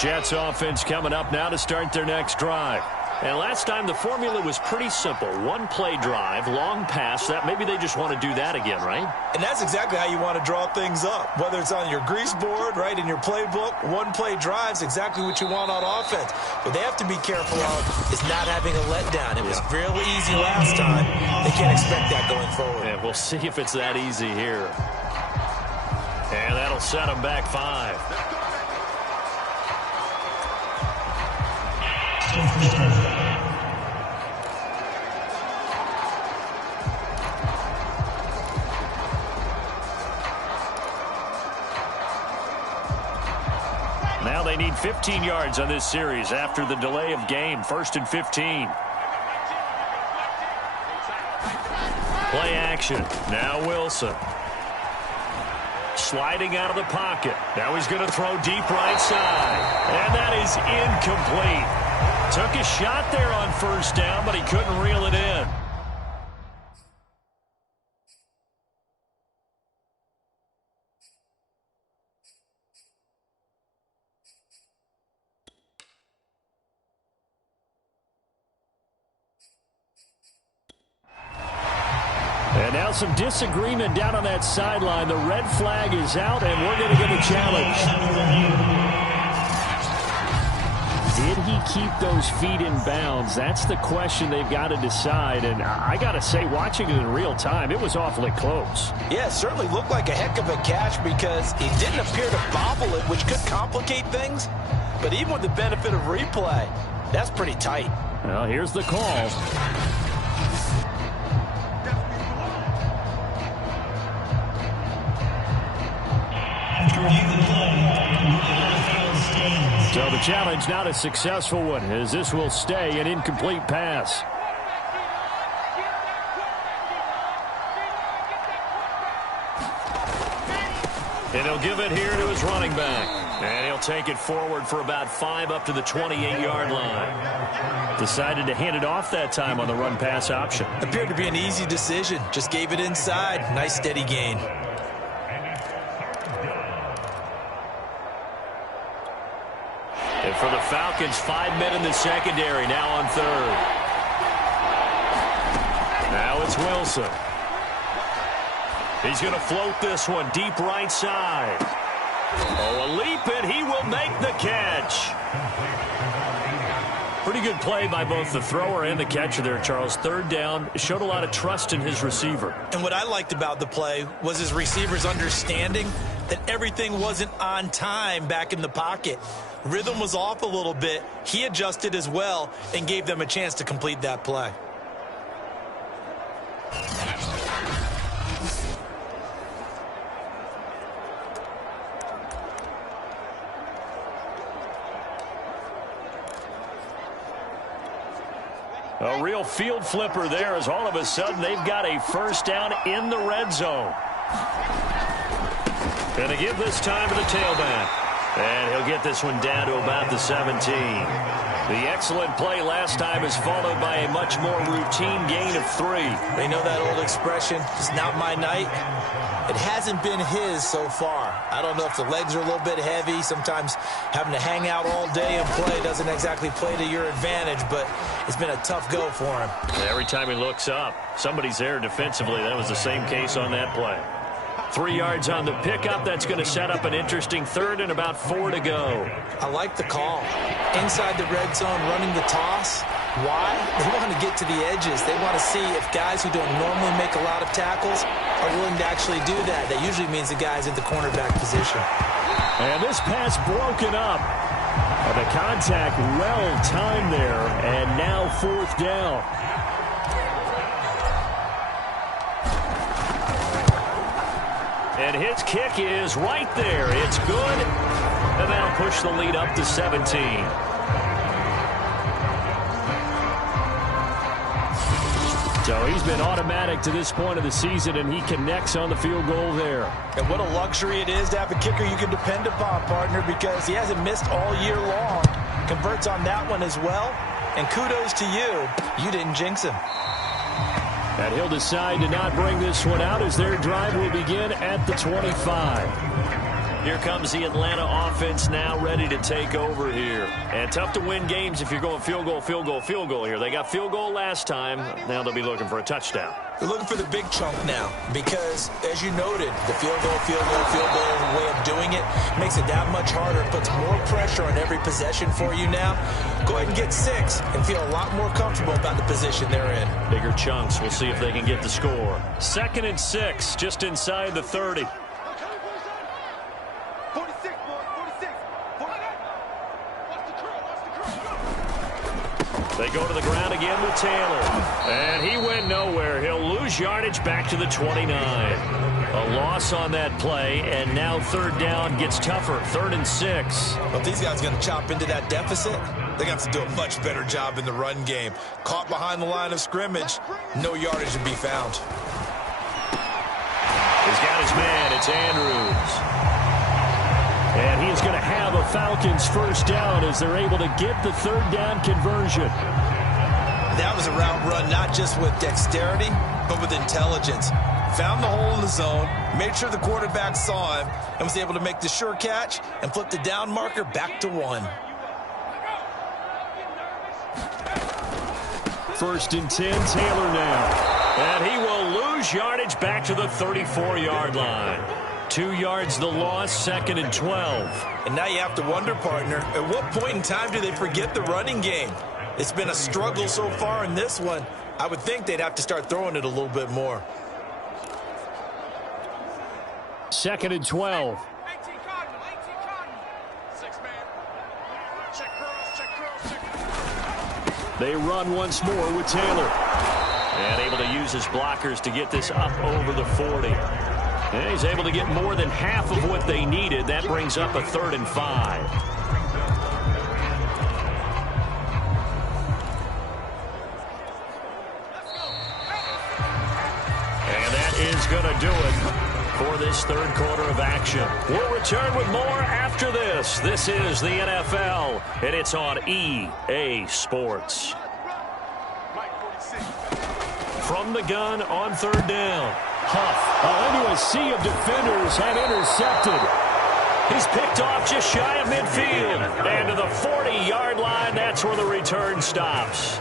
Jets offense coming up now to start their next drive. And last time the formula was pretty simple. One play drive, long pass. That maybe they just want to do that again, right? And that's exactly how you want to draw things up. Whether it's on your grease board, right, in your playbook, one play drive's exactly what you want on offense. What they have to be careful of is not having a letdown. It was real easy last time. They can't expect that going forward. And we'll see if it's that easy here. And that'll set them back 5. Now they need 15 yards on this series after the delay of game. 1st and 15. Play action. Now Wilson. Sliding out of the pocket. Now he's going to throw deep right side. And that is incomplete. Took a shot there on 1st down, but he couldn't reel it in. And now some disagreement down on that sideline. The red flag is out, and we're going to get a challenge. Did he keep those feet in bounds? That's the question they've got to decide. And I got to say, watching it in real time, it was awfully close. Yeah, it certainly looked like a heck of a catch because he didn't appear to bobble it, which could complicate things. But even with the benefit of replay, that's pretty tight. Well, here's the call. So the challenge not a successful one, as this will stay an incomplete pass. And he'll give it here to his running back. And he'll take it forward for about 5 up to the 28-yard line. Decided to hand it off that time on the run-pass option. Appeared to be an easy decision. Just gave it inside. Nice steady gain. And for the Falcons, 5 men in the secondary, now on 3rd. Now it's Wilson. He's going to float this one deep right side. Oh, a leap, and he will make the catch. Pretty good play by both the thrower and the catcher there, Charles. 3rd down, showed a lot of trust in his receiver. And what I liked about the play was his receiver's understanding that everything wasn't on time back in the pocket. Rhythm was off a little bit. He adjusted as well and gave them a chance to complete that play. A real field flipper there, as all of a sudden they've got a 1st down in the red zone. Going to give this time to the tailback. And he'll get this one down to about the 17. The excellent play last time is followed by a much more routine gain of 3. They know that old expression, it's not my night. It hasn't been his so far. I don't know if the legs are a little bit heavy. Sometimes having to hang out all day and play doesn't exactly play to your advantage, but it's been a tough go for him. Every time he looks up, somebody's there defensively. That was the same case on that play. 3 yards on the pickup. That's going to set up an interesting 3rd and about 4 to go. I like the call. Inside the red zone, running the toss. Why? They want to get to the edges. They want to see if guys who don't normally make a lot of tackles are willing to actually do that. That usually means the guy's in the cornerback position. And this pass broken up. The contact well timed there, and now 4th down. And his kick is right there. It's good. And that'll push the lead up to 17. So he's been automatic to this point of the season, and he connects on the field goal there. And what a luxury it is to have a kicker you can depend upon, partner, because he hasn't missed all year long. Converts on that one as well. And kudos to you. You didn't jinx him. And he'll decide to not bring this one out as their drive will begin at the 25. Here comes the Atlanta offense now ready to take over here. And tough to win games if you're going field goal, field goal, field goal here. They got field goal last time. Now they'll be looking for a touchdown. They're looking for the big chunk now because, as you noted, the field goal way of doing it makes it that much harder. It puts more pressure on every possession for you now. Go ahead and get 6 and feel a lot more comfortable about the position they're in. Bigger chunks. We'll see if they can get the score. 2nd and 6, just inside the 30. They go to the ground again with Taylor. And he went nowhere. He'll lose yardage back to the 29. A loss on that play, and now 3rd down gets tougher. 3rd and 6. Well, if these guys are going to chop into that deficit, they're going to have to do a much better job in the run game. Caught behind the line of scrimmage, no yardage to be found. He's got his man. It's Andrews. And he's going to have a Falcons 1st down as they're able to get the 3rd down conversion. That was a route run not just with dexterity, but with intelligence. Found the hole in the zone, made sure the quarterback saw him, and was able to make the sure catch and flip the down marker back to 1. 1st and 10, Taylor now. And he will lose yardage back to the 34-yard line. 2 yards the loss, 2nd and 12. And now you have to wonder, partner, at what point in time do they forget the running game? It's been a struggle so far in this one. I would think they'd have to start throwing it a little bit more. 2nd and 12. They run once more with Taylor. And able to use his blockers to get this up over the 40. And he's able to get more than half of what they needed. That brings up a 3rd and 5. And that is going to do it for this 3rd quarter of action. We'll return with more after this. This is the NFL, and it's on EA Sports. From the gun on 3rd down. Huff into a sea of defenders and intercepted. He's picked off just shy of midfield. And to the 40-yard line, that's where the return stops.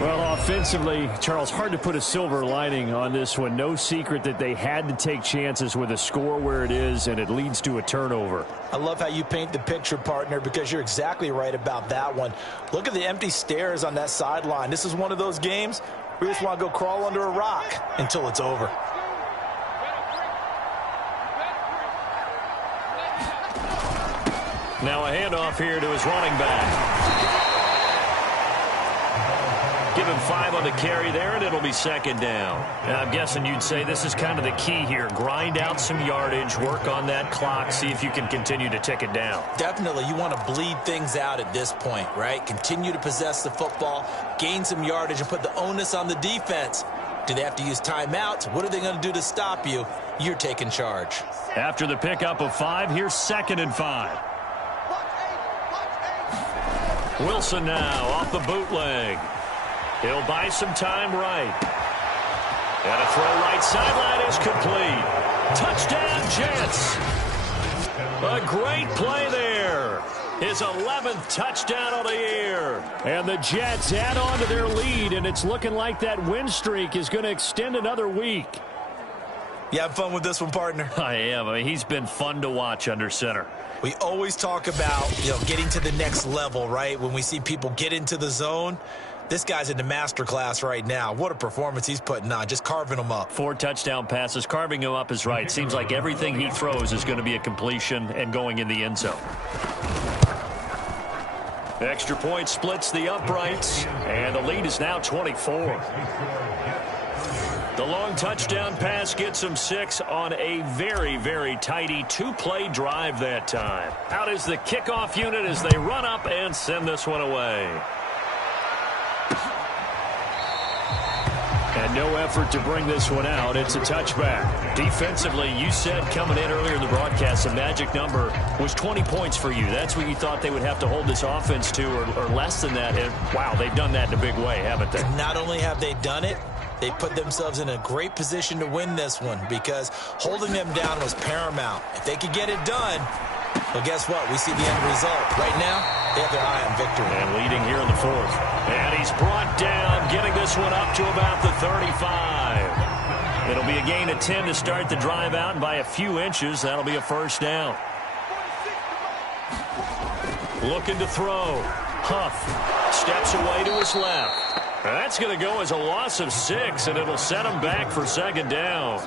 Well, offensively, Charles, hard to put a silver lining on this one. No secret that they had to take chances with a score where it is, and it leads to a turnover. I love how you paint the picture, partner, because you're exactly right about that one. Look at the empty stares on that sideline. This is one of those games we just want to go crawl under a rock until it's over. Now a handoff here to his running back. Give him 5 on the carry there, and it'll be 2nd down. And I'm guessing you'd say this is kind of the key here. Grind out some yardage, work on that clock, see if you can continue to tick it down. Definitely. You want to bleed things out at this point, right? Continue to possess the football, gain some yardage, and put the onus on the defense. Do they have to use timeouts? What are they going to do to stop you? You're taking charge. After the pickup of 5, here's 2nd and 5. Wilson now off the bootleg. He'll buy some time right. And a throw right sideline is complete. Touchdown, Jets. A great play there. His 11th touchdown of the year. And the Jets add on to their lead, and it's looking like that win streak is going to extend another week. You have fun with this one, partner? I am. I mean, he's been fun to watch under center. We always talk about, getting to the next level, right? When we see people get into the zone, this guy's in the master class right now. What a performance he's putting on, just carving them up. 4 touchdown passes. Carving him up is right. Seems like everything he throws is going to be a completion and going in the end zone. Extra point splits the uprights, and the lead is now 24. The long touchdown pass gets him 6 on a very, very tidy 2-play drive that time. Out is the kickoff unit as they run up and send this one away. And no effort to bring this one out. It's a touchback. Defensively, you said coming in earlier in the broadcast, the magic number was 20 points for you. That's what you thought they would have to hold this offense to, or less than that. And, wow, they've done that in a big way, haven't they? Not only have they done it, They put themselves in a great position to win this one because holding them down was paramount. If they could get it done, well, guess what? We see the end result. Right now, they have their eye on victory. And leading here in the fourth. And he's brought down, getting this one up to about the 35. It'll be a gain of 10 to start the drive out, and by a few inches, that'll be a first down. Looking to throw. Huff steps away to his left. That's going to go as a loss of 6, and it'll set him back for second down.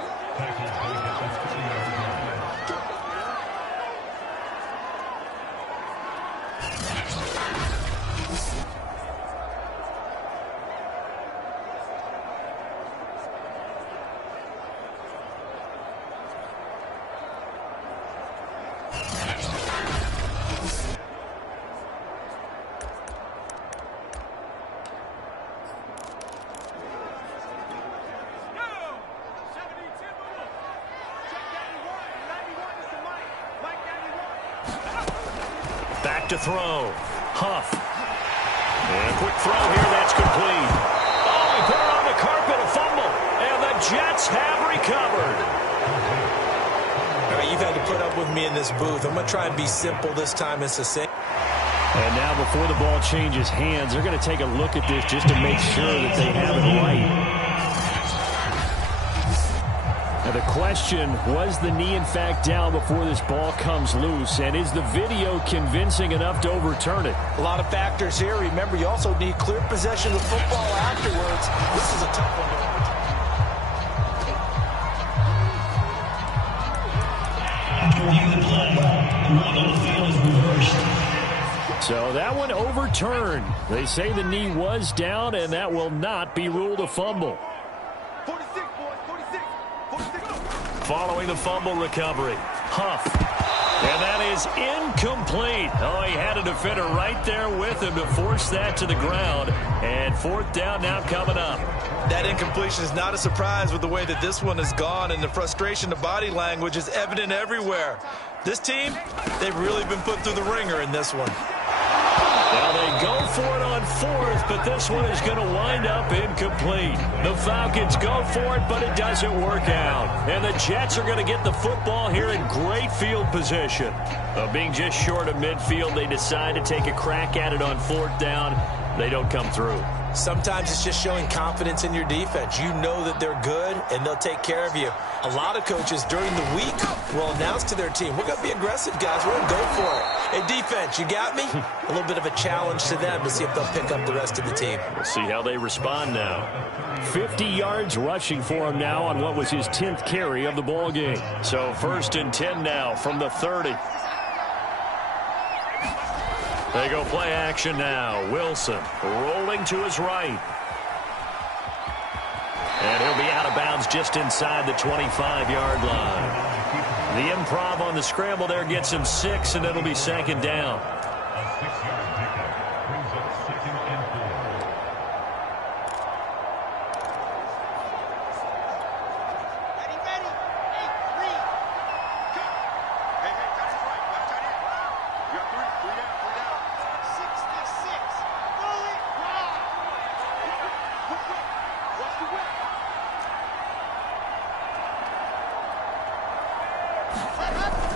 To throw. Huff. And a quick throw here. That's complete. Oh, he put it on the carpet. A fumble. And the Jets have recovered. All right, you've had to put up with me in this booth. I'm going to try and be simple this time and succinct. And now before the ball changes hands, they're going to take a look at this just to make sure that they have it right. Now the question, was the knee in fact down before this ball comes loose? And is the video convincing enough to overturn it? A lot of factors here. Remember, you also need clear possession of football afterwards. This is a tough one to overturn. After reviewing the play, the ruling on the field is reversed. So that one overturned. They say the knee was down, and that will not be ruled a fumble. 46, boys, 46. Following the fumble recovery, Huff. And that is incomplete. Oh, he had a defender right there with him to force that to the ground. And fourth down now coming up. That incompletion is not a surprise with the way that this one has gone, and the frustration, the body language is evident everywhere. This team, they've really been put through the ringer in this one. Now they go for it on fourth, but this one is going to wind up incomplete. The Falcons go for it, but it doesn't work out. And the Jets are going to get the football here in great field position. Being just short of midfield, they decide to take a crack at it on fourth down. They don't come through. Sometimes it's just showing confidence in your defense. You know that they're good, and they'll take care of you. A lot of coaches during the week will announce to their team, we're going to be aggressive, guys. We're going to go for it. Hey, defense, you got me? A little bit of a challenge to them to see if they'll pick up the rest of the team. We'll see how they respond now. 50 yards rushing for him now on what was his 10th carry of the ball game. So first and 10 now from the 30. They go play action now. Wilson rolling to his right. And he'll be out of bounds just inside the 25-yard line. The improv on the scramble there gets him 6, and it'll be second down.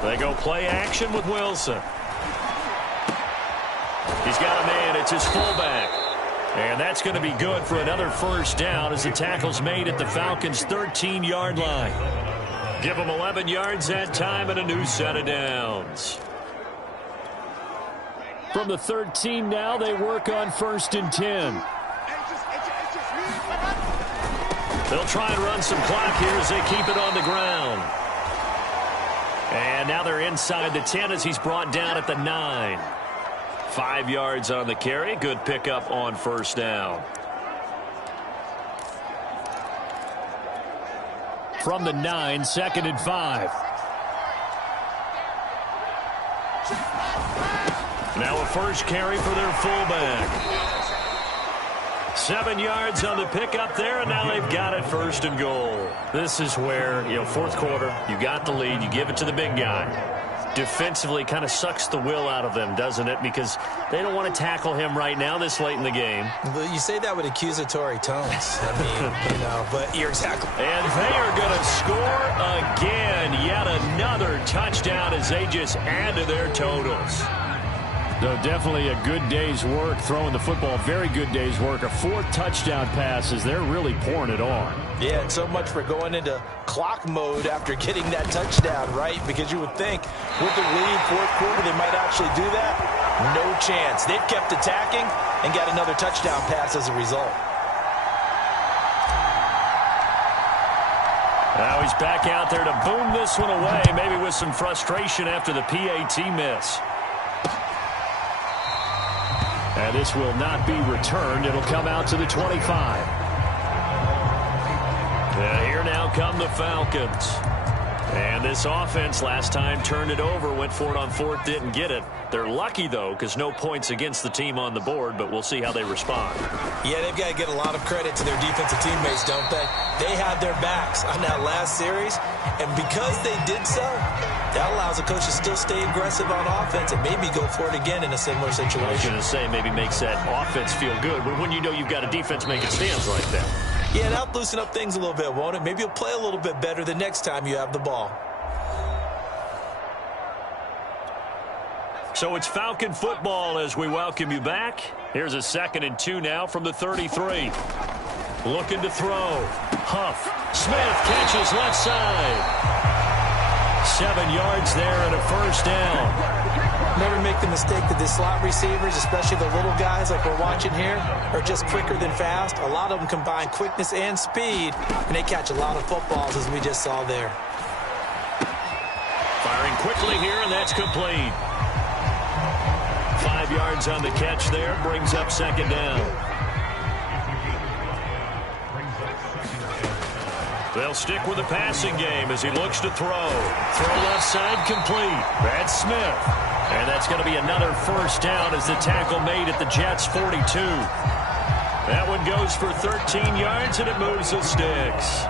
They go play action with Wilson. He's got a man. It's his fullback. And that's going to be good for another first down as the tackle's made at the Falcons' 13-yard line. Give them 11 yards that time and a new set of downs. From the 13 now, they work on first and 10. They'll try and run some clock here as they keep it on the ground. And now they're inside the 10 as he's brought down at the 9. 5 yards on the carry. Good pickup on first down. From the 9, second and 5. Now a first carry for their fullback. 7 yards on the pickup there, and now they've got it first and goal. This is where, fourth quarter, you got the lead, you give it to the big guy. defensively kind of sucks the will out of them, doesn't it? Because they don't want to tackle him right now this late in the game. You say that with accusatory tones. I mean, but you're exactly. And they are going to score again. Yet another touchdown as they just add to their totals. So definitely a good day's work throwing the football. Very good day's work. A 4th touchdown pass as they're really pouring it on. Yeah, and so much for going into clock mode after getting that touchdown, right? Because you would think with the lead, 4th quarter, they might actually do that. No chance. They've kept attacking and got another touchdown pass as a result. Now he's back out there to boom this one away, maybe with some frustration after the PAT miss. And this will not be returned. It'll come out to the 25. And here now come the Falcons. And this offense last time turned it over, went for it on 4th, didn't get it. They're lucky, though, because no points against the team on the board, but we'll see how they respond. Yeah, they've got to get a lot of credit to their defensive teammates, don't they? They had their backs on that last series, and because they did so, that allows the coach to still stay aggressive on offense and maybe go for it again in a similar situation. I was going to say, maybe makes that offense feel good, but when you know you've got a defense making stands like that. Yeah, that'll loosen up things a little bit, won't it? Maybe you'll play a little bit better the next time you have the ball. So it's Falcon football as we welcome you back. Here's a 2nd and 2 now from the 33. Looking to throw. Huff. Smith catches left side. 7 yards there and a 1st down. Never make the mistake that the slot receivers, especially the little guys like we're watching here, are just quicker than fast. A lot of them combine quickness and speed, and they catch a lot of footballs as we just saw there. Firing quickly here, and that's complete. 5 yards on the catch there, brings up 2nd down. They'll stick with the passing game as he looks to throw. Throw left side complete. That's Smith. And that's going to be another 1st down as the tackle made at the Jets' 42. That one goes for 13 yards, and it moves the sticks.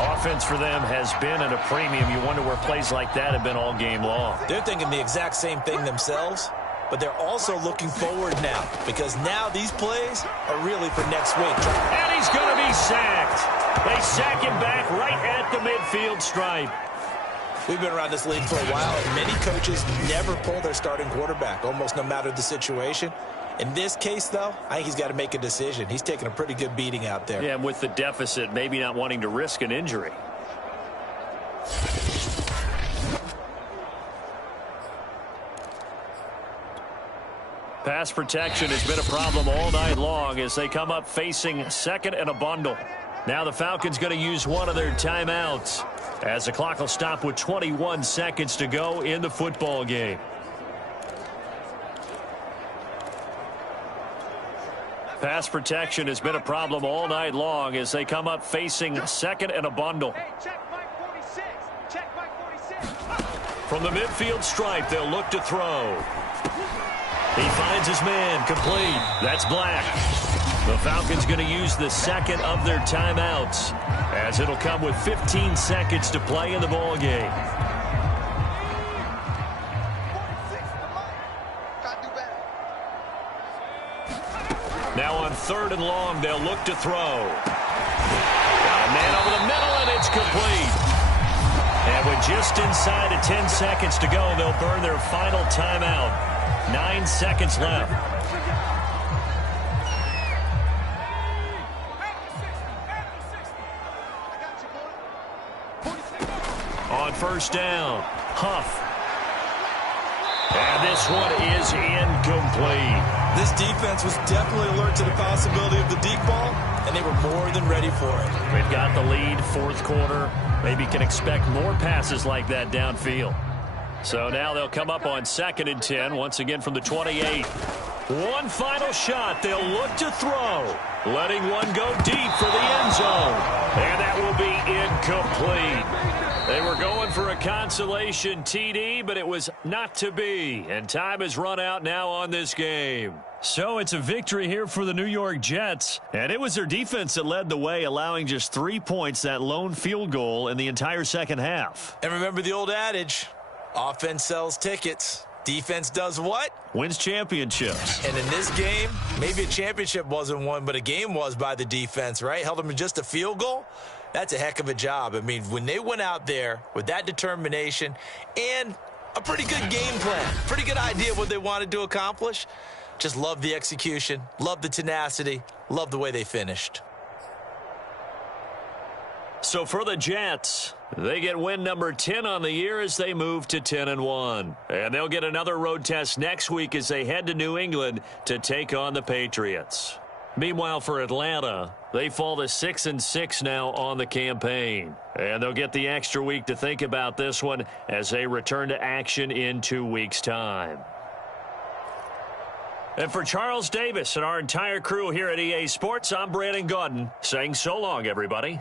Offense for them has been at a premium. You wonder where plays like that have been all game long. They're thinking the exact same thing themselves, but they're also looking forward now because now these plays are really for next week. And he's going to be sacked. They sack him back right at the midfield stripe. We've been around this league for a while, and many coaches never pull their starting quarterback, almost no matter the situation. In this case, though, I think he's got to make a decision. He's taking a pretty good beating out there. Yeah, and with the deficit, maybe not wanting to risk an injury. Pass protection has been a problem all night long as they come up facing 2nd and a bundle. Now the Falcons going to use one of their timeouts as the clock will stop with 21 seconds to go in the football game. Pass protection has been a problem all night long as they come up facing 2nd and a bundle. Hey, check Mike 46. Check Mike 46. From the midfield stripe, they'll look to throw. He finds his man, complete. That's Black. The Falcons going to use the 2nd of their timeouts as it'll come with 15 seconds to play in the ball game. 46 to Mike. Gotta do better. Now on 3rd and long, they'll look to throw. Got a man over the middle, and it's complete. And with just inside of 10 seconds to go, they'll burn their final timeout. 9 seconds left. On 1st down, Huff. And this one is incomplete. This defense was definitely alert to the possibility of the deep ball, and they were more than ready for it. They've got the lead, 4th quarter. Maybe can expect more passes like that downfield. So now they'll come up on 2nd and 10, once again from the 28. One final shot. They'll look to throw. Letting one go deep for the end zone. And that will be incomplete. They were going for a consolation TD, but it was not to be. And time has run out now on this game. So it's a victory here for the New York Jets. And it was their defense that led the way, allowing just 3 points, that lone field goal in the entire second half. And remember the old adage, Offense sells tickets. Defense does what? Wins championships. And in this game, maybe a championship wasn't won, but a game was by the defense, right? Held them to just a field goal. That's a heck of a job. I mean, when they went out there with that determination and a pretty good game plan, pretty good idea of what they wanted to accomplish, just love the execution, love the tenacity, love the way they finished. So for the Jets, they get win number 10 on the year as they move to 10-1. And they'll get another road test next week as they head to New England to take on the Patriots. Meanwhile, for Atlanta, they fall to 6-6 now on the campaign. And they'll get the extra week to think about this one as they return to action in 2 weeks' time. And for Charles Davis and our entire crew here at EA Sports, I'm Brandon Gaudin saying so long, everybody.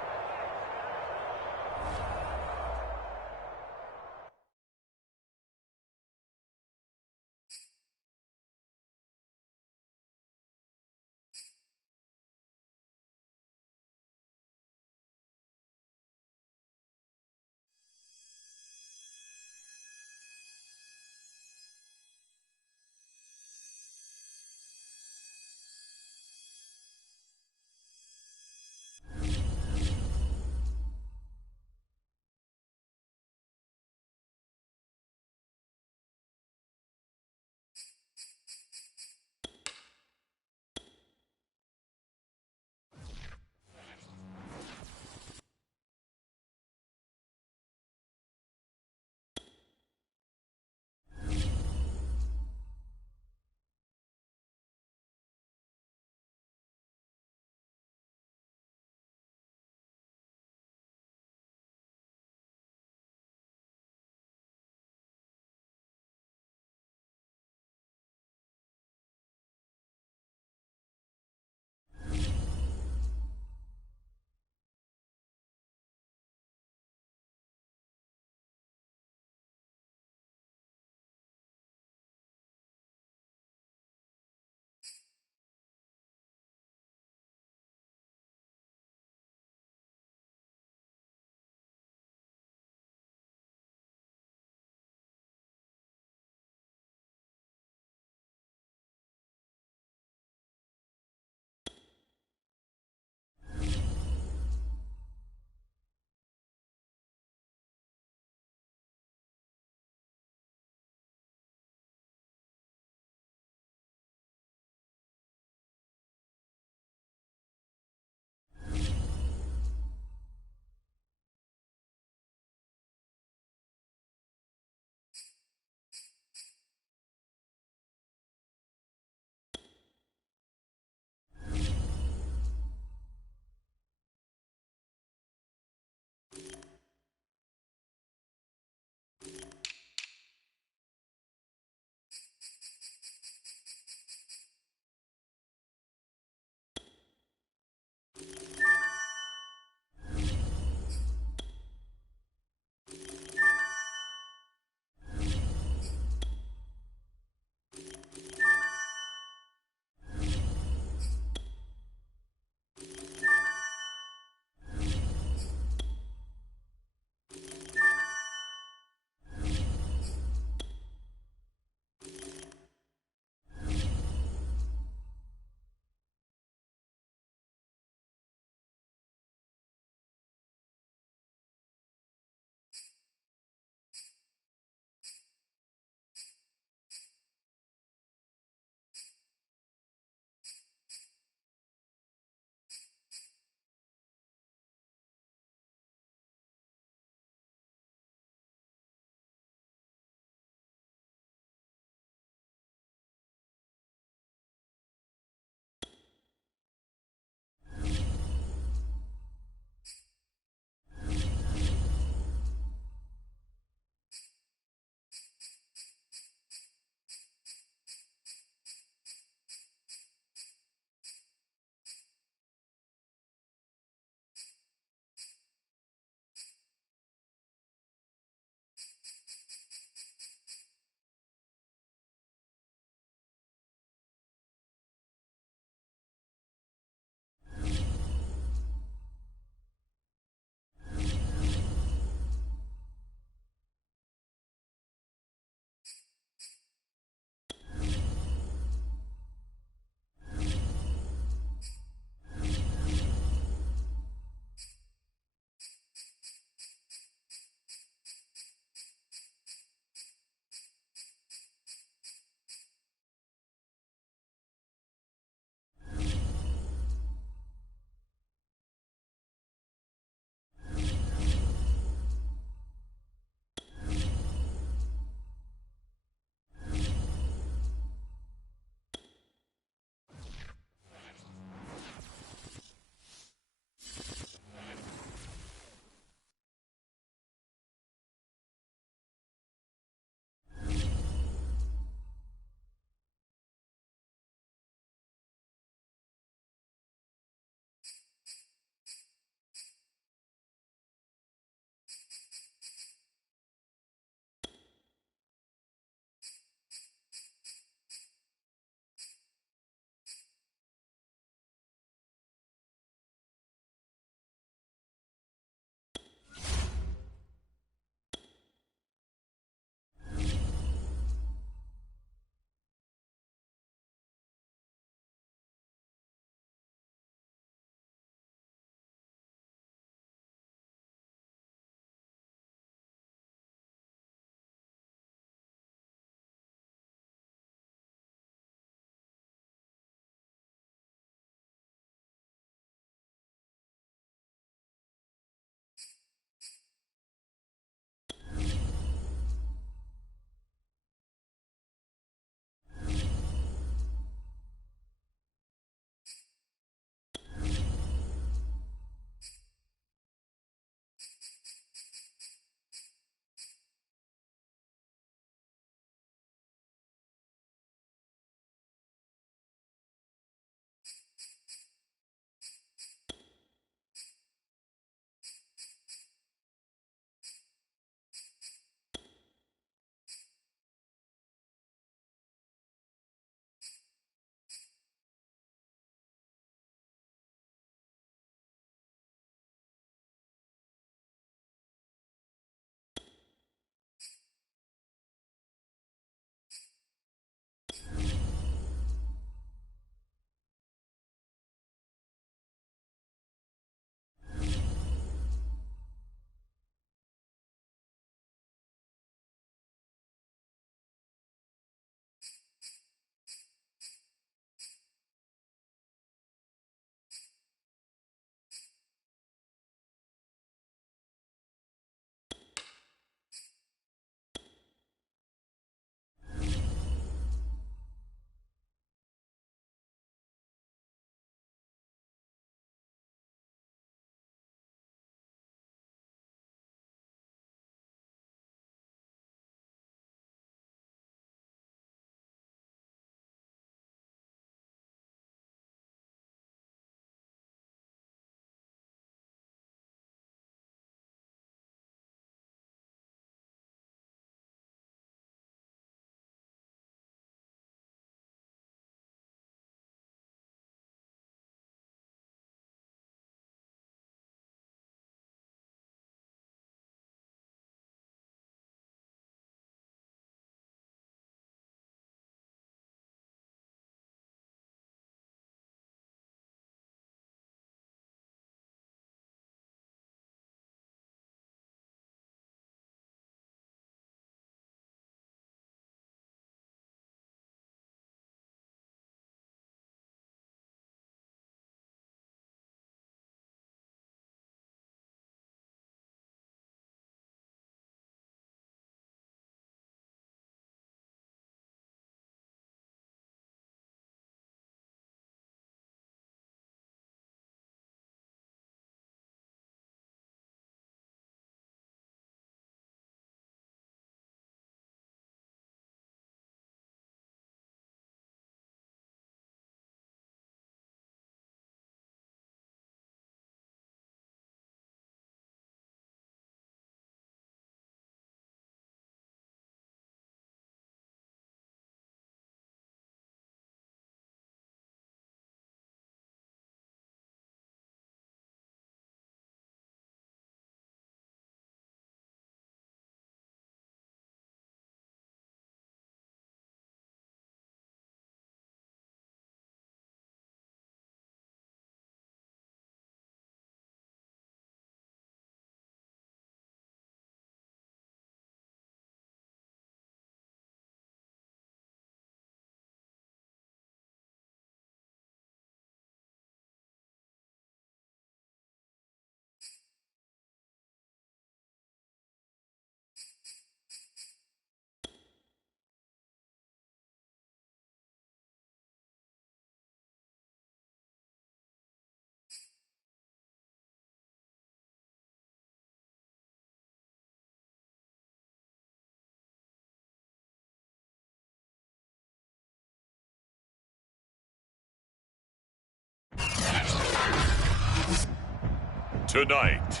Tonight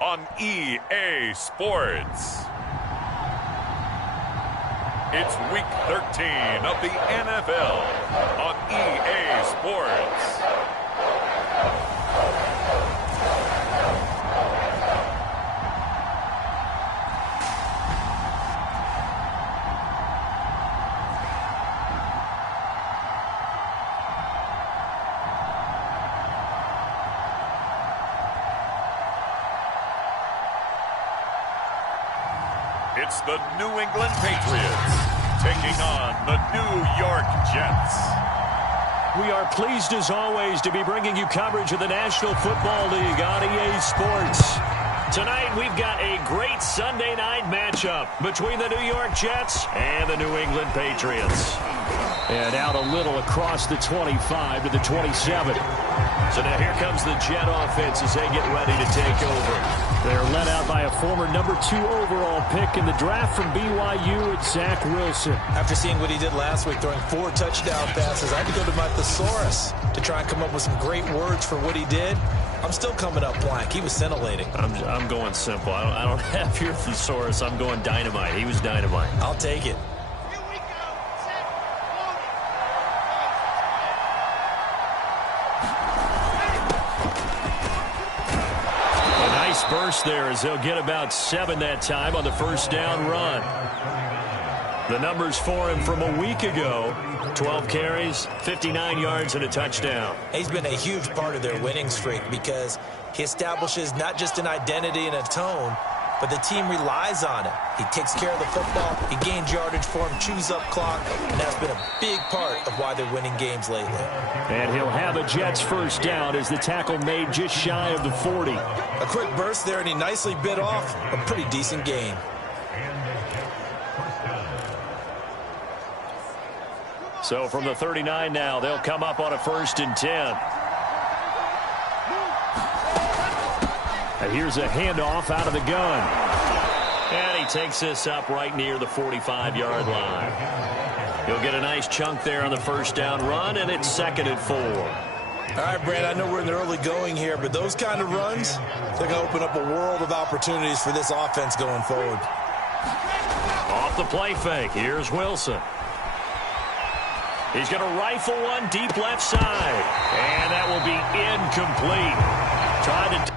on EA Sports. It's Week 13 of the NFL on EA Sports. It's the New England Patriots taking on the New York Jets. We are pleased as always to be bringing you coverage of the National Football League on EA Sports. Tonight we've got a great Sunday night matchup between the New York Jets and the New England Patriots. And out a little across the 25 to the 27. So now here comes the Jet offense as they get ready to take over. They're led out by a former #2 overall pick in the draft from BYU, it's Zach Wilson. After seeing what he did last week, throwing 4 touchdown passes, I had to go to my thesaurus to try and come up with some great words for what he did. I'm still coming up blank. He was scintillating. I'm going simple. I don't have your thesaurus. I'm going dynamite. He was dynamite. I'll take it. Burst there as they'll get about 7 that time on the first down run. The numbers for him from a week ago: 12 carries, 59 yards, and a touchdown. He's been a huge part of their winning streak because he establishes not just an identity and a tone, but the team relies on it. He takes care of the football, he gains yardage for him, chews up clock, and that's been a big part of why they're winning games lately. And he'll have a Jets first down as the tackle made just shy of the 40. A quick burst there, and he nicely bit off a pretty decent gain. So from the 39 now, they'll come up on a 1st and 10. And here's a handoff out of the gun. And he takes this up right near the 45-yard line. He'll get a nice chunk there on the first down run, and it's 2nd and 4. All right, Brad, I know we're in the early going here, but those kind of runs, they're going to open up a world of opportunities for this offense going forward. Off the play fake, here's Wilson. He's going to rifle one deep left side, and that will be incomplete. Tried to...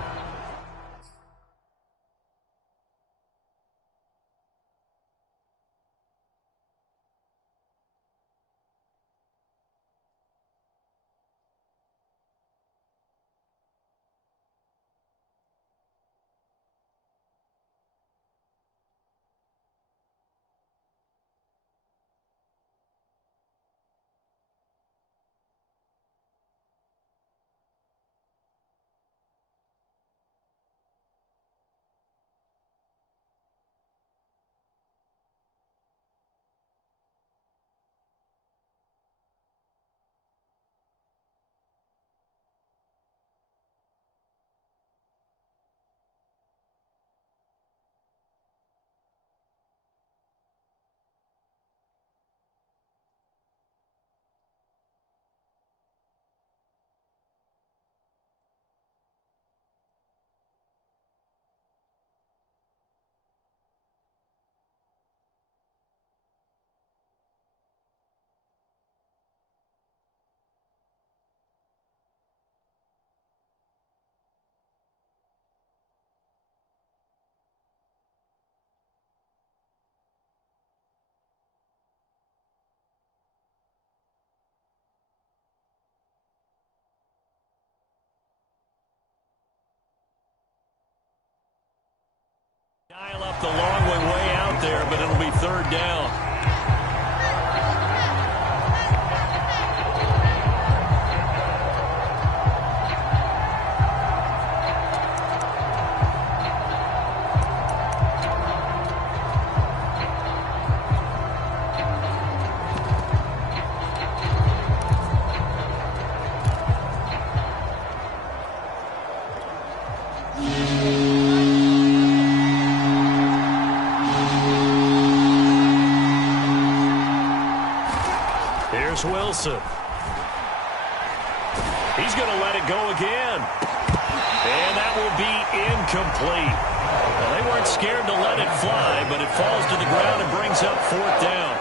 Dial up the long way out there, but it'll be 3rd down. Wilson. He's going to let it go again. And that will be incomplete. Well, they weren't scared to let it fly, but it falls to the ground and brings up 4th down.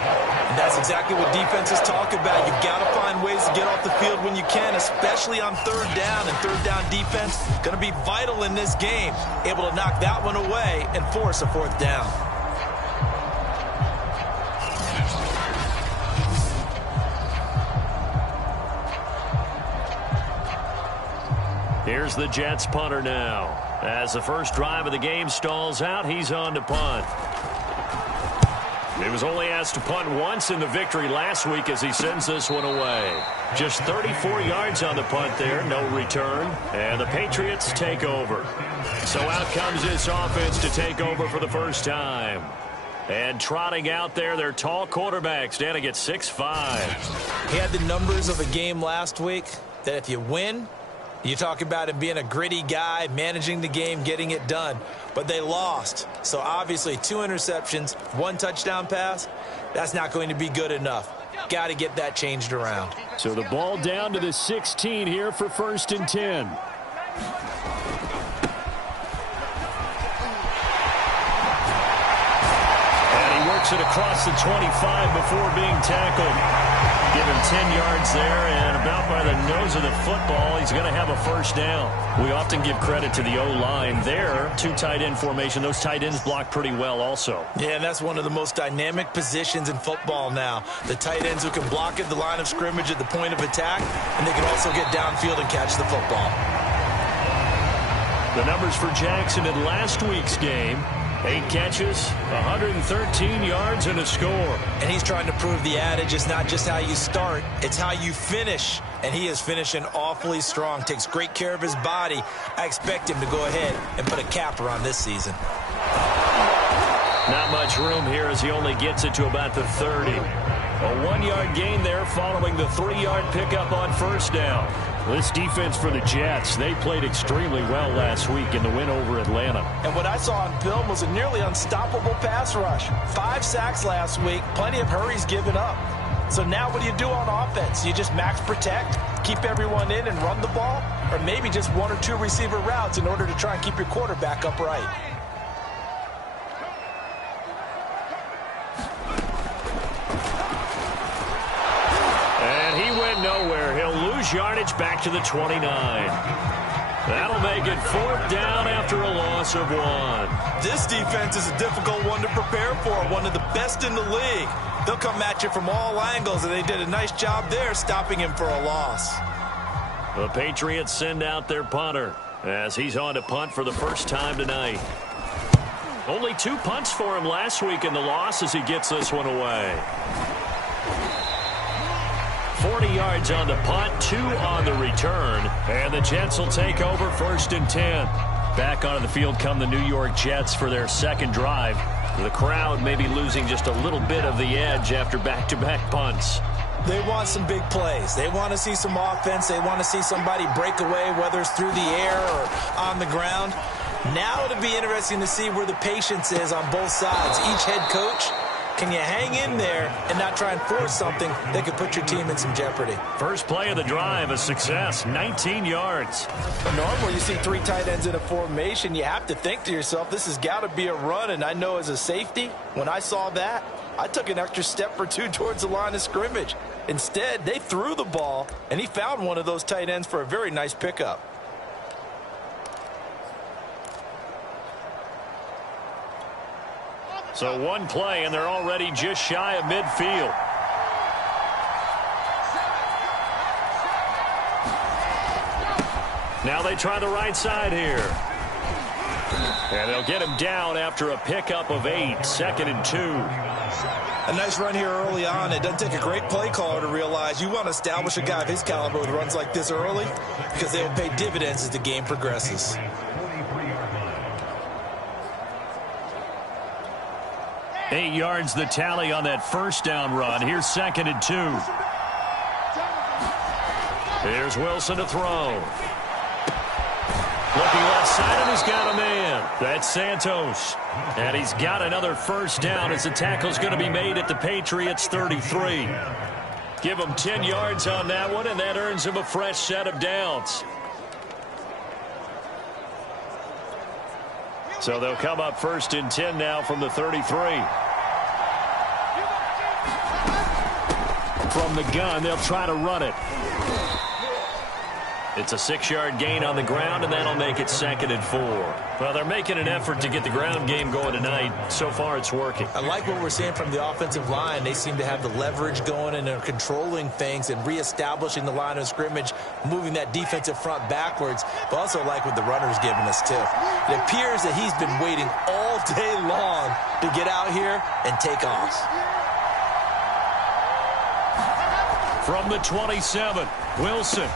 And that's exactly what defenses talk about. You've got to find ways to get off the field when you can, especially on 3rd down. And 3rd down defense going to be vital in this game. Able to knock that one away and force a 4th down. Here's the Jets punter now. As the first drive of the game stalls out, he's on to punt. He was only asked to punt once in the victory last week as he sends this one away. Just 34 yards on the punt there, no return. And the Patriots take over. So out comes this offense to take over for the first time. And trotting out there, their tall quarterback standing at 6'5". He had the numbers of a game last week that if you win, you talk about him being a gritty guy, managing the game, getting it done. But they lost. So obviously 2 interceptions, 1 touchdown pass, that's not going to be good enough. Got to get that changed around. So the ball down to the 16 here for 1st and 10. And he works it across the 25 before being tackled. Give him 10 yards there, and about by the nose of the football, he's going to have a 1st down. We often give credit to the O-line there. 2 tight end formation. Those tight ends block pretty well also. Yeah, and that's one of the most dynamic positions in football now. The tight ends who can block at the line of scrimmage at the point of attack, and they can also get downfield and catch the football. The numbers for Jackson in last week's game. 8 catches, 113 yards, and a score. And he's trying to prove the adage is not just how you start, it's how you finish. And he is finishing awfully strong, takes great care of his body. I expect him to go ahead and put a capper on this season. Not much room here as he only gets it to about the 30. A 1-yard gain there following the 3-yard pickup on 1st down. This defense for the Jets, they played extremely well last week in the win over Atlanta. And what I saw on film was a nearly unstoppable pass rush. 5 sacks last week, plenty of hurries given up. So now what do you do on offense? You just max protect, keep everyone in and run the ball? Or maybe just 1 or 2 receiver routes in order to try and keep your quarterback upright? Nowhere. He'll lose yardage back to the 29. That'll make it 4th down after a loss of 1. This defense is a difficult one to prepare for, one of the best in the league. They'll come at you from all angles, and they did a nice job there stopping him for a loss. The Patriots send out their punter as he's on to punt for the first time tonight. Only 2 punts for him last week in the loss as he gets this one away. 40 yards on the punt, 2 on the return, and the Jets will take over 1st and 10. Back onto the field come the New York Jets for their 2nd drive. The crowd may be losing just a little bit of the edge after back-to-back punts. They want some big plays. They want to see some offense. They want to see somebody break away, whether it's through the air or on the ground. Now it'll be interesting to see where the patience is on both sides. Each head coach, can you hang in there and not try and force something that could put your team in some jeopardy? First play of the drive, a success, 19 yards. Normally you see 3 tight ends in a formation. You have to think to yourself, this has got to be a run. And I know as a safety, when I saw that, I took an extra step or 2 towards the line of scrimmage. Instead, they threw the ball, and he found one of those tight ends for a very nice pickup. So 1 play, and they're already just shy of midfield. Now they try the right side here. And they'll get him down after a pickup of 8, 2nd and 2. A nice run here early on. It doesn't take a great play caller to realize you want to establish a guy of his caliber with runs like this early because they will pay dividends as the game progresses. Eight yards the tally on that 1st down run. Here's 2nd and 2. Here's Wilson to throw. Looking left side, and he's got a man. That's Santos. And he's got another 1st down as the tackle's going to be made at the Patriots 33. Give him 10 yards on that one, and that earns him a fresh set of downs. So they'll come up 1st and 10 now from the 33. From the gun, they'll try to run it. It's a 6-yard gain on the ground, and that'll make it 2nd and 4. Well, they're making an effort to get the ground game going tonight. So far, it's working. I like what we're seeing from the offensive line. They seem to have the leverage going, and they're controlling things and reestablishing the line of scrimmage, moving that defensive front backwards. But also like what the runner's giving us, too. It appears that he's been waiting all day long to get out here and take off. From the 27, Wilson.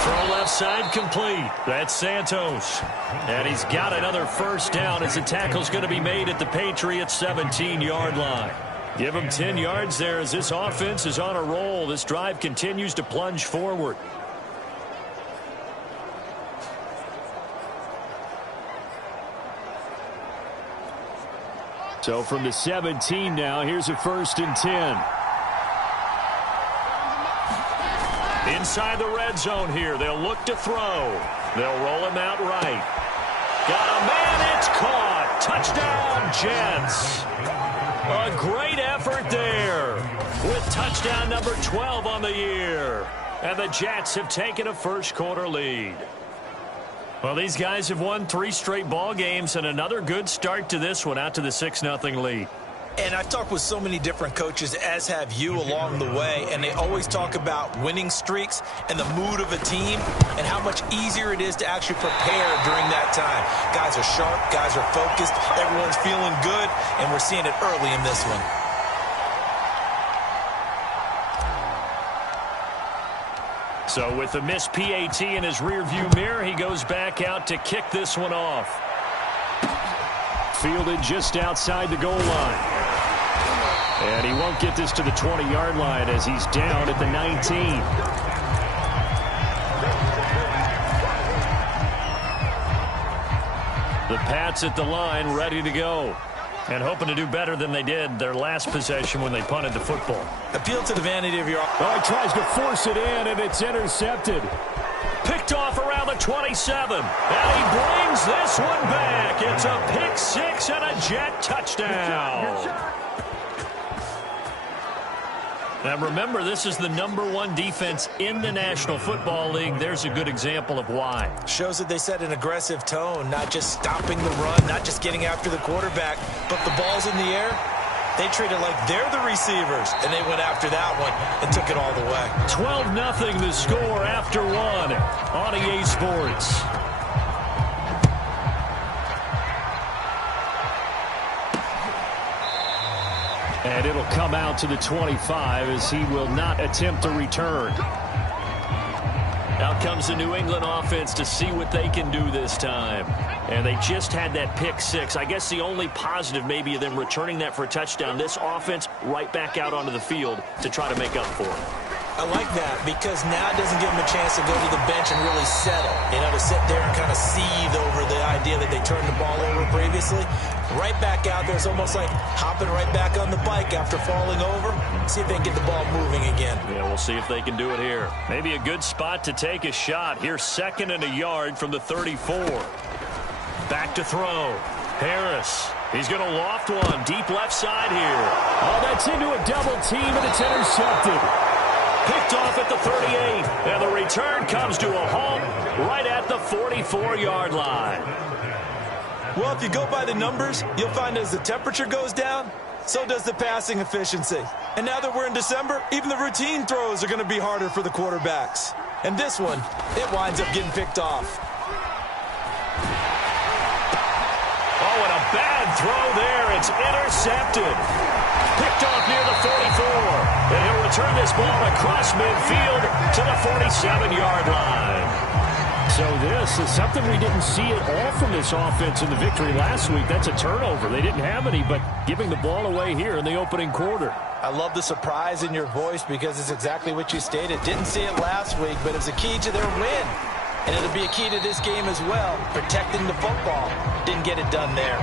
Throw left side complete. That's Santos. And he's got another 1st down as the tackle's going to be made at the Patriots' 17-yard line. Give him 10 yards there as this offense is on a roll. This drive continues to plunge forward. So from the 17 now, here's a 1st and 10. Inside the red zone here. They'll look to throw. They'll roll him out right. Got a man. It's caught. Touchdown, Jets. A great effort there with touchdown number 12 on the year. And the Jets have taken a first-quarter lead. Well, these guys have won 3 straight ball games and another good start to this one out to the 6-0 lead. And I've talked with so many different coaches, as have you, along the way, and they always talk about winning streaks and the mood of a team and how much easier it is to actually prepare during that time. Guys are sharp, guys are focused, everyone's feeling good, and we're seeing it early in this one. So with the missed PAT in his rearview mirror, he goes back out to kick this one off. Fielded just outside the goal line. And he won't get this to the 20-yard line as he's down at the 19. The Pats at the line, ready to go. And hoping to do better than they did their last possession when they punted the football. Appeal to the vanity of your... Oh, he tries to force it in, and it's intercepted. Picked off around the 27. And he brings this one back. It's a pick 6 and a Jet touchdown. Now remember, this is the #1 defense in the National Football League. There's a good example of why. Shows that they set an aggressive tone, not just stopping the run, not just getting after the quarterback, but the ball's in the air. They treat it like they're the receivers, and they went after that one and took it all the way. 12-0 the score after 1 on EA Sports. And it'll come out to the 25 as he will not attempt a return. Out comes the New England offense to see what they can do this time. And they just had that pick 6. I guess the only positive maybe of them returning that for a touchdown. This offense right back out onto the field to try to make up for it. I like that because now it doesn't give them a chance to go to the bench and really settle. You know, to sit there and kind of seethe over the idea that they turned the ball over previously. Right back out there. It's almost like hopping right back on the bike after falling over. See if they can get the ball moving again. Yeah, we'll see if they can do it here. Maybe a good spot to take a shot. Here's 2nd and a yard from the 34. Back to throw. Harris. He's going to loft one. Deep left side here. Oh, that's into a double team, and it's intercepted. Picked off at the 38. And the return comes to a halt right at the 44-yard line. Well, if you go by the numbers, you'll find as the temperature goes down, so does the passing efficiency. And now that we're in December, even the routine throws are going to be harder for the quarterbacks. And this one, it winds up getting picked off. Oh, and a bad throw there. It's intercepted. Picked off near the 44. And he'll return this ball across midfield to the 47-yard line. So this is something we didn't see at all from this offense in the victory last week. That's a turnover. They didn't have any, but giving the ball away here in the opening quarter. I love the surprise in your voice because it's exactly what you stated. Didn't see it last week, but it's a key to their win. And it'll be a key to this game as well, protecting the football. Didn't get it done there.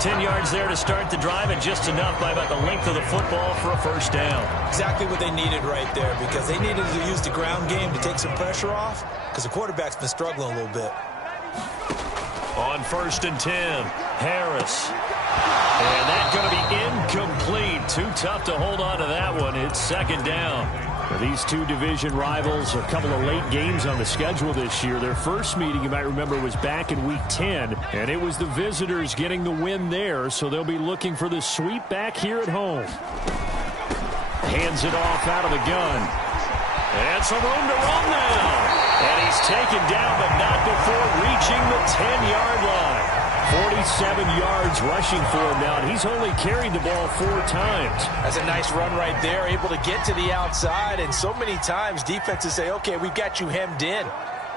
10 yards there to start the drive, and just enough by about the length of the football for a first down. Exactly what they needed right there, because they needed to use the ground game to take some pressure off, because the quarterback's been struggling a little bit. On 1st and 10, Harris. And that's going to be incomplete. Too tough to hold on to that one. It's 2nd down. These two division rivals, a couple of late games on the schedule this year. Their first meeting, you might remember, was back in Week 10, and it was the visitors getting the win there, so they'll be looking for the sweep back here at home. Hands it off out of the gun. And some room to run now. And he's taken down, but not before reaching the 10-yard line. 47 yards rushing for him now, and he's only carried the ball 4 times. That's a nice run right there, able to get to the outside, and so many times defenses say, okay, we've got you hemmed in.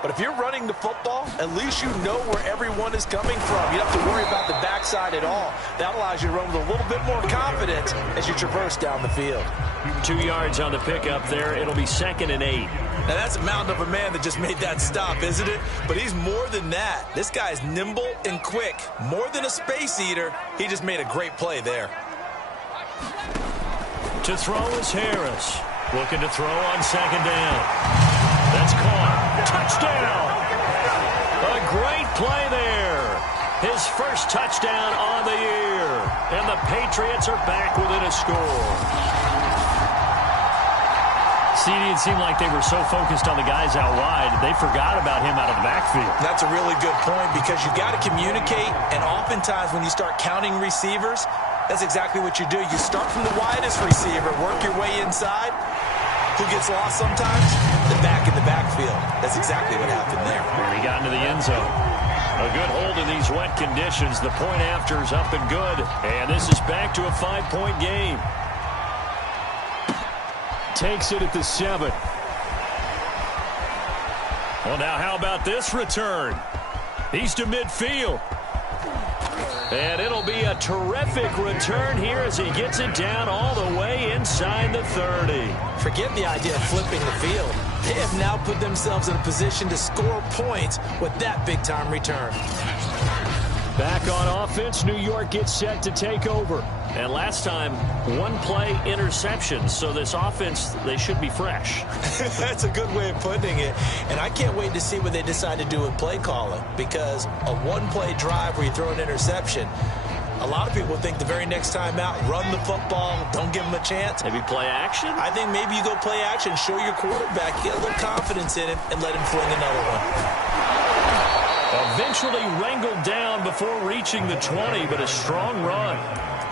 But if you're running the football, at least you know where everyone is coming from. You don't have to worry about the backside at all. That allows you to run with a little bit more confidence as you traverse down the field. 2 yards on the pickup there. It'll be 2nd and 8. Now, that's a mountain of a man that just made that stop, isn't it? But he's more than that. This guy's nimble and quick. More than a space eater, he just made a great play there. To throw is Harris. Looking to throw on 2nd down. That's caught. Touchdown! A great play there. His first touchdown on the year. And the Patriots are back within a score. CD, it seemed like they were so focused on the guys out wide, they forgot about him out of the backfield. That's a really good point because you got to communicate, and oftentimes when you start counting receivers, that's exactly what you do. You start from the widest receiver, work your way inside. Who gets lost sometimes? The back in the backfield. That's exactly what happened there. And he got into the end zone. A good hold in these wet conditions. The point after is up and good. And this is back to a 5-point game. Takes it at the 7. Well, now how about this return? He's to midfield. And it'll be a terrific return here as he gets it down all the way inside the 30. Forget the idea of flipping the field. They have now put themselves in a position to score points with that big-time return. Back on offense, New York gets set to take over. And last time, 1-play interception. So this offense, they should be fresh. That's a good way of putting it. And I can't wait to see what they decide to do with play calling. Because a 1-play drive where you throw an interception, a lot of people think the very next time out, run the football, don't give them a chance. Maybe play action? I think maybe you go play action, show your quarterback, get a little confidence in him, and let him fling another one. Eventually wrangled down before reaching the 20, but a strong run.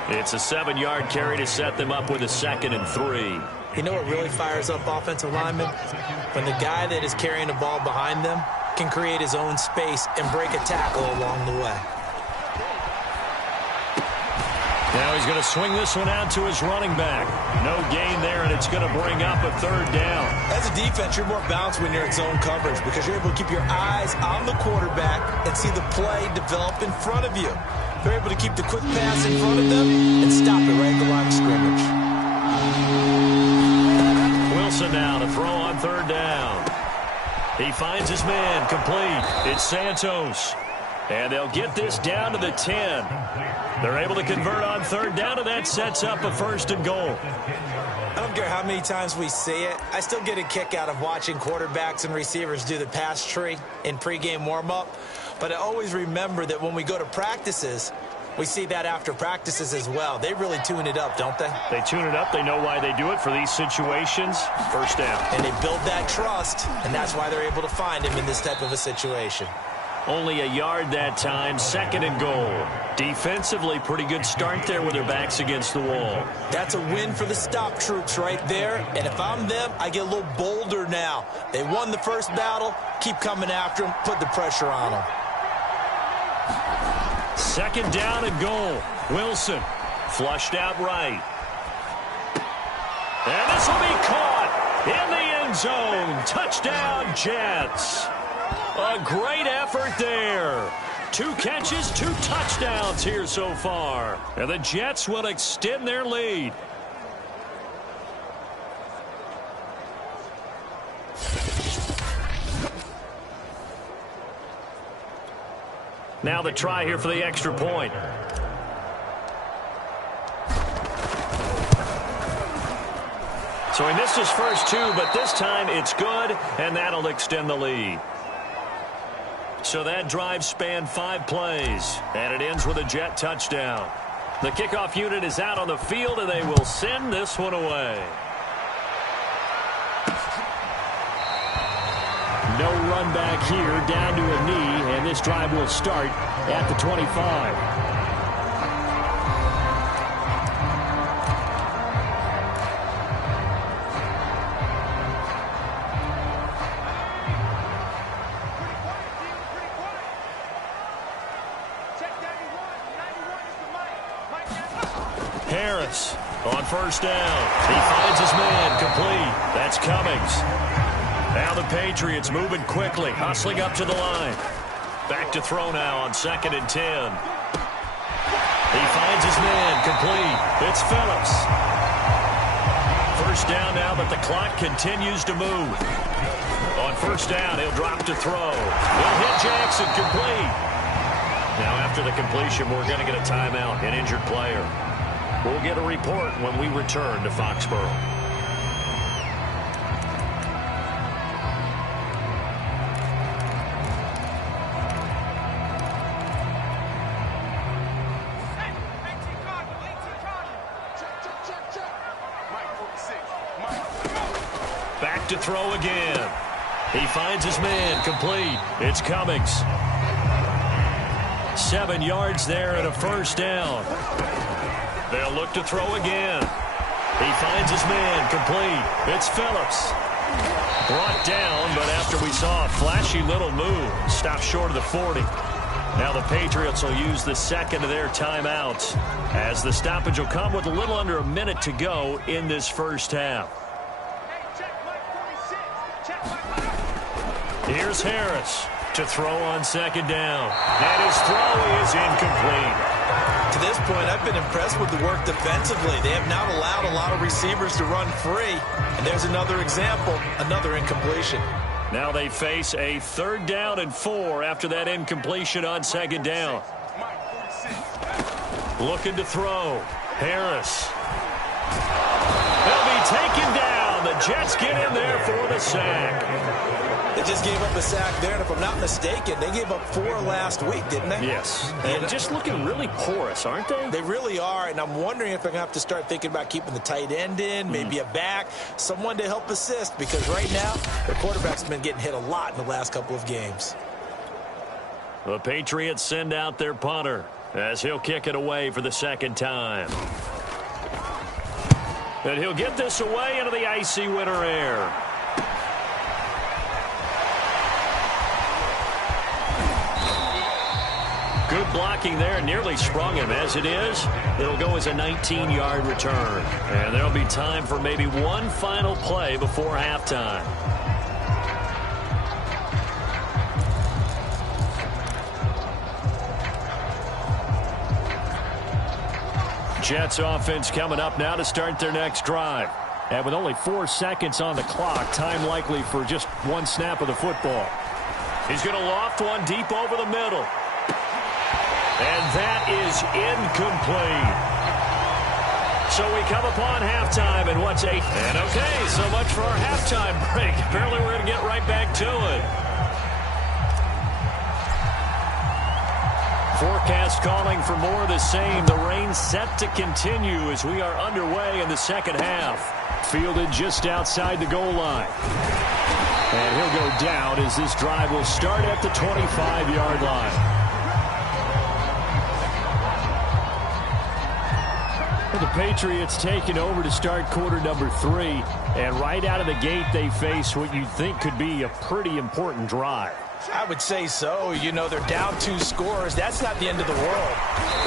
It's a 7-yard carry to set them up with a 2nd and 3. You know what really fires up offensive linemen? When the guy that is carrying the ball behind them can create his own space and break a tackle along the way. Now he's going to swing this one out to his running back. No gain there, and it's going to bring up a 3rd down. As a defense, you're more balanced when you're in zone coverage because you're able to keep your eyes on the quarterback and see the play develop in front of you. They're able to keep the quick pass in front of them and stop it right at the line of scrimmage. Wilson now to throw on 3rd down. He finds his man complete. It's Santos. And they'll get this down to the 10. They're able to convert on 3rd down, and that sets up a 1st and goal. I don't care how many times we see it. I still get a kick out of watching quarterbacks and receivers do the pass tree in pregame warm-up. But I always remember that when we go to practices, we see that after practices as well. They really tune it up, don't they? They tune it up. They know why they do it for these situations. 1st down. And they build that trust, and that's why they're able to find him in this type of a situation. Only a yard that time, 2nd and goal. Defensively, pretty good start there with their backs against the wall. That's a win for the stop troops right there. And if I'm them, I get a little bolder now. They won the first battle. Keep coming after them. Put the pressure on them. 2nd down and goal. Wilson flushed out right. And this will be caught in the end zone. Touchdown, Jets. A great effort there. 2 catches, 2 touchdowns here so far. And the Jets will extend their lead. Now the try here for the extra point. So he missed his first 2, but this time it's good, and that'll extend the lead. So that drive spanned 5 plays, and it ends with a Jet touchdown. The kickoff unit is out on the field, and they will send this one away. No run back here, down to a knee, and this drive will start at the 25. Harris on first down. He finds his man complete. That's Cummings. Now the Patriots moving quickly, hustling up to the line. Back to throw now on 2nd and 10. He finds his man complete. It's Phillips. First down now, but the clock continues to move. On first down, he'll drop to throw. He'll hit Jackson complete. Now after the completion, we're going to get a timeout, an injured player. We'll get a report when we return to Foxborough. Back to throw again. He finds his man complete. It's Cummings. 7 yards there and a first down. They'll look to throw again. He finds his man complete. It's Phillips. Brought down, but after we saw a flashy little move, stopped short of the 40. Now the Patriots will use the second of their timeouts, as the stoppage will come with a little under a minute to go in this first half. Here's Harris to throw on 2nd down. And his throw is incomplete. To this point, I've been impressed with the work defensively. They have not allowed a lot of receivers to run free. And there's another example, another incompletion. Now they face a 3rd down and 4 after that incompletion on 2nd down. Looking to throw. Harris. They'll be taken down. The Jets get in there for the sack. They just gave up a sack there, and if I'm not mistaken, they gave up 4 last week, didn't they? Yes. And just looking really porous, aren't they? They really are, and I'm wondering if they're going to have to start thinking about keeping the tight end in, maybe a back, someone to help assist, because right now, their quarterback's been getting hit a lot in the last couple of games. The Patriots send out their punter as he'll kick it away for the 2nd time. And he'll get this away into the icy winter air. Good blocking there, nearly sprung him. As it is, it'll go as a 19-yard return. And there'll be time for maybe one final play before halftime. Jets offense coming up now to start their next drive. And with only 4 seconds on the clock, time likely for just one snap of the football. He's going to loft one deep over the middle. And that is incomplete. So we come upon halftime, and what's and okay, so much for our halftime break. Apparently we're going to get right back to it. Forecast calling for more of the same. The rain set to continue as we are underway in the 2nd half. Fielded just outside the goal line. And he'll go down as this drive will start at the 25-yard line. The Patriots taking over to start quarter number 3. And right out of the gate, they face what you'd think could be a pretty important drive. I would say so. You know, they're down 2 scores. That's not the end of the world.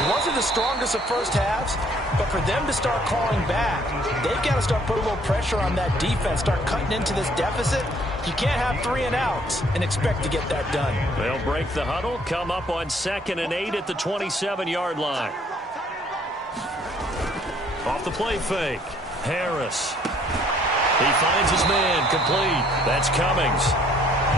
It wasn't the strongest of first halves, but for them to start calling back, they've got to start putting a little pressure on that defense, start cutting into this deficit. You can't have 3 and outs and expect to get that done. They'll break the huddle, come up on 2nd and 8 at the 27-yard line. Off the play fake, Harris. He finds his man complete. That's Cummings.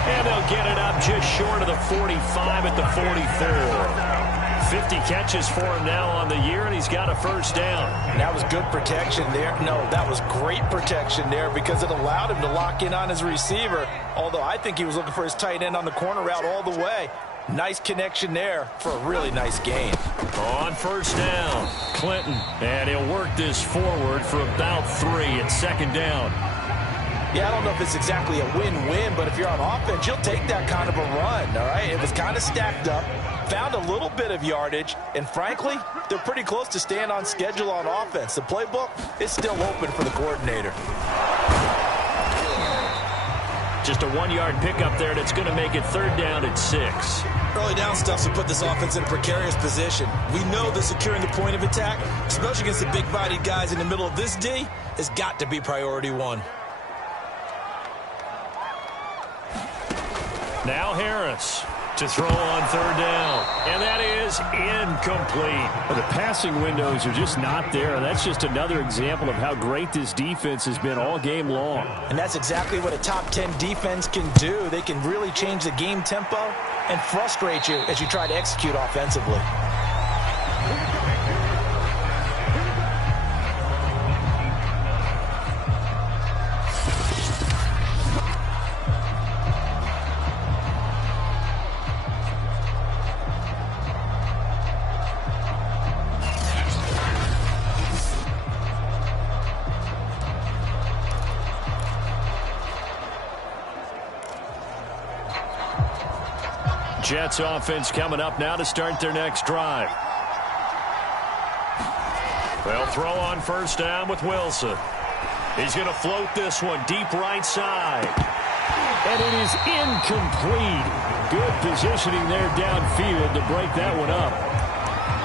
And they'll get it up just short of the 45 at the 44. 50 catches for him now on the year, and he's got a first down. And that was good protection there. No, that was great protection there because it allowed him to lock in on his receiver, although I think he was looking for his tight end on the corner route all the way. Nice connection there for a really nice gain. On first down, Clinton. And he'll work this forward for about 3 at second down. Yeah, I don't know if it's exactly a win-win, but if you're on offense, you'll take that kind of a run, all right? It was kind of stacked up, found a little bit of yardage, and frankly, they're pretty close to staying on schedule on offense. The playbook is still open for the coordinator. Just a 1-yard pickup there, and it's going to make it third down at 6. Early down stuff to put this offense in a precarious position. We know that securing the point of attack, especially against the big-bodied guys in the middle of this D, has got to be priority 1. Now Harris to throw on third down. And that is incomplete. The passing windows are just not there. That's just another example of how great this defense has been all game long. And that's exactly what a top 10 defense can do. They can really change the game tempo and frustrate you as you try to execute offensively. Jets offense coming up now to start their next drive. They'll throw on first down with Wilson. He's going to float this one deep right side. And it is incomplete. Good positioning there downfield to break that one up.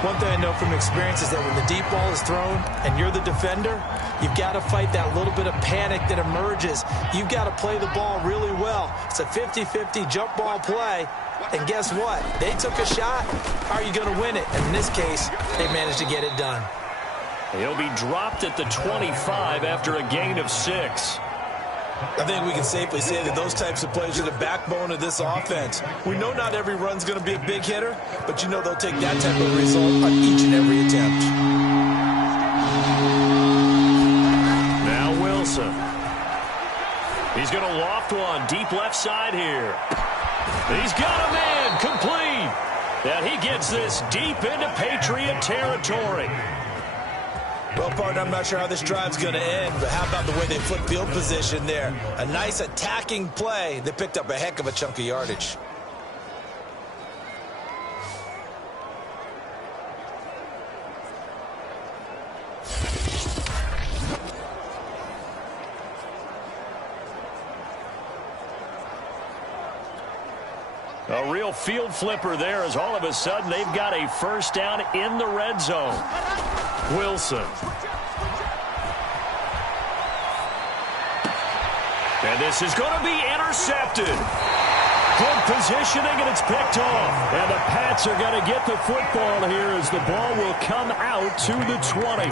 One thing I know from experience is that when the deep ball is thrown and you're the defender, you've got to fight that little bit of panic that emerges. You've got to play the ball really well. It's a 50-50 jump ball play. And guess what? They took a shot. How are you going to win it? And in this case, they managed to get it done. He'll be dropped at the 25 after a gain of 6. I think we can safely say that those types of plays are the backbone of this offense. We know not every run's going to be a big hitter, but you know they'll take that type of result on each and every attempt. Now Wilson. He's going to loft one deep left side here. He's got a man complete. And he gets this deep into Patriot territory. Well, partner, I'm not sure how this drive's going to end, but how about the way they flip field position there? A nice attacking play. They picked up a heck of a chunk of yardage. A real field flipper there as all of a sudden they've got a first down in the red zone. Wilson. And this is going to be intercepted. Good positioning, and it's picked off. And the Pats are going to get the football here as the ball will come out to the 20.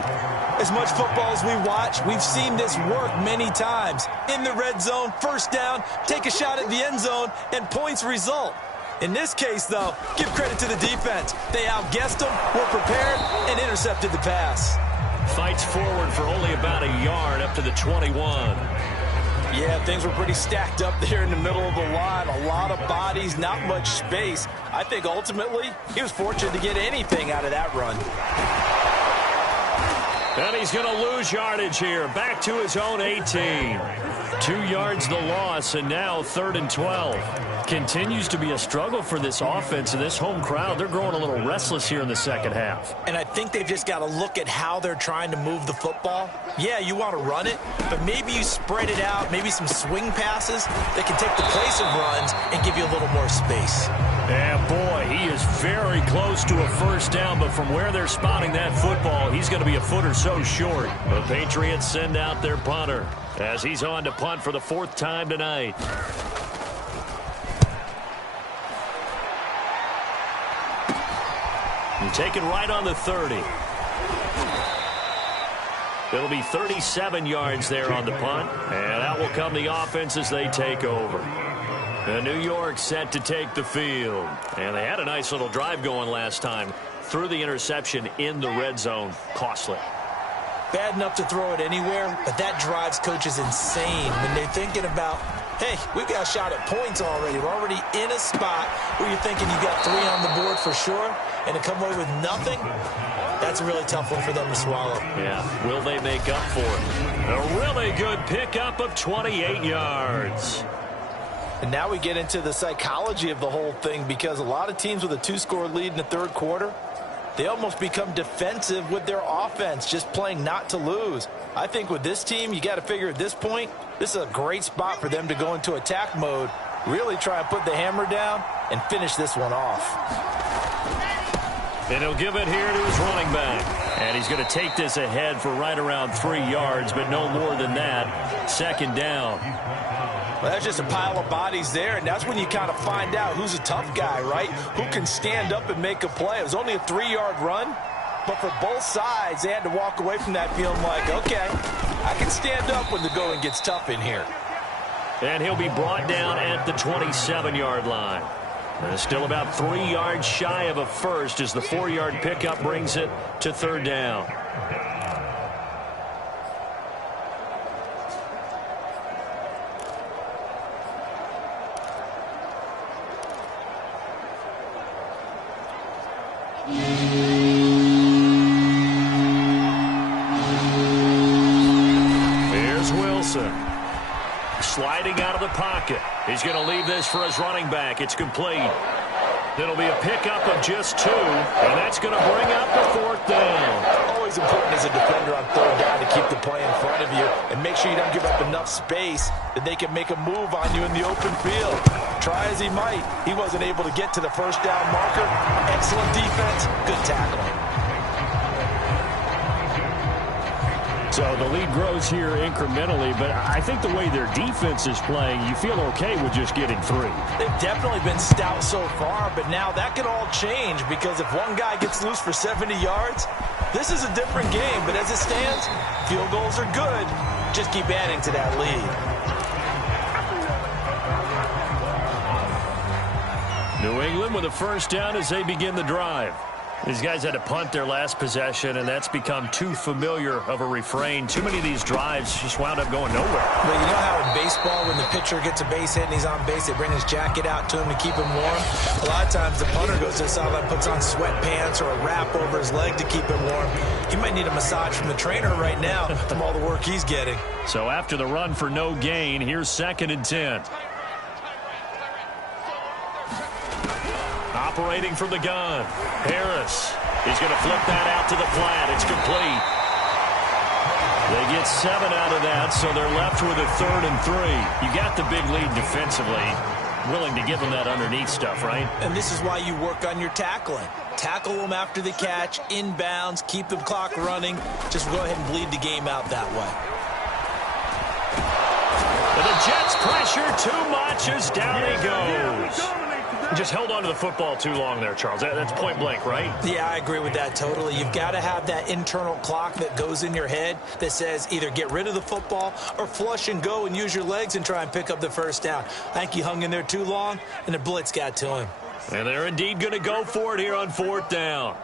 As much football as we watch, we've seen this work many times. In the red zone, first down, take a shot at the end zone, and points result. In this case, though, give credit to the defense. They outguessed them, were prepared, and intercepted the pass. Fights forward for only about a yard up to the 21. Yeah, things were pretty stacked up there in the middle of the line. A lot of bodies, not much space. I think ultimately he was fortunate to get anything out of that run. And he's going to lose yardage here. Back to his own 18. 2 yards the loss, and now 3rd and 12. Continues to be a struggle for this offense and this home crowd. They're growing a little restless here in the second half. And I think they've just got to look at how they're trying to move the football. Yeah, you want to run it, but maybe you spread it out, maybe some swing passes that can take the place of runs and give you a little more space. And boy, he is very close to a first down, but from where they're spotting that football, he's going to be a foot or so short. The Patriots send out their punter as he's on to punt for the 4th time tonight. And taken right on the 30. It'll be 37 yards there on the punt, and out will come the offense as they take over. And New York set to take the field. And they had a nice little drive going last time. Threw the interception in the red zone. Costly. Bad enough to throw it anywhere, but that drives coaches insane when they're thinking about hey, we've got a shot at points already. We're already in a spot where you're thinking you got 3 on the board for sure, and to come away with nothing, that's a really tough one for them to swallow. Yeah, will they make up for it? A really good pickup of 28 yards. And now we get into the psychology of the whole thing, because a lot of teams with a 2-score lead in the third quarter, they almost become defensive with their offense, just playing not to lose. I think with this team, you got to figure at this point, this is a great spot for them to go into attack mode, really try and put the hammer down and finish this one off. And he'll give it here to his running back. And he's going to take this ahead for right around 3 yards, but no more than that. Second down. Well, that's just a pile of bodies there, and that's when you kind of find out who's a tough guy, right? Who can stand up and make a play. It was only a 3-yard run, but for both sides, they had to walk away from that feeling like, okay, I can stand up when the going gets tough in here. And he'll be brought down at the 27-yard line. And still about 3 yards shy of a first as the 4-yard pickup brings it to third down. Here's Wilson. Sliding out of the pocket. He's going to leave this for his running back. It's complete. It'll be a pickup of just 2, and that's going to bring up the 4th down. Always important as a defender on third down to keep the play in front of you and make sure you don't give up enough space that they can make a move on you in the open field. Try as he might, he wasn't able to get to the first down marker. Excellent defense, good tackling. So the lead grows here incrementally, but I think the way their defense is playing, you feel okay with just getting 3. They've definitely been stout so far, but now that could all change, because if one guy gets loose for 70 yards, this is a different game. But as it stands, field goals are good. Just keep adding to that lead. New England with a first down as they begin the drive. These guys had to punt their last possession, and that's become too familiar of a refrain. Too many of these drives just wound up going nowhere. Well, you know how in baseball, when the pitcher gets a base hit and he's on base, they bring his jacket out to him to keep him warm? A lot of times the punter goes to the sideline, puts on sweatpants or a wrap over his leg to keep him warm. He might need a massage from the trainer right now from all the work he's getting. So after the run for no gain, here's 2nd and 10. Operating from the gun, Harris. He's going to flip that out to the flat. It's complete. They get 7 out of that, so they're left with a 3rd and 3. You got the big lead defensively. Willing to give them that underneath stuff, right? And this is why you work on your tackling. Tackle them after the catch, inbounds, keep the clock running. Just go ahead and bleed the game out that way. And the Jets pressure too much as down he goes. Just held on to the football too long there, Charles. That's point blank, right? Yeah, I agree with that totally. You've got to have that internal clock that goes in your head that says either get rid of the football or flush and go and use your legs and try and pick up the first down. I think he hung in there too long, and the blitz got to him. And they're indeed going to go for it here on 4th down.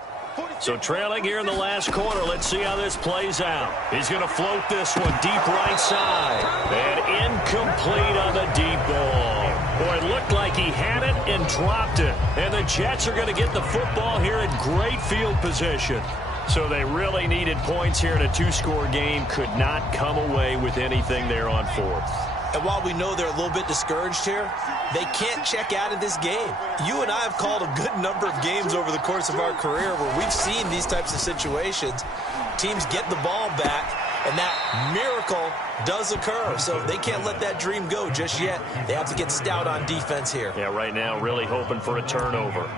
So trailing here in the last quarter, let's see how this plays out. He's going to float this one deep right side. And incomplete on the deep ball. Boy, it looked like he had it and dropped it. And the Jets are going to get the football here in great field position. So they really needed points here in a 2-score game. Could not come away with anything there on 4th. And while we know they're a little bit discouraged here, they can't check out of this game. You and I have called a good number of games over the course of our career where we've seen these types of situations. Teams get the ball back, and that miracle does occur. So they can't let that dream go just yet. They have to get stout on defense here. Yeah, right now really hoping for a turnover.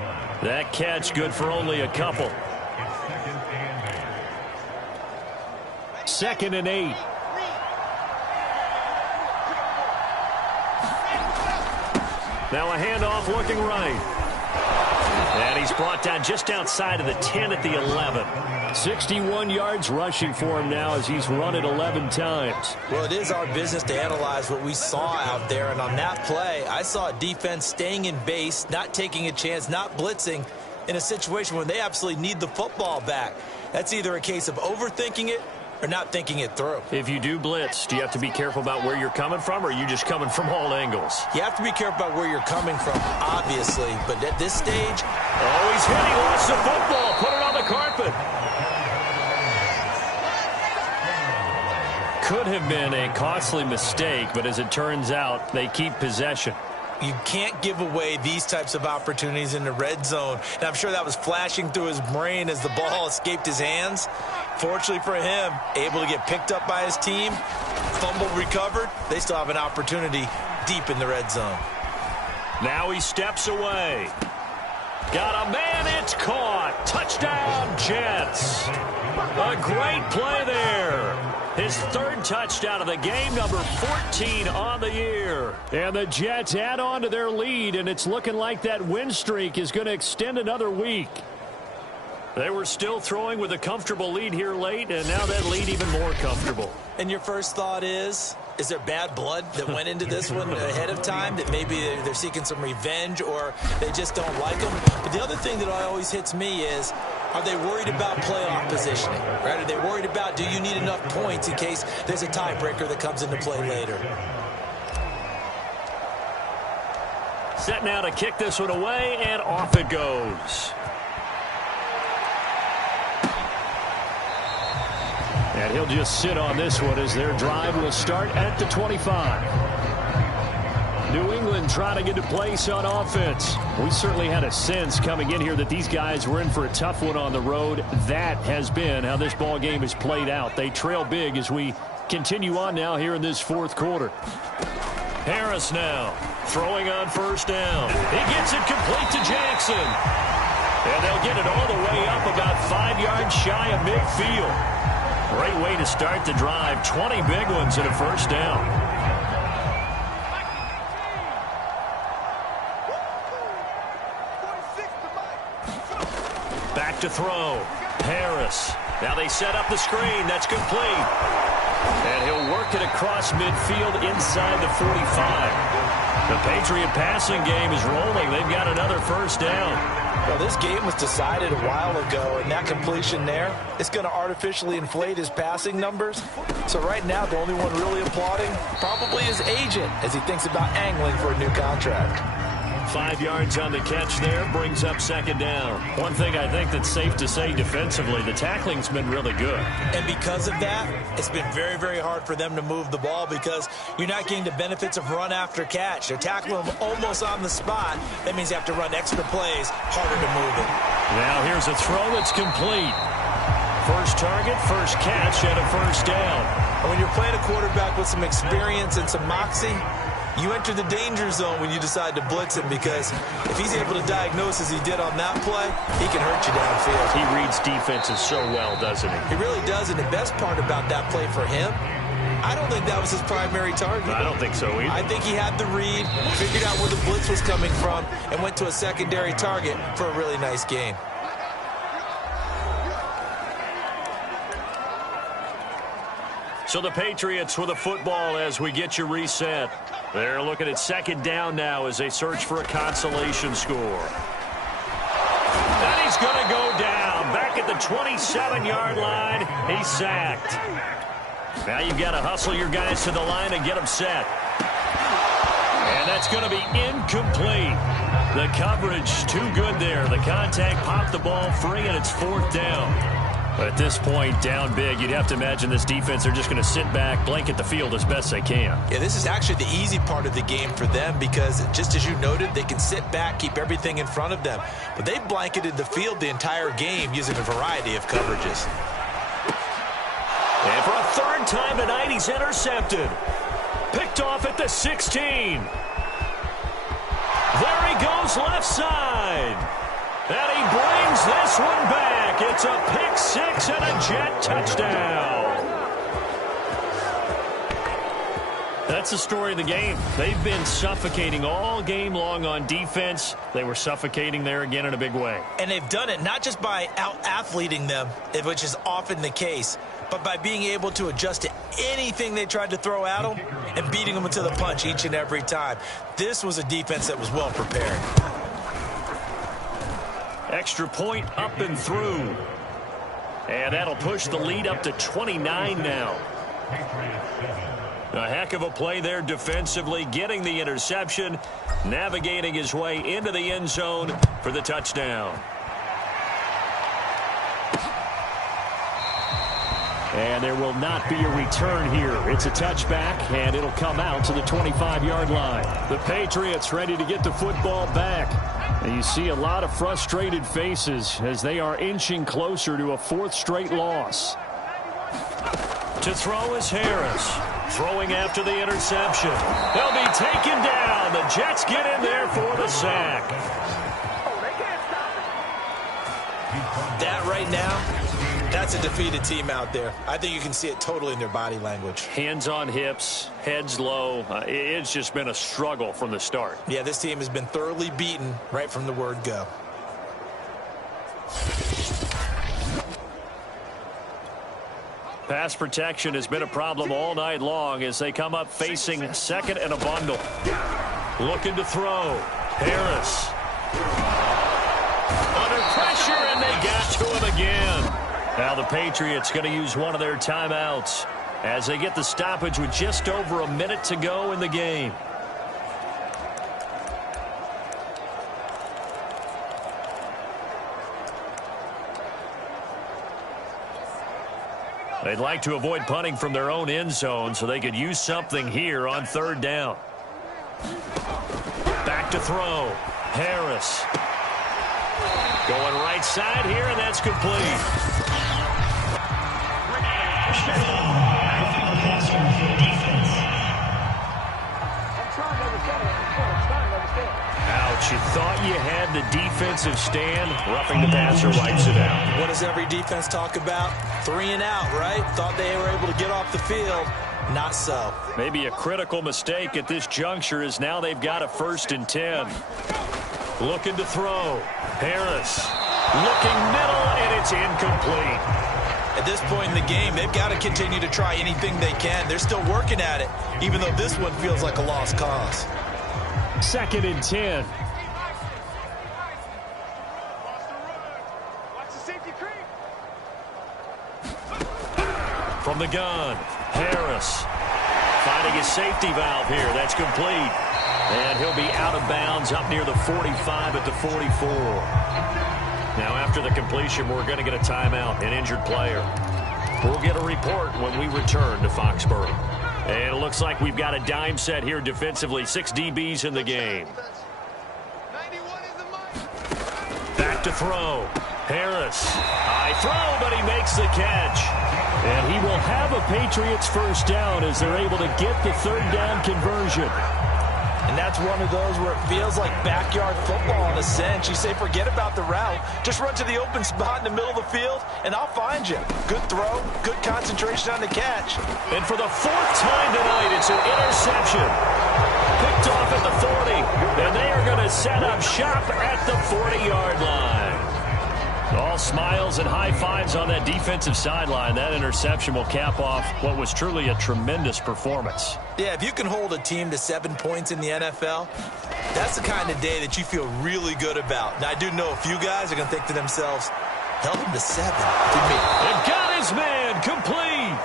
That catch good for only a couple. 2nd and 8. Now a handoff looking right. And he's brought down just outside of the 10 at the 11. 61 yards rushing for him now as he's run it 11 times. Well, it is our business to analyze what we saw out there. And on that play, I saw a defense staying in base, not taking a chance, not blitzing in a situation where they absolutely need the football back. That's either a case of overthinking it or not thinking it through. If you do blitz, do you have to be careful about where you're coming from, or are you just coming from all angles? You have to be careful about where you're coming from, obviously, but at this stage... Oh, he's hit. He lost the football. Put it on the carpet. Could have been a costly mistake, but as it turns out, they keep possession. You can't give away these types of opportunities in the red zone. And I'm sure that was flashing through his brain as the ball escaped his hands. Fortunately for him, able to get picked up by his team, fumble recovered. They still have an opportunity deep in the red zone. Now he steps away. Got a man, it's caught. Touchdown, Jets. A great play there. His third touchdown of the game, number 14 on the year. And the Jets add on to their lead, and it's looking like that win streak is going to extend another week. They were still throwing with a comfortable lead here late, and now that lead even more comfortable. And your first thought is there bad blood that went into this one ahead of time, that maybe they're seeking some revenge or they just don't like them? But the other thing that always hits me is, are they worried about playoff positioning? Right? Are they worried about, do you need enough points in case there's a tiebreaker that comes into play later? Set now to kick this one away, and off it goes. And he'll just sit on this one as their drive will start at the 25. New England trying to get a place on offense. We certainly had a sense coming in here that these guys were in for a tough one on the road. That has been how this ball game has played out. They trail big as we continue on now here in this fourth quarter. Harris now throwing on first down. He gets it complete to Jackson. And they'll get it all the way up about 5 yards shy of midfield. Great way to start the drive. 20 big ones and a first down. Back to throw. Harris. Now they set up the screen. That's complete. And he'll work it across midfield inside the 45. The Patriot passing game is rolling. They've got another first down. Well, this game was decided a while ago, and that completion there is going to artificially inflate his passing numbers. So right now, the only one really applauding probably his agent as he thinks about angling for a new contract. 5 yards on the catch there, brings up second down. One thing I think that's safe to say defensively, the tackling's been really good. And because of that, it's been very, very hard for them to move the ball because you're not getting the benefits of run after catch. They're tackling them almost on the spot. That means you have to run extra plays, harder to move it. Now here's a throw that's complete. First target, first catch, and a first down. And when you're playing a quarterback with some experience and some moxie, you enter the danger zone when you decide to blitz him because if he's able to diagnose as he did on that play, he can hurt you downfield. He reads defenses so well, doesn't he? He really does, and the best part about that play for him, I don't think that was his primary target. I don't think so either. I think he had the read, figured out where the blitz was coming from, and went to a secondary target for a really nice gain. So the Patriots with a football as we get you reset. They're looking at second down now as they search for a consolation score. And he's going to go down. Back at the 27-yard line, he's sacked. Now you've got to hustle your guys to the line and get them set. And that's going to be incomplete. The coverage too good there. The contact popped the ball free, and it's fourth down. But at this point, down big, you'd have to imagine this defense, they're just going to sit back, blanket the field as best they can. Yeah, this is actually the easy part of the game for them because, just as you noted, they can sit back, keep everything in front of them. But they blanketed the field the entire game using a variety of coverages. And for a third time tonight, he's intercepted. Picked off at the 16. There he goes left side. And he brings this one back. It's a pick six and a Jet touchdown. That's the story of the game. They've been suffocating all game long on defense. They were suffocating there again in a big way. And they've done it not just by out-athleting them, which is often the case, but by being able to adjust to anything they tried to throw at them and beating them to the punch each and every time. This was a defense that was well prepared. Extra point up and through. And that'll push the lead up to 29 now. A heck of a play there defensively, getting the interception, navigating his way into the end zone for the touchdown. And there will not be a return here. It's a touchback, and it'll come out to the 25-yard line. The Patriots ready to get the football back. And you see a lot of frustrated faces as they are inching closer to a fourth straight loss. To throw is Harris. Throwing after the interception. They'll be taken down. The Jets get in there for the sack. That right now, that's a defeated team out there. I think you can see it totally in their body language. Hands on hips, heads low. It's just been a struggle from the start. Yeah, this team has been thoroughly beaten right from the word go. Pass protection has been a problem all night long as they come up facing second and a bundle. Looking to throw. Harris. Under pressure, and they got to him again. Now the Patriots going to use one of their timeouts as they get the stoppage with just over a minute to go in the game. They'd like to avoid punting from their own end zone so they could use something here on third down. Back to throw. Harris. Going right side here, and that's complete. Ouch, you thought you had the defensive stand. Roughing the passer wipes it out. What does every defense talk about? 3 and out, right? Thought they were able to get off the field. Not so. Maybe a critical mistake at this juncture is now they've got a 1st and 10. Looking to throw. Harris. Looking middle, and it's incomplete. At this point in the game, they've got to continue to try anything they can. They're still working at it, even though this one feels like a lost cause. 2nd and 10. From the gun, Harris finding his safety valve here. That's complete. And he'll be out of bounds up near the 45 at the 44. Now after the completion, we're going to get a timeout, an injured player. We'll get a report when we return to Foxborough. And it looks like we've got a dime set here defensively. 6 DBs in the game. Back to throw. Harris. High throw, but he makes the catch. And he will have a Patriots 1st down as they're able to get the 3rd down conversion. And that's one of those where it feels like backyard football in a sense. You say, forget about the route. Just run to the open spot in the middle of the field, and I'll find you. Good throw, good concentration on the catch. And for the 4th time tonight, it's an interception. Picked off at the 40, and they are going to set up shop at the 40-yard line. All smiles and high fives on that defensive sideline. That interception will cap off what was truly a tremendous performance. Yeah, if you can hold a team to 7 points in the NFL, that's the kind of day that you feel really good about. Now, I do know a few guys are going to think to themselves, held him to 7. And got his man complete.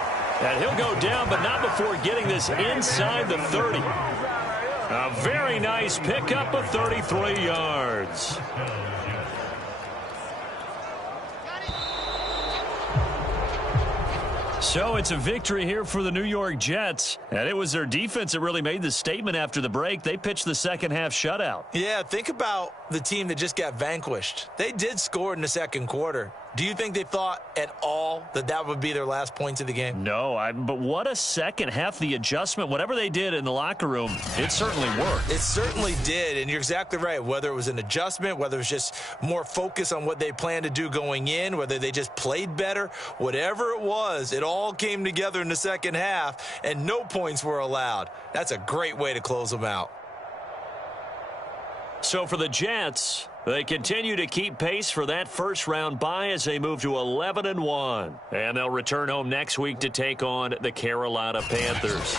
And he'll go down, but not before getting this inside the 30. A very nice pickup of 33 yards. So it's a victory here for the New York Jets. And it was their defense that really made the statement after the break. They pitched the second half shutout. Yeah, think about the team that just got vanquished. They did score in the 2nd quarter. Do you think they thought at all that that would be their last points of the game? No, but what a second half. The adjustment, whatever they did in the locker room, it certainly worked. It certainly did, and you're exactly right. Whether it was an adjustment, whether it was just more focus on what they planned to do going in, whether they just played better, whatever it was, it all came together in the second half, and no points were allowed. That's a great way to close them out. So for the Jets, They continue to keep pace for that first-round bye as they move to 11-1. And they'll return home next week to take on the Carolina Panthers.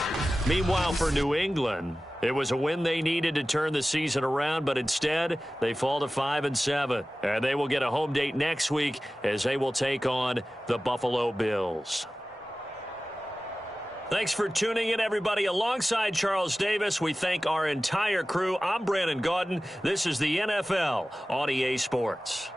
Meanwhile, for New England, it was a win they needed to turn the season around, but instead they fall to 5-7. And they will get a home date next week as they will take on the Buffalo Bills. Thanks for tuning in, everybody. Alongside Charles Davis, we thank our entire crew. I'm Brandon Gaudin. This is the NFL on EA Sports.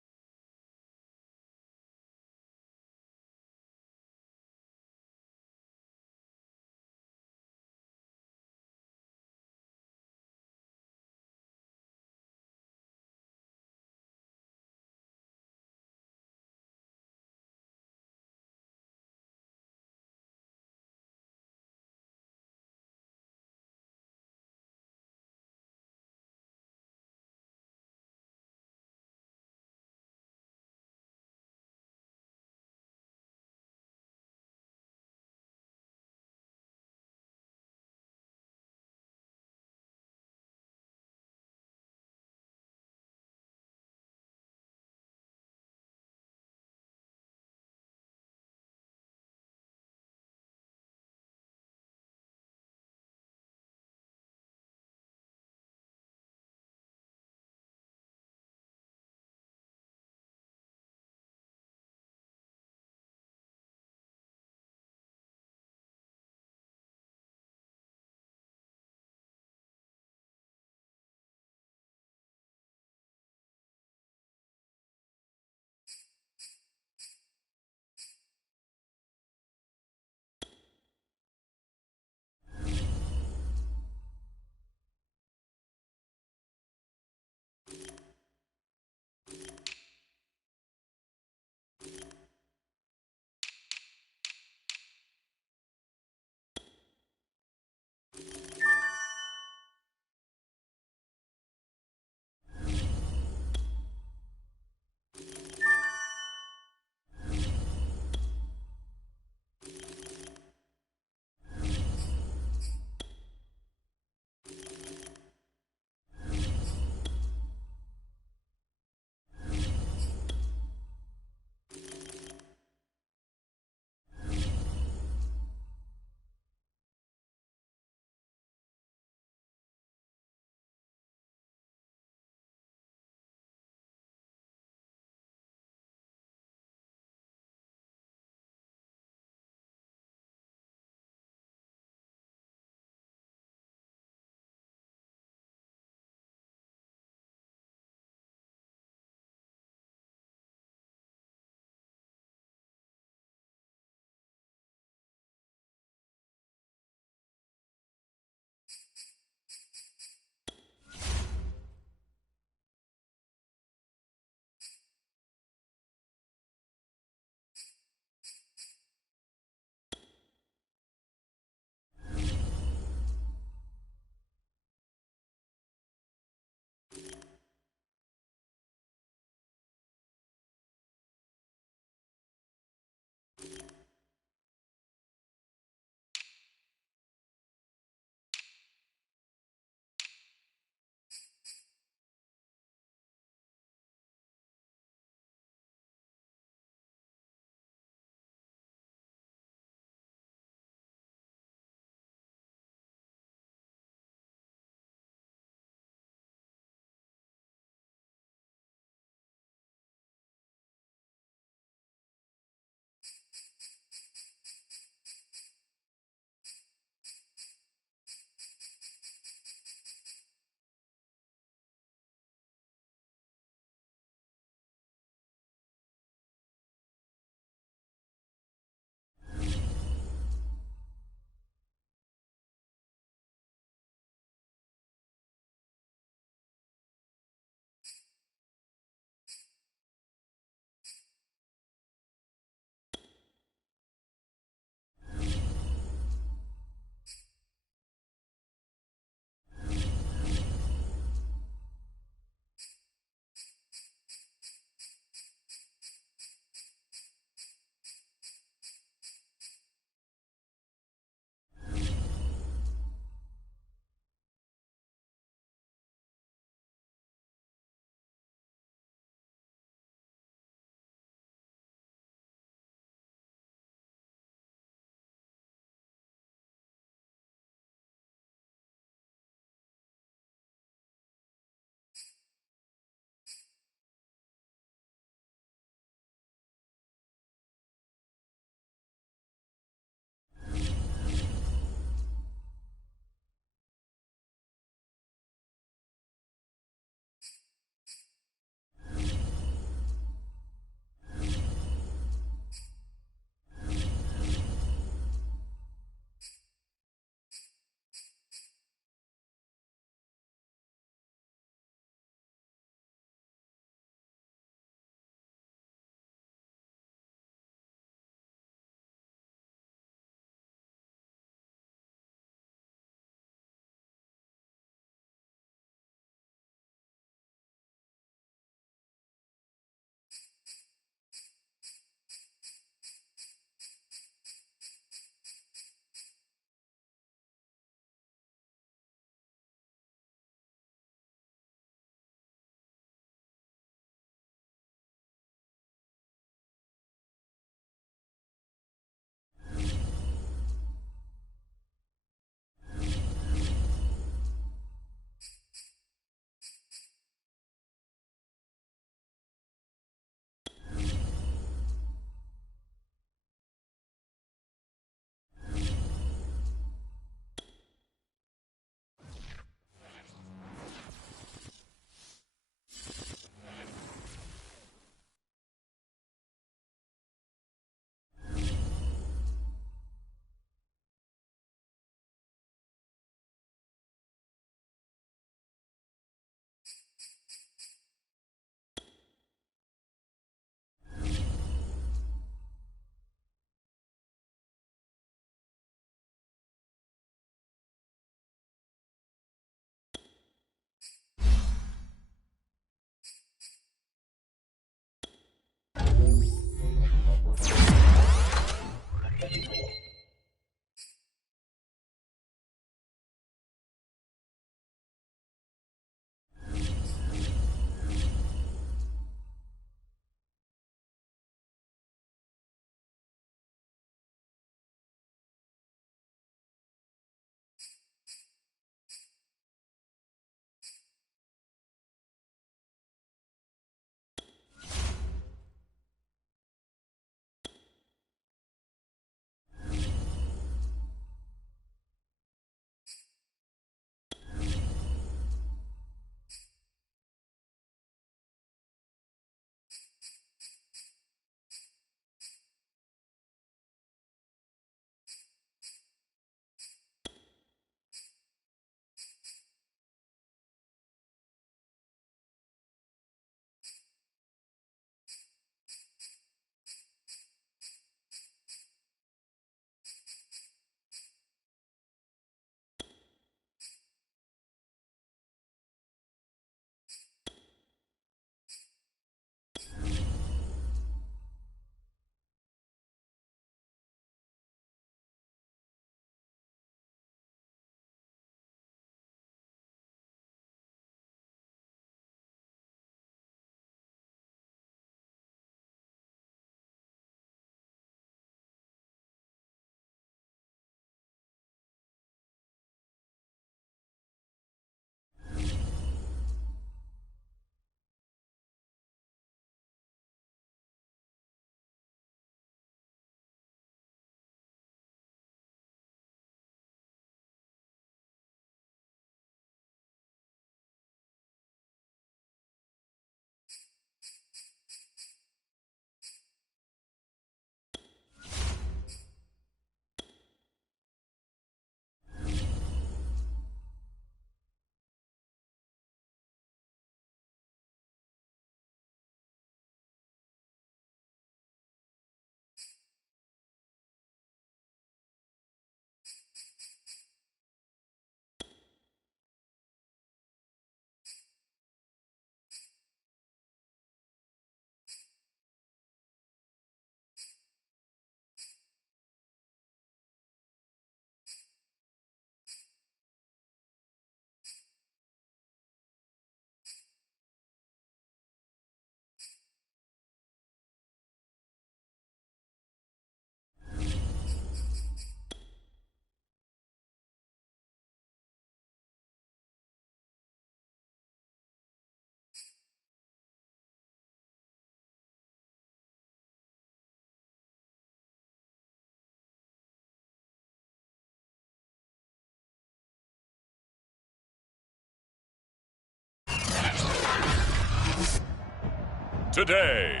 today.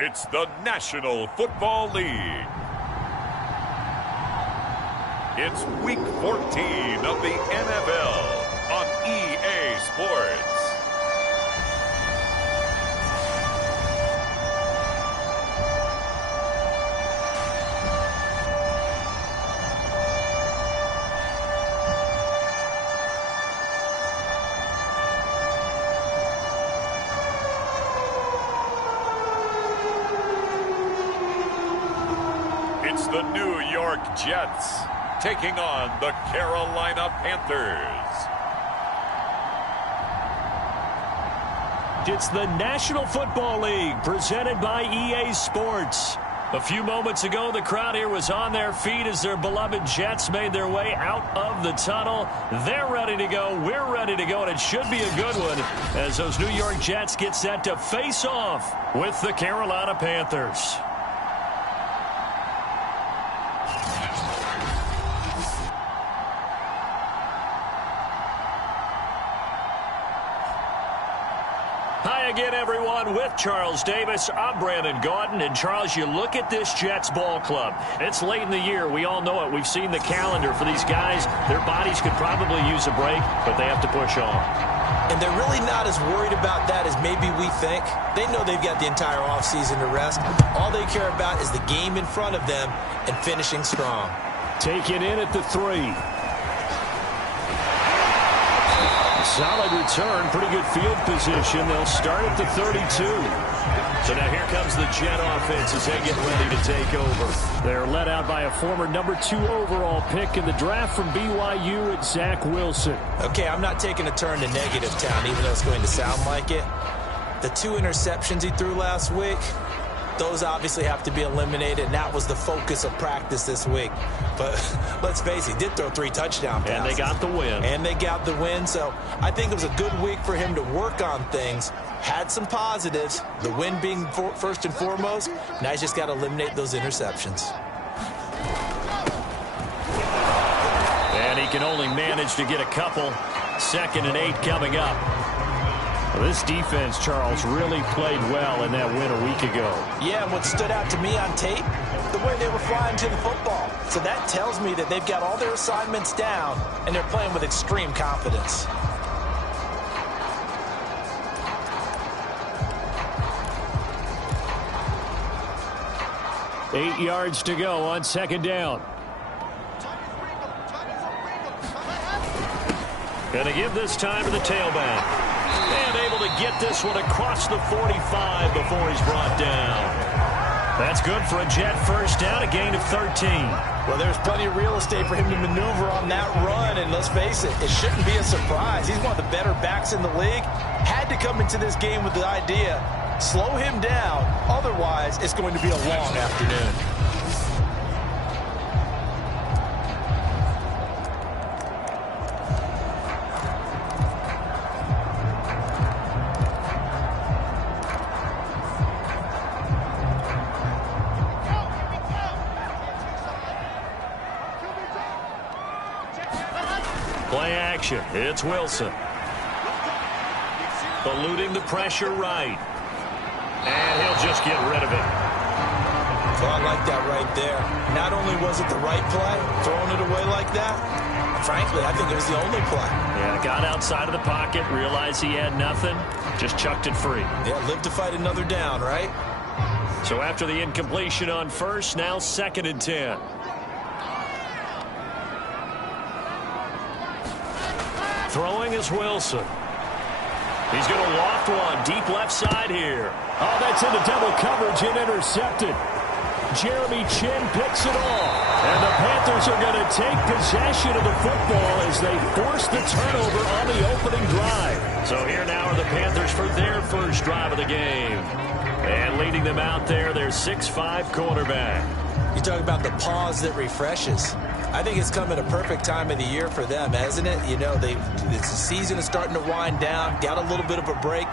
It's the National Football League. It's Week 14 of the NFL on EA Sports. It's the New York Jets taking on the Carolina Panthers. It's the National Football League presented by EA Sports. A few moments ago, the crowd here was on their feet as their beloved Jets made their way out of the tunnel. They're ready to go. We're ready to go, and it should be a good one as those New York Jets get set to face off with the Carolina Panthers. Hi again, everyone. With Charles Davis, I'm Brandon Gaudin. And, Charles, you look at this Jets ball club. It's late in the year. We all know it. We've seen the calendar for these guys. Their bodies could probably use a break, but they have to push on. And they're really not as worried about that as maybe we think. They know they've got the entire offseason to rest. All they care about is the game in front of them and finishing strong. Taken in at the 3. Solid return, pretty good field position. They'll start at the 32. So now here comes the Jet offense as they get ready to take over. They're led out by a former #2 overall pick in the draft from BYU at Zach Wilson. Okay, I'm not taking a turn to negative town, even though it's going to sound like it. The 2 interceptions he threw last week, those obviously have to be eliminated, and that was the focus of practice this week. But let's face it, he did throw 3 touchdown passes. And they got the win. And they got the win, so I think it was a good week for him to work on things. Had some positives, the win being first and foremost. Now he's just got to eliminate those interceptions. And he can only manage to get a couple. 2nd and 8 coming up. Well, this defense, Charles, really played well in that win a week ago. Yeah, and what stood out to me on tape, the way they were flying to the football. So that tells me that they've got all their assignments down, and they're playing with extreme confidence. Eight yards to go on 2nd down. Going to give this time to the tailback. And able to get this one across the 45 before he's brought down. That's good for a Jet first down, a gain of 13. Well, there's plenty of real estate for him to maneuver on that run, and let's face it, it shouldn't be a surprise. He's one of the better backs in the league. Had to come into this game with the idea, slow him down, otherwise it's going to be a long afternoon. Play action. It's Wilson. Eluding the pressure right. And he'll just get rid of it. Well, I like that right there. Not only was it the right play, throwing it away like that, frankly, I think it was the only play. Yeah, got outside of the pocket, realized he had nothing, just chucked it free. Yeah, live to fight another down, right? So after the incompletion on first, now 2nd and 10. Throwing is Wilson. He's going to loft one deep left side here. Oh, that's into double coverage and intercepted. Jeremy Chin picks it off. And the Panthers are going to take possession of the football as they force the turnover on the opening drive. So here now are the Panthers for their first drive of the game. And leading them out there, their 6'5" quarterback. You talk about the pause that refreshes. I think it's come at a perfect time of the year for them, hasn't it? You know, the season is starting to wind down, got a little bit of a break.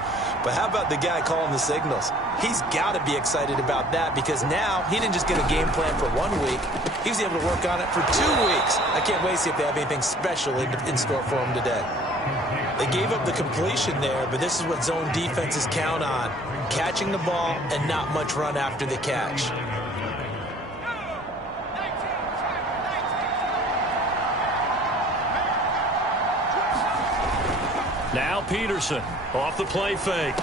But how about the guy calling the signals? He's got to be excited about that because now he didn't just get a game plan for 1 week. He was able to work on it for 2 weeks. I can't wait to see if they have anything special in store for him today. They gave up the completion there, but this is what zone defenses count on. Catching the ball and not much run after the catch. Now Peterson off the play fake.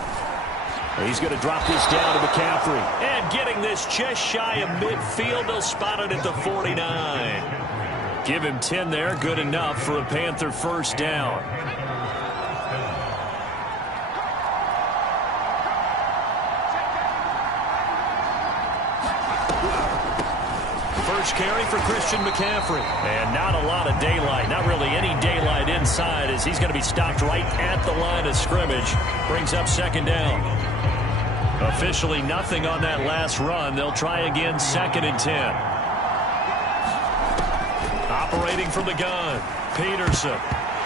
He's going to drop this down to McCaffrey. And getting this just shy of midfield. They'll spot it at the 49. Give him 10 there. Good enough for a Panther first down. First carry for Christian McCaffrey. And not a lot of daylight. Not really any daylight inside as he's going to be stopped right at the line of scrimmage. Brings up second down. Officially nothing on that last run. They'll try again, 2nd and 10. Operating from the gun, Peterson.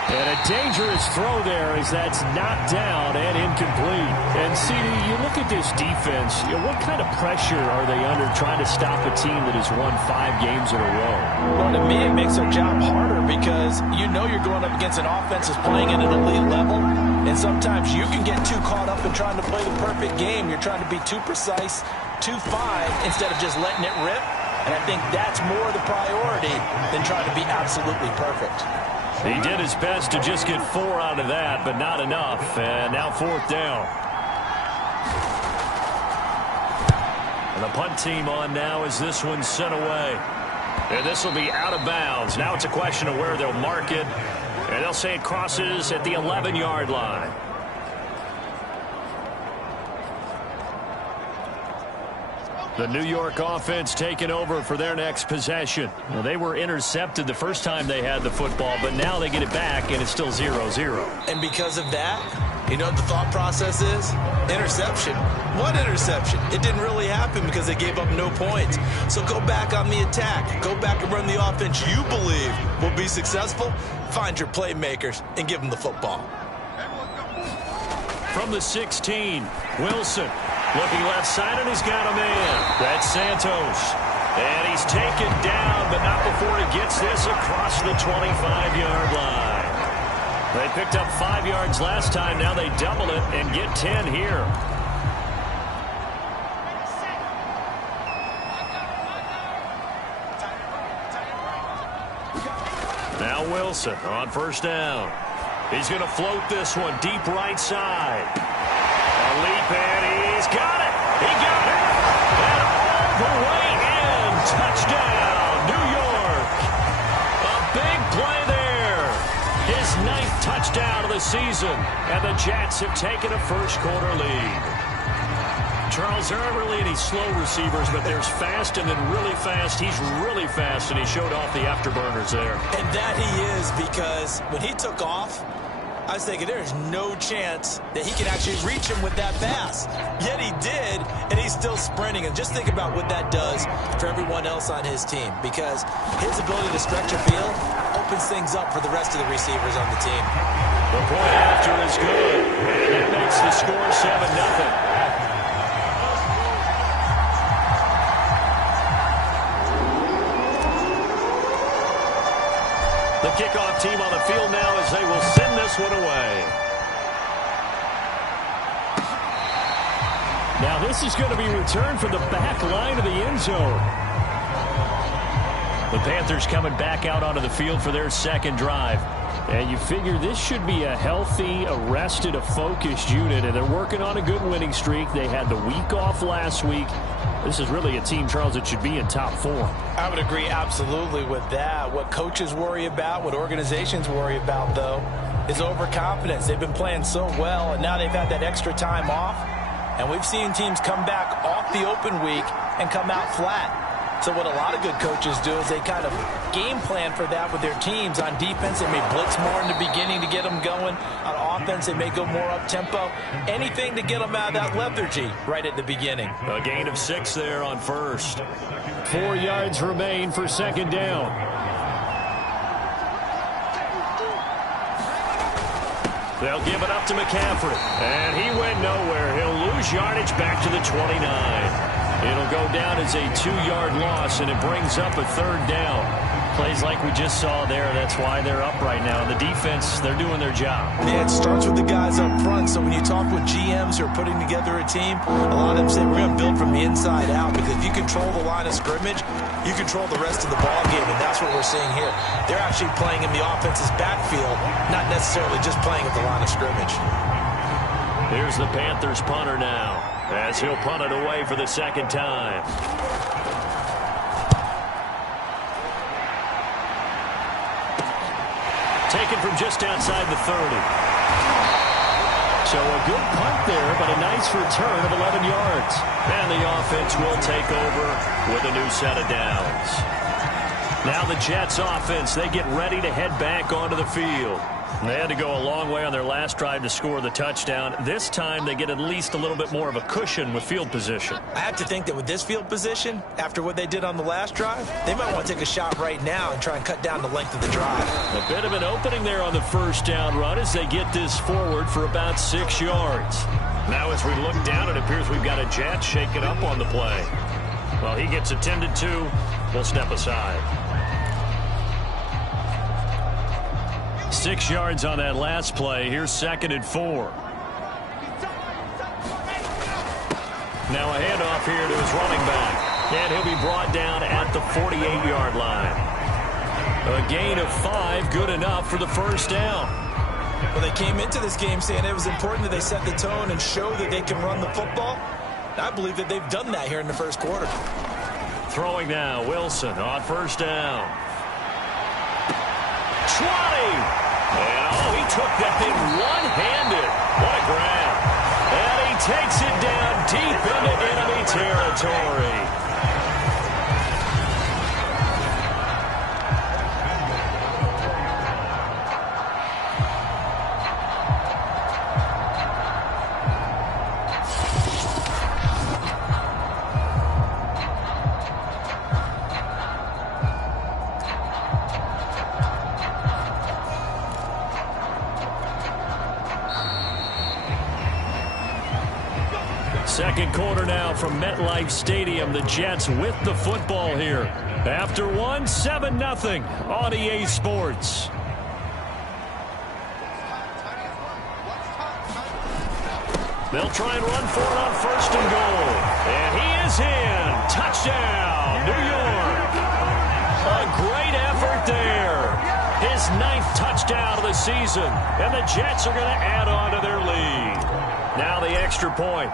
And a dangerous throw there as that's knocked down and incomplete. And, CD, you look at this defense, what kind of pressure are they under trying to stop a team that has won 5 games in a row? Well, to me, it makes their job harder because you know you're going up against an offense that's playing at an elite level. And sometimes you can get too caught up in trying to play the perfect game. You're trying to be too precise, too fine, instead of just letting it rip. And I think that's more the priority than trying to be absolutely perfect. He did his best to just get 4 out of that, but not enough. And now 4th down. And the punt team on now as this one's sent away. And this will be out of bounds. Now it's a question of where they'll mark it. And they'll say it crosses at the 11-yard line. The New York offense taking over for their next possession. Well, they were intercepted the first time they had the football, but now they get it back, and it's still 0-0. And because of that, you know what the thought process is? Interception. What interception? It didn't really happen because they gave up no points. So go back on the attack. Go back and run the offense you believe will be successful. Find your playmakers and give them the football. From the 16, Wilson. Looking left side, and he's got a man. That's Santos. And he's taken down, but not before he gets this across the 25-yard line. They picked up 5 yards last time. Now they double it and get 10 here. Now Wilson on first down. He's going to float this one deep right side. A leap, and he's got it. He got it. And all the way in. Touchdown, New York. A big play there. His 9th touchdown of the season. And the Jets have taken a first-quarter lead. Charles, there aren't really any slow receivers, but there's fast and then really fast. He's really fast, and he showed off the afterburners there. And that he is, because when he took off, I was thinking there's no chance that he can actually reach him with that pass. Yet he did, and he's still sprinting. And just think about what that does for everyone else on his team, because his ability to stretch a field opens things up for the rest of the receivers on the team. The point after is good, and it makes the score 7-0. The kickoff team on the field now as they will send this one away. Now this is going to be returned from the back line of the end zone. The Panthers coming back out onto the field for their second drive. And you figure this should be a healthy, a rested, a focused unit. And they're working on a good winning streak. They had the week off last week. This is really a team, Charles, that should be in top 4. I would agree absolutely with that. What coaches worry about, what organizations worry about, though, is overconfidence. They've been playing so well, and now they've had that extra time off. And we've seen teams come back off the open week and come out flat. So what a lot of good coaches do is they kind of game plan for that with their teams. On defense, they may blitz more in the beginning to get them going. On offense, they may go more up-tempo. Anything to get them out of that lethargy right at the beginning. A gain of 6 there on first. 4 yards remain for second down. They'll give it up to McCaffrey. And he went nowhere. He'll lose yardage back to the 29. It'll go down as a 2-yard loss, and it brings up a third down. Plays like we just saw there, that's why they're up right now. The defense, they're doing their job. Yeah, it starts with the guys up front. So when you talk with GMs who are putting together a team, a lot of them say we're going to build from the inside out, because if you control the line of scrimmage, you control the rest of the ball game, and that's what we're seeing here. They're actually playing in the offense's backfield, not necessarily just playing at the line of scrimmage. Here's the Panthers punter now, as he'll punt it away for the second time. Taken from just outside the 30. So a good punt there, but a nice return of 11 yards. And the offense will take over with a new set of downs. Now the Jets offense, they get ready to head back onto the field. They had to go a long way on their last drive to score the touchdown. This time they get at least a little bit more of a cushion with field position. I have to think that with this field position, after what they did on the last drive, they might want to take a shot right now and try and cut down the length of the drive. A bit of an opening there on the first down run as they get this forward for about 6 yards. Now as we look down, it appears we've got a Jet shaking up on the play. Well, he gets attended to. We'll step aside. 6 yards on that last play. Here's 2nd and 4. Now a handoff here to his running back. And he'll be brought down at the 48-yard line. A gain of 5, good enough for the first down. Well, they came into this game saying it was important that they set the tone and show that they can run the football. I believe that they've done that here in the first quarter. Throwing now, Wilson on first down. 20! And, he took that thing one-handed. What a grab. And he takes it down deep into enemy territory. Second quarter now from MetLife Stadium. The Jets with the football here. After one, 7-0 on EA Sports. They'll try and run for it on 1st and goal. And he is in. Touchdown, New York. A great effort there. His 9th touchdown of the season. And the Jets are going to add on to their lead. Now the extra point.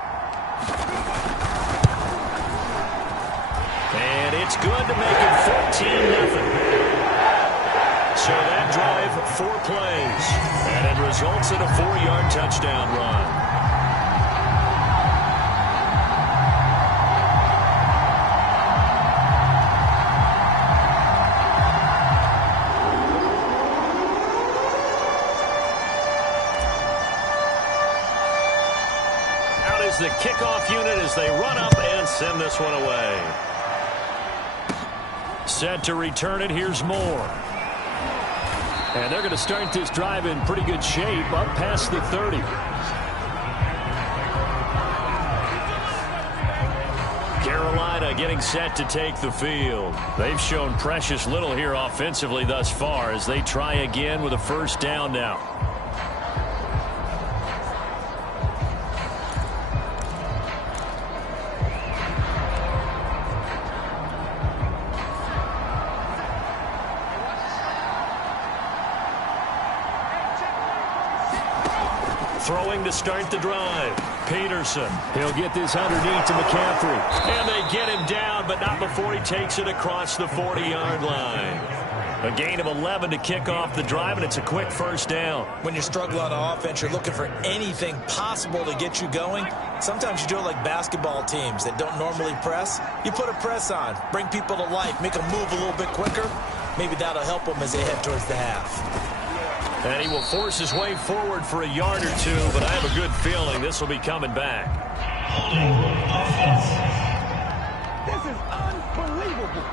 And it's good to make it 14-0. So that drive, 4 plays. And it results in a 4-yard touchdown run. Out is the kickoff unit as they run up and send this one away. Set to return it. Here's Moore. And they're going to start this drive in pretty good shape up past the 30. Carolina getting set to take the field. They've shown precious little here offensively thus far as they try again with a first down now. Throwing to start the drive. Peterson. He'll get this underneath to McCaffrey. And they get him down, but not before he takes it across the 40-yard line. A gain of 11 to kick off the drive, and it's a quick first down. When you struggle on offense, you're looking for anything possible to get you going. Sometimes you do it like basketball teams that don't normally press. You put a press on, bring people to life, make them move a little bit quicker. Maybe that'll help them as they head towards the half. And he will force his way forward for a yard or two, but I have a good feeling this will be coming back. Holding offense. This is unbelievable.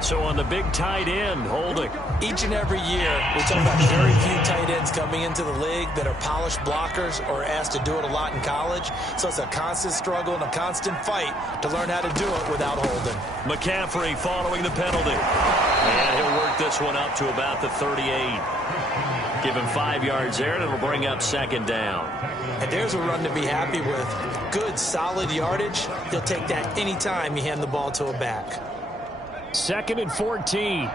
So on the big tight end, holding. Each and every year, we talk about very few tight ends coming into the league that are polished blockers or asked to do it a lot in college. So it's a constant struggle and a constant fight to learn how to do it without holding. McCaffrey following the penalty. And he'll work this one up to about the 38. Give him 5 yards there, and it'll bring up second down. And there's a run to be happy with. Good, solid yardage. He'll take that anytime you hand the ball to a back. 2nd and 14.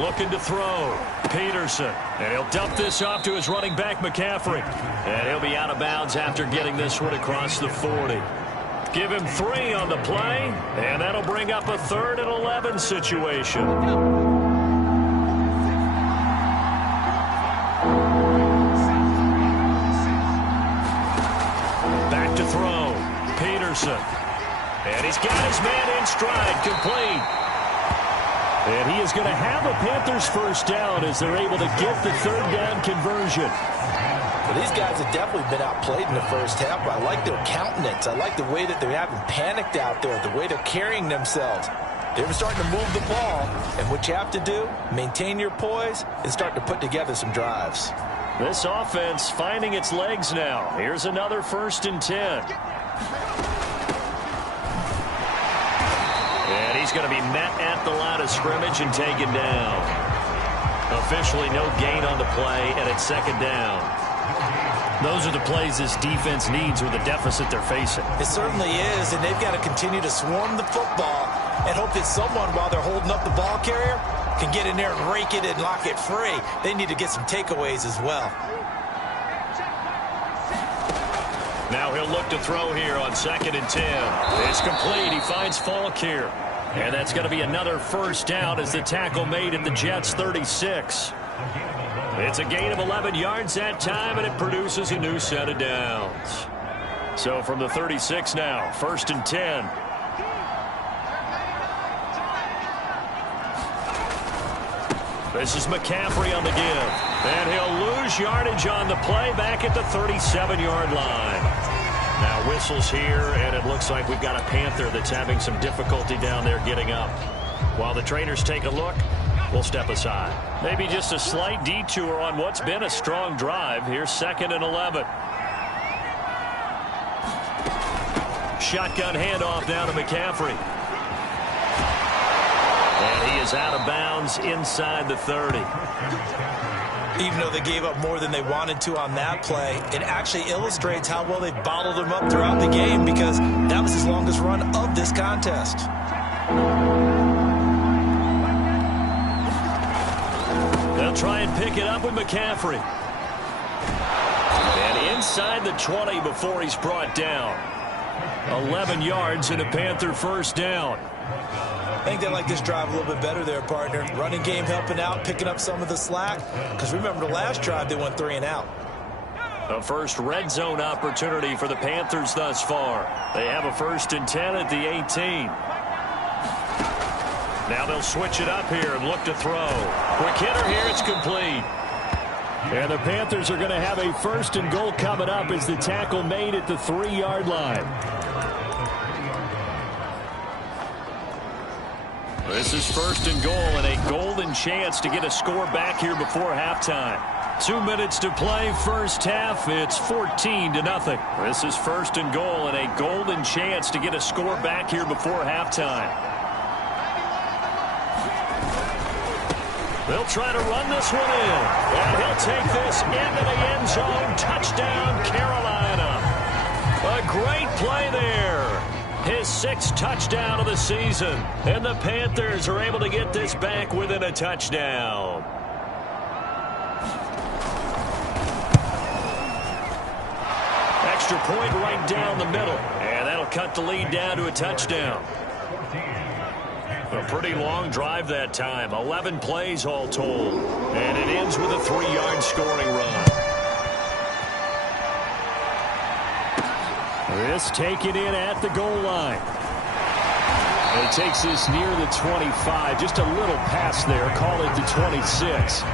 Looking to throw. Peterson. And he'll dump this off to his running back, McCaffrey. And he'll be out of bounds after getting this one across the 40. Give him 3 on the play, and that'll bring up a 3rd and 11 situation. Back to throw. Peterson. And he's got his man in stride, complete. And he is going to have a Panthers first down as they're able to get the 3rd down conversion. Well, these guys have definitely been outplayed in the first half, but I like their countenance. I like the way that they haven't panicked out there, the way they're carrying themselves. They're starting to move the ball, and what you have to do, maintain your poise and start to put together some drives. This offense finding its legs now. Here's another 1st and 10. And he's going to be met at the line of scrimmage and taken down. Officially no gain on the play, and it's 2nd down. Those are the plays this defense needs with the deficit they're facing. It certainly is, and they've got to continue to swarm the football and hope that someone, while they're holding up the ball carrier, can get in there and rake it and lock it free. They need to get some takeaways as well. Now he'll look to throw here on 2nd and 10. It's complete. He finds Falk here. And that's going to be another first down as the tackle made at the Jets' 36. It's a gain of 11 yards that time, and it produces a new set of downs. So from the 36 now, 1st and 10. This is McCaffrey on the give. And he'll lose yardage on the play back at the 37-yard line. Now whistles here, and it looks like we've got a Panther that's having some difficulty down there getting up. While the trainers take a look, we'll step aside. Maybe just a slight detour on what's been a strong drive. Here's 2nd and 11. Shotgun handoff down to McCaffrey. And he is out of bounds inside the 30. Even though they gave up more than they wanted to on that play, it actually illustrates how well they bottled him up throughout the game, because that was his longest run of this contest. They'll try and pick it up with McCaffrey. And inside the 20 before he's brought down. 11 yards and a Panther first down. I think they like this drive a little bit better there, partner. Running game helping out, picking up some of the slack. Because remember, the last drive they went 3 and out. A first red zone opportunity for the Panthers thus far. They have a 1st and 10 at the 18. Now they'll switch it up here and look to throw. Quick hitter here, it's complete. And the Panthers are going to have a 1st and goal coming up as the tackle made at the 3-yard line. This is 1st and goal, and a golden chance to get a score back here before halftime. 2 minutes to play, first half. It's 14-0. This is 1st and goal, and a golden chance to get a score back here before halftime. They'll try to run this one in, and he'll take this into the end zone. Touchdown, Carolina. A great play there. His 6th touchdown of the season. And the Panthers are able to get this back within a touchdown. Extra point right down the middle. And that'll cut the lead down to a touchdown. A pretty long drive that time. 11 plays all told. And it ends with a 3-yard scoring run. This taken in at the goal line. And he takes this near the 25. Just a little pass there. Call it the 26.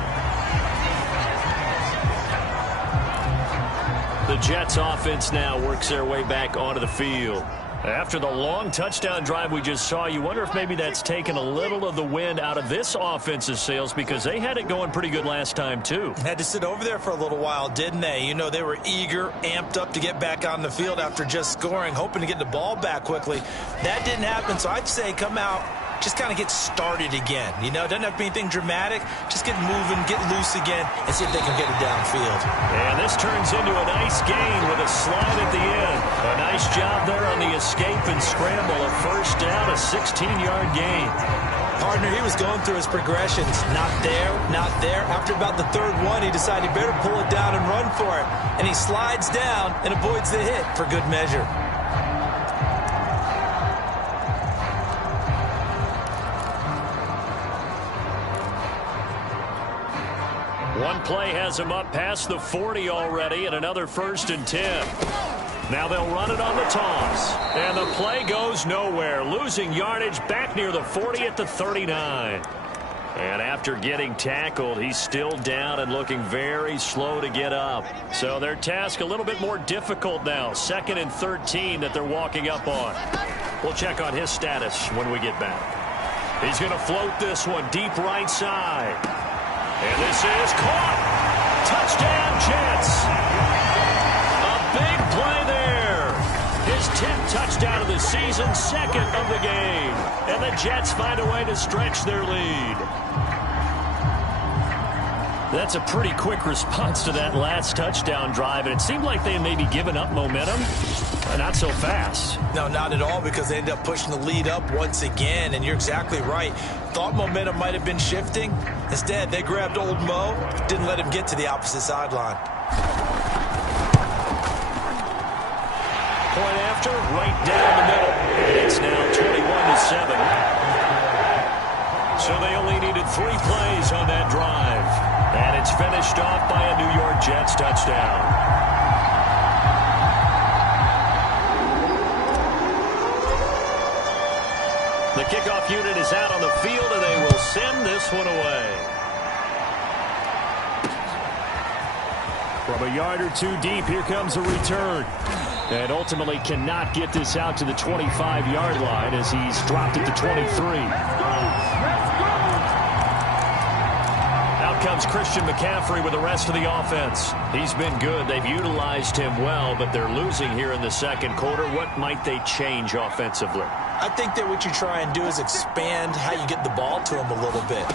The Jets offense now works their way back onto the field. After the long touchdown drive we just saw, you wonder if maybe that's taken a little of the wind out of this offense's sails because they had it going pretty good last time, too. Had to sit over there for a little while, didn't they? You know, they were eager, amped up to get back on the field after just scoring, hoping to get the ball back quickly. That didn't happen, so I'd say come out, just kind of get started again. You know, it doesn't have to be anything dramatic. Just get moving, get loose again, and see if they can get it downfield. And this turns into a nice gain with a slide at the end. A nice job there on the escape and scramble. A first down, a 16-yard gain. Partner, he was going through his progressions. Not there, not there. After about the third one, he decided he better pull it down and run for it. And he slides down and avoids the hit for good measure. One play has him up past the 40 already, and another 1st and 10. Now they'll run it on the toss. And the play goes nowhere, losing yardage back near the 40 at the 39. And after getting tackled, he's still down and looking very slow to get up. So their task a little bit more difficult now. 2nd and 13 that they're walking up on. We'll check on his status when we get back. He's going to float this one deep right side. And this is caught. Touchdown, Jets. A big play there. His 10th touchdown of the season, 2nd of the game. And the Jets find a way to stretch their lead. That's a pretty quick response to that last touchdown drive, and it seemed like they had maybe given up momentum. Not so fast. No, not at all, because they ended up pushing the lead up once again, and you're exactly right. Thought momentum might have been shifting. Instead, they grabbed old Mo, didn't let him get to the opposite sideline. Point after, right down the middle. And it's now 21-7. So they only needed 3 plays on that drive. And it's finished off by a New York Jets touchdown. The kickoff unit is out on the field, and they will send this one away. From a yard or two deep, here comes a return. And ultimately cannot get this out to the 25-yard line as he's dropped it to 23. Out comes Christian McCaffrey with the rest of the offense. He's been good. They've utilized him well, but they're losing here in the second quarter. What might they change offensively? I think that what you try and do is expand how you get the ball to him a little bit.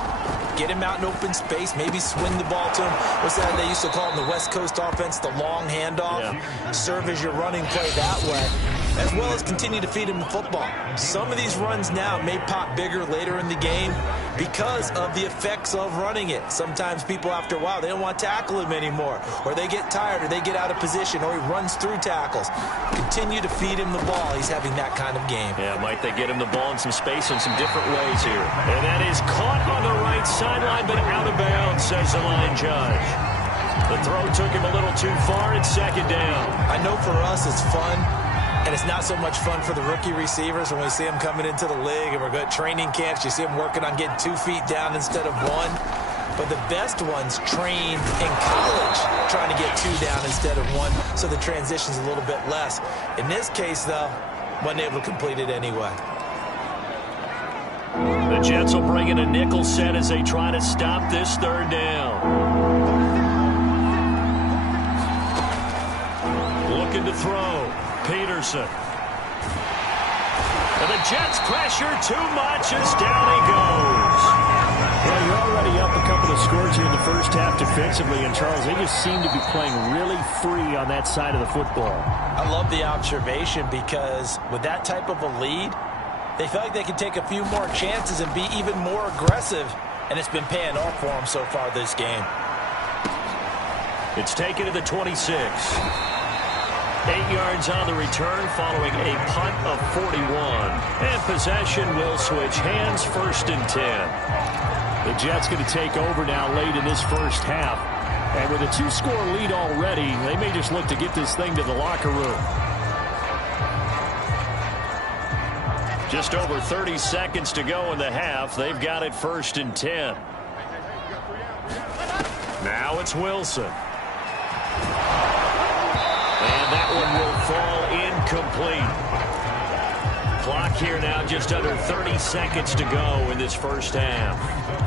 Get him out in open space, maybe swing the ball to him. What's that they used to call in the West Coast offense, the long handoff? Yeah. Serve as your running play that way, as well as continue to feed him the football. Some of these runs now may pop bigger later in the game because of the effects of running it. Sometimes people, after a while, they don't want to tackle him anymore, or they get tired, or they get out of position, or he runs through tackles. Continue to feed him the ball. He's having that kind of game. Yeah, might they get him the ball in some space in some different ways here. And that is caught on the right sideline, but out of bounds, says the line judge. The throw took him a little too far. It's 2nd down. I know for us it's fun. And it's not so much fun for the rookie receivers when we see them coming into the league and we're good training camps. You see them working on getting 2 feet down instead of 1. But the best ones train in college trying to get 2 down instead of 1, so the transition's a little bit less. In this case, though, wasn't able to complete it anyway. The Jets will bring in a nickel set as they try to stop this 3rd down. Looking to throw. Peterson. And the Jets pressure too much as down he goes. Well, you're already up a couple of scores here in the first half defensively, and Charles, they just seem to be playing really free on that side of the football. I love the observation because with that type of a lead, they feel like they can take a few more chances and be even more aggressive, and it's been paying off for them so far this game. It's taken to the 26. 8 yards on the return following a punt of 41. And possession will switch hands, 1st and 10. The Jets going to take over now late in this first half. And with a 2-score lead already, they may just look to get this thing to the locker room. Just over 30 seconds to go in the half. They've got it 1st and 10. Now it's Wilson. And that one will fall incomplete. Clock here now, just under 30 seconds to go in this first half.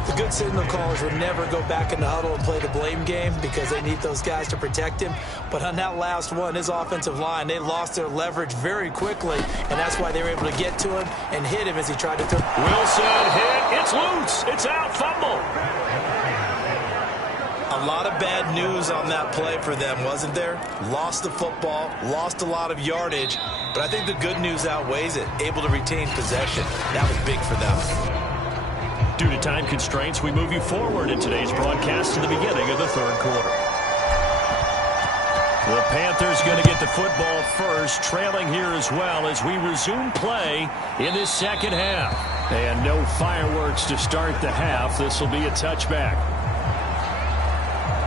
The good signal callers would never go back in the huddle and play the blame game because they need those guys to protect him. But on that last one, his offensive line, they lost their leverage very quickly, and that's why they were able to get to him and hit him as he tried to throw. Wilson hit. It's loose. It's out. Fumble. A lot of bad news on that play for them, wasn't there? Lost the football, lost a lot of yardage, but I think the good news outweighs it. Able to retain possession. That was big for them. Due to time constraints, we move you forward in today's broadcast to the beginning of the third quarter. The Panthers going to get the football first, trailing here as well as we resume play in this second half. And no fireworks to start the half. This will be a touchback.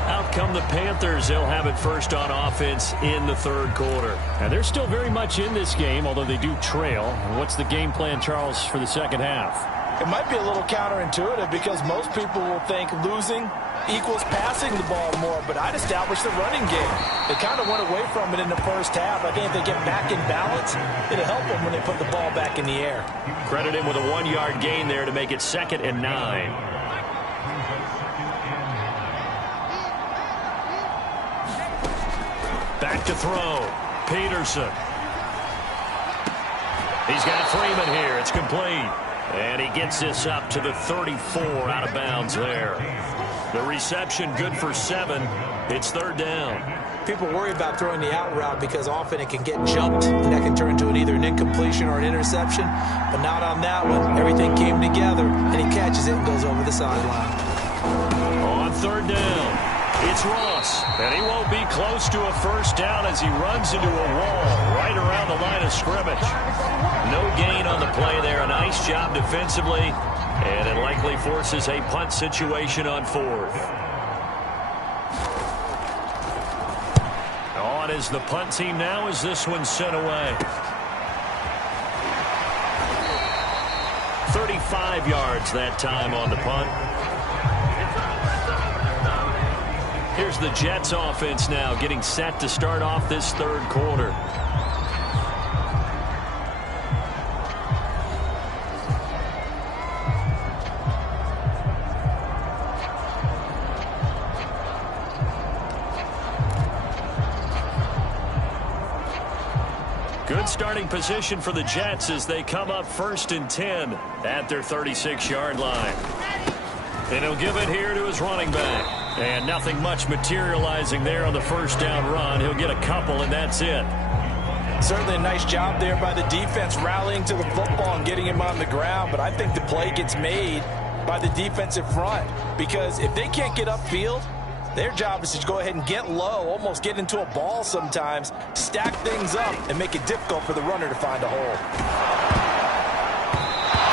Out come the Panthers. They'll have it first on offense in the third quarter. And they're still very much in this game, although they do trail. What's the game plan, Charles, for the second half? It might be a little counterintuitive because most people will think losing equals passing the ball more, but I'd establish the running game. They kind of went away from it in the first half. I think if they get back in balance, it'll help them when they put the ball back in the air. Credit him with a 1-yard gain there to make it 2nd and 9. Back to throw. Peterson. He's got Freeman here. It's complete. And he gets this up to the 34 out of bounds there. The reception good for 7. It's 3rd down. People worry about throwing the out route because often it can get jumped, and that can turn into either an incompletion or an interception. But not on that one. Everything came together, and he catches it and goes over the sideline. On 3rd down. It's Ross, and he won't be close to a first down as he runs into a wall right around the line of scrimmage. No gain on the play there. A nice job defensively, and it likely forces a punt situation on 4th. On is the punt team now as this one's sent away. 35 yards that time on the punt. Here's the Jets offense now getting set to start off this third quarter. Good starting position for the Jets as they come up 1st and 10 at their 36-yard line. And he'll give it here to his running back. And nothing much materializing there on the first down run. He'll get a couple, and that's it. Certainly a nice job there by the defense rallying to the football and getting him on the ground. But I think the play gets made by the defensive front because if they can't get upfield, their job is to go ahead and get low, almost get into a ball sometimes, stack things up, and make it difficult for the runner to find a hole.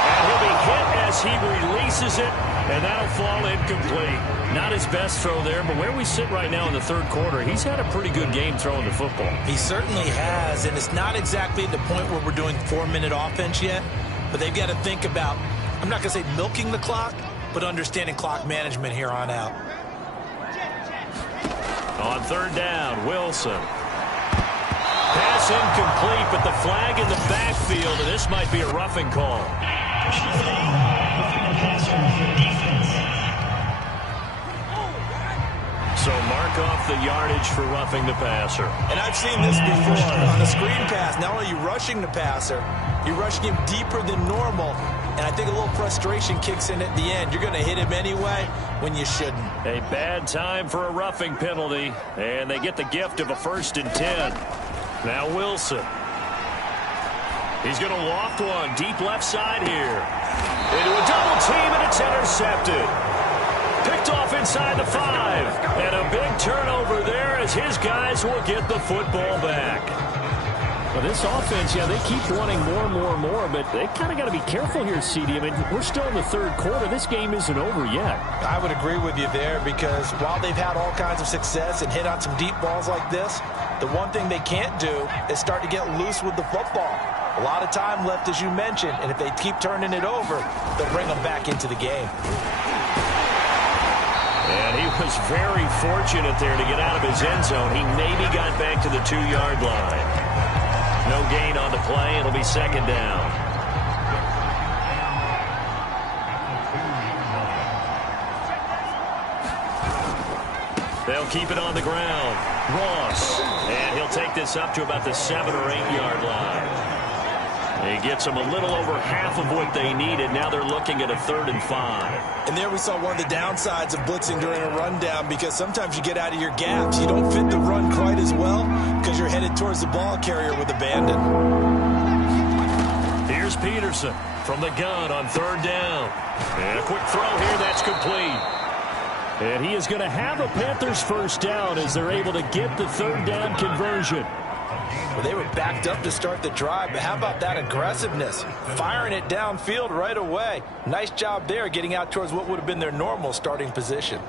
And he'll be hit as he releases it, and that'll fall incomplete. Not his best throw there, but where we sit right now in the third quarter, he's had a pretty good game throwing the football. He certainly has, and it's not exactly the point where we're doing 4-minute offense yet, but they've got to think about, I'm not going to say milking the clock, but understanding clock management here on out. On 3rd down, Wilson. Pass incomplete, but the flag in the backfield, and this might be a roughing call. So mark off the yardage for roughing the passer. And I've seen this before. On a screen pass, not only are you rushing the passer, you're rushing him deeper than normal. And I think a little frustration kicks in at the end. You're going to hit him anyway when you shouldn't. A bad time for a roughing penalty. And they get the gift of a 1st and 10. Now Wilson. He's going to loft one deep left side here. Into a double team, and it's intercepted. Picked off inside the 5. And a big turnover there as his guys will get the football back. Well, this offense, yeah, they keep wanting more, but they kind of got to be careful here, CD. I mean, we're still in the third quarter. This game isn't over yet. I would agree with you there because while they've had all kinds of success and hit on some deep balls like this, the one thing they can't do is start to get loose with the football. A lot of time left, as you mentioned, and if they keep turning it over, they'll bring them back into the game. And he was very fortunate there to get out of his end zone. He maybe got back to the 2-yard line. No gain on the play. It'll be second down. They'll keep it on the ground. Ross. And he'll take this up to about the 7 or 8-yard line. He gets them a little over half of what they needed. Now they're looking at a 3rd and 5. And there we saw one of the downsides of blitzing during a rundown, because sometimes you get out of your gaps. You don't fit the run quite as well because you're headed towards the ball carrier with abandon. Here's Peterson from the gun on 3rd down. And a quick throw here. That's complete. And he is going to have a Panthers first down as they're able to get the 3rd down conversion. Well, they were backed up to start the drive, but how about that aggressiveness? Firing it downfield right away. Nice job there, getting out towards what would have been their normal starting position.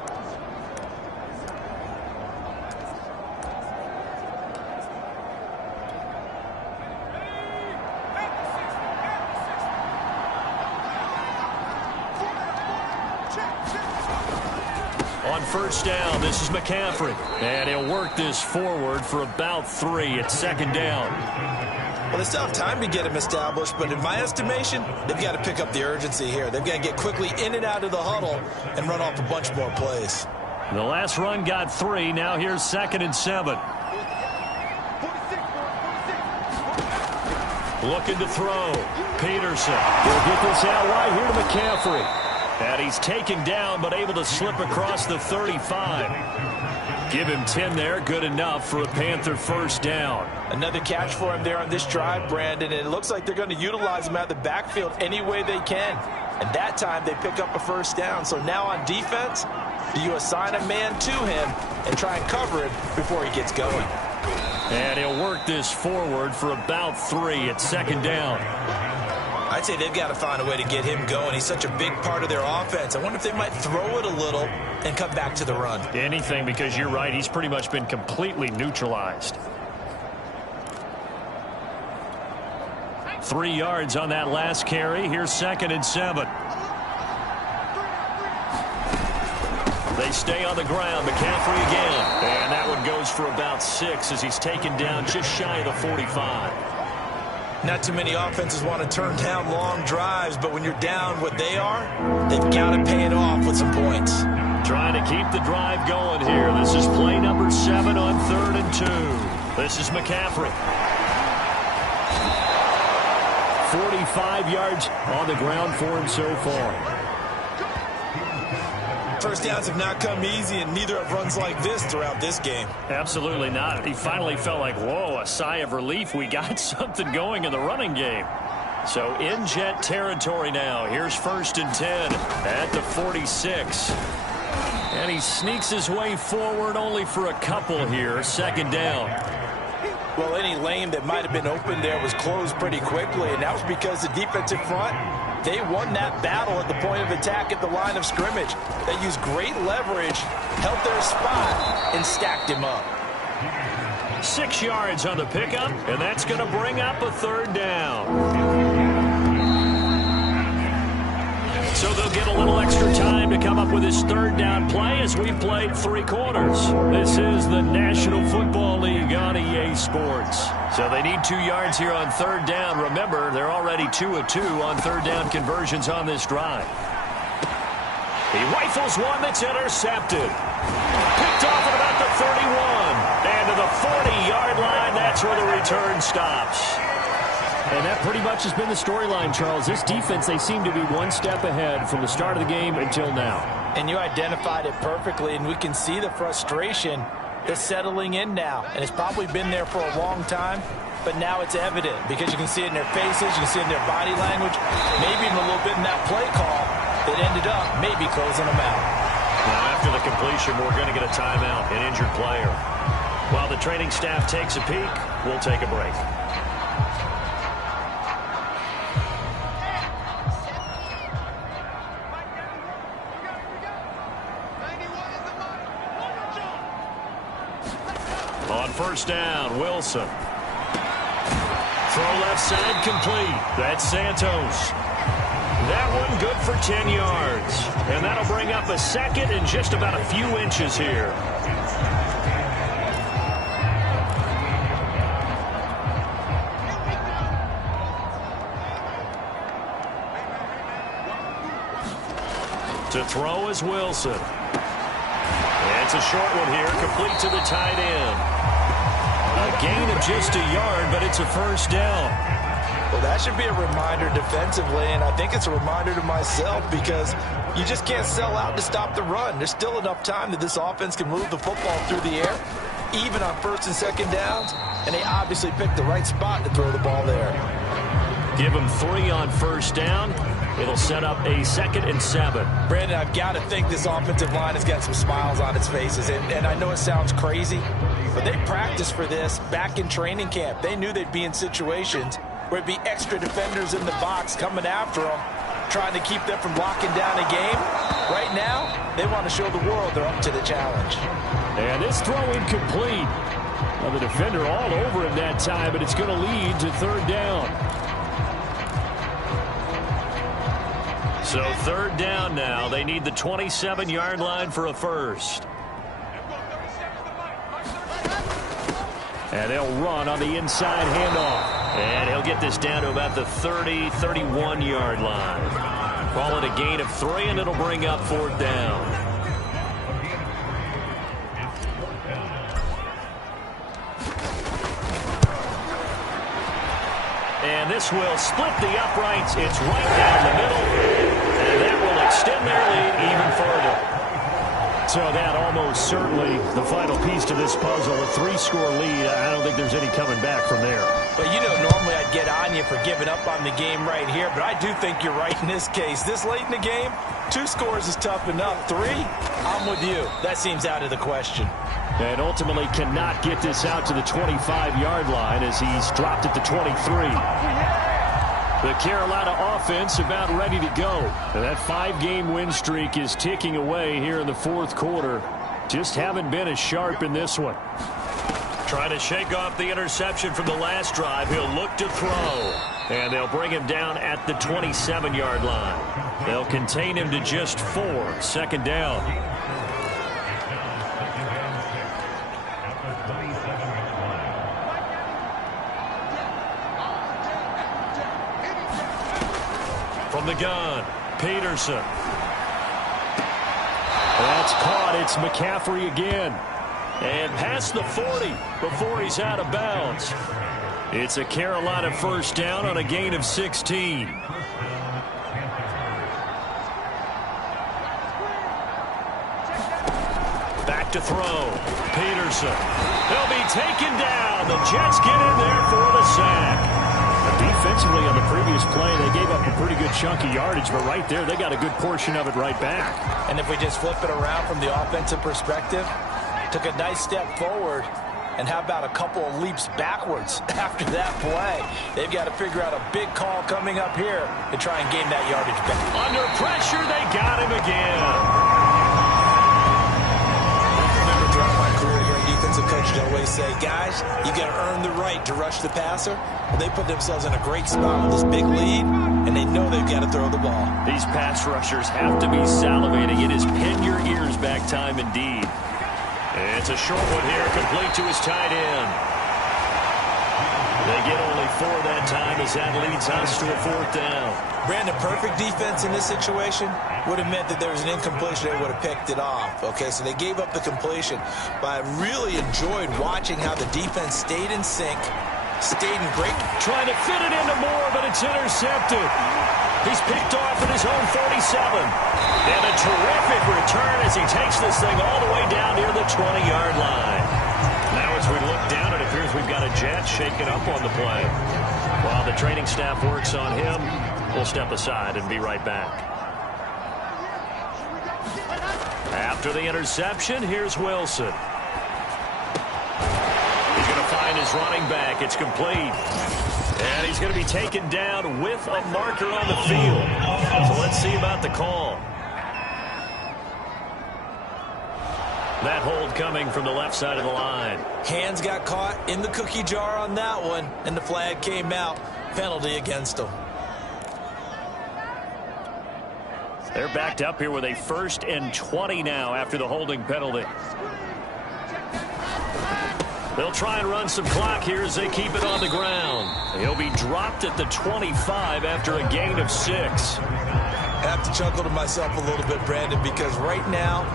On first down, this is McCaffrey. And he'll work this forward for about 3 at 2nd down. Well, they still have time to get him established, but in my estimation, they've got to pick up the urgency here. They've got to get quickly in and out of the huddle and run off a bunch more plays. The last run got 3. Now here's 2nd and 7. Looking to throw. Peterson. He'll get this out right here to McCaffrey. And he's taken down, but able to slip across the 35. Give him 10 there. Good enough for a Panther first down. Another catch for him there on this drive, Brandon, and it looks like they're going to utilize him out of the backfield any way they can. And that time they pick up a first down. So now on defense, do you assign a man to him and try and cover him before he gets going? And he'll work this forward for about 3 at 2nd down. I'd say they've got to find a way to get him going. He's such a big part of their offense. I wonder if they might throw it a little and come back to the run. Anything, because you're right. He's pretty much been completely neutralized. 3 yards on that last carry. Here's 2nd and 7. They stay on the ground. McCaffrey again. And that one goes for about 6 as he's taken down just shy of the 45. Not too many offenses want to turn down long drives, but when you're down what they are, they've got to pay it off with some points. Trying to keep the drive going here. This is play number 7 on 3rd and 2. This is McCaffrey. 45 yards on the ground for him so far. First downs have not come easy, and neither have runs like this throughout this game. Absolutely not. He finally felt like, whoa, a sigh of relief. We got something going in the running game. So in jet territory now. Here's 1st and 10 at the 46. And he sneaks his way forward only for a couple here. 2nd down. Well, any lane that might have been open there was closed pretty quickly, and that was because the defensive front, they won that battle at the point of attack at the line of scrimmage. They used great leverage, held their spot, and stacked him up. 6 yards on the pickup, and that's going to bring up a 3rd down. So they'll get a little extra time to come up with his 3rd down play as we've played 3 quarters. This is the National Football League on EA Sports. So they need 2 yards here on 3rd down. Remember, they're already 2 of 2 on 3rd down conversions on this drive. He rifles one that's intercepted. Picked off at about the 31. And to the 40-yard line, that's where the return stops. And that pretty much has been the storyline, Charles. This defense, they seem to be one step ahead from the start of the game until now. And you identified it perfectly, and we can see the frustration that's settling in now. And it's probably been there for a long time, but now it's evident because you can see it in their faces, you can see it in their body language, maybe even a little bit in that play call that ended up maybe closing them out. Now after the completion, we're going to get a timeout, an injured player. While the training staff takes a peek, we'll take a break. On first down, Wilson. Throw left side complete. That's Santos. That one good for 10 yards. And that'll bring up a second and just about a few inches here. To throw is Wilson. It's a short one here, complete to the tight end. A gain of just a yard, but it's a first down. Well, that should be a reminder defensively, and I think it's a reminder to myself because you just can't sell out to stop the run. There's still enough time that this offense can move the football through the air, even on first and second downs, and they obviously picked the right spot to throw the ball there. Give them 3 on first down. It'll set up a 2nd and 7. Brandon, I've got to think this offensive line has got some smiles on its faces, and I know it sounds crazy, but they practiced for this back in training camp. They knew they'd be in situations where it'd be extra defenders in the box coming after them, trying to keep them from locking down a game. Right now, they want to show the world they're up to the challenge. And this throw incomplete. Well, the defender all over him that time, but it's going to lead to 3rd down. So 3rd down now. They need the 27-yard line for a first. And they'll run on the inside handoff. And he'll get this down to about the 30, 31-yard line. Call it a gain of 3, and it'll bring up 4th down. And this will split the uprights. It's right down the middle. And that will extend their lead even further. So that almost certainly the final piece to this puzzle. A 3-score lead. I don't think there's any coming back from there. But, you know, normally I'd get on you for giving up on the game right here. But I do think you're right in this case. This late in the game, 2 scores is tough enough. 3, I'm with you. That seems out of the question. And ultimately cannot get this out to the 25-yard line as he's dropped at the 23. The Carolina offense about ready to go. And that 5-game win streak is ticking away here in the 4th quarter. Just haven't been as sharp in this one. Trying to shake off the interception from the last drive. He'll look to throw. And they'll bring him down at the 27-yard line. They'll contain him to just 4. 2nd down. From the gun, Peterson. That's caught. It's McCaffrey again. And past the 40 before he's out of bounds. It's a Carolina first down on a gain of 16. Back to throw. Peterson. He'll be taken down. The Jets get in there for the sack. Defensively on the previous play, they gave up a pretty good chunk of yardage, but right there, they got a good portion of it right back. And if we just flip it around from the offensive perspective, took a nice step forward, and how about a couple of leaps backwards after that play? They've got to figure out a big call coming up here to try and gain that yardage back. Under pressure, they got him again. Defensive coaches always say, guys, you got to earn the right to rush the passer. Well, they put themselves in a great spot with this big lead, and they know they've got to throw the ball. These pass rushers have to be salivating. It is pin your ears back time indeed. It's a short one here, complete to his tight end. They get only 4 that time as that leads us to a 4th down. Brandon, perfect defense in this situation would have meant that there was an incompletion. They would have picked it off. Okay, so they gave up the completion. But I really enjoyed watching how the defense stayed in sync, stayed in great. Trying to fit it into Moore, but it's intercepted. He's picked off at his own 47. And a terrific return as he takes this thing all the way down near the 20-yard line. Now as we look down, it appears we've got a Jet shaken up on the play. While the training staff works on him, we'll step aside and be right back. After the interception, here's Wilson. He's going to find his running back. It's complete. And he's going to be taken down with a marker on the field. So let's see about the call. That hold coming from the left side of the line. Hands got caught in the cookie jar on that one, and the flag came out. Penalty against him. They're backed up here with a 1st and 20 now after the holding penalty. They'll try and run some clock here as they keep it on the ground. He'll be dropped at the 25 after a gain of 6. I have to chuckle to myself a little bit, Brandon, because right now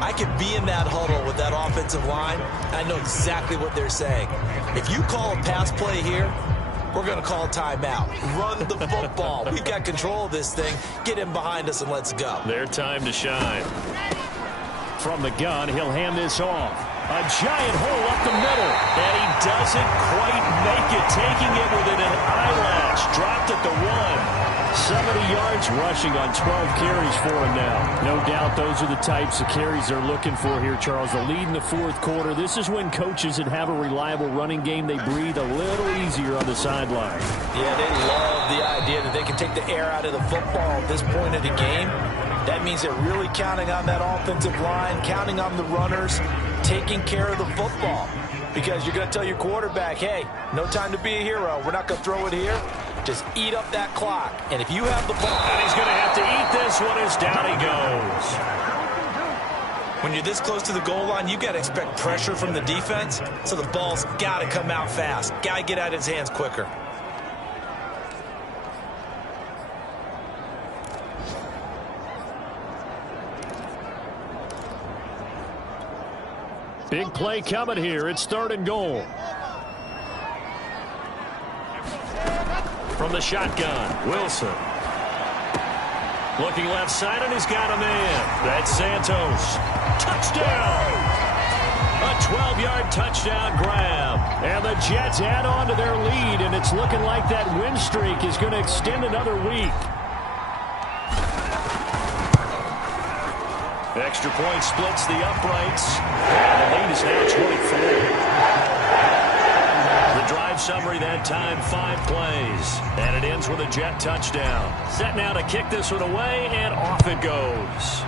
I could be in that huddle with that offensive line. I know exactly what they're saying. If you call a pass play here, we're going to call a timeout. Run the football. We've got control of this thing. Get in behind us and let's go. Their time to shine. From the gun, he'll hand this off. A giant hole up the middle. And he doesn't quite make it, taking it within an eyelash. Dropped at the 1. 70 yards rushing on 12 carries for him now. No doubt those are the types of carries they're looking for here, Charles. The lead in the 4th quarter. This is when coaches that have a reliable running game, they breathe a little easier on the sideline. Yeah, they love the idea that they can take the air out of the football at this point of the game. That means they're really counting on that offensive line, counting on the runners, taking care of the football. Because you're going to tell your quarterback, hey, no time to be a hero. We're not going to throw it here. Just eat up that clock. And if you have the ball... And he's going to have to eat this one as down he goes. When you're this close to the goal line, you got to expect pressure from the defense. So the ball's got to come out fast. Got to get out of his hands quicker. Big play coming here. It's 3rd and goal. From the shotgun, Wilson. Looking left side, and he's got a man. That's Santos. Touchdown! A 12-yard touchdown grab. And the Jets add on to their lead, and it's looking like that win streak is going to extend another week. Extra point splits the uprights. And the lead is now 24. The drive summary that time, 5 plays. And it ends with a Jet touchdown. Set now to kick this one away, and off it goes.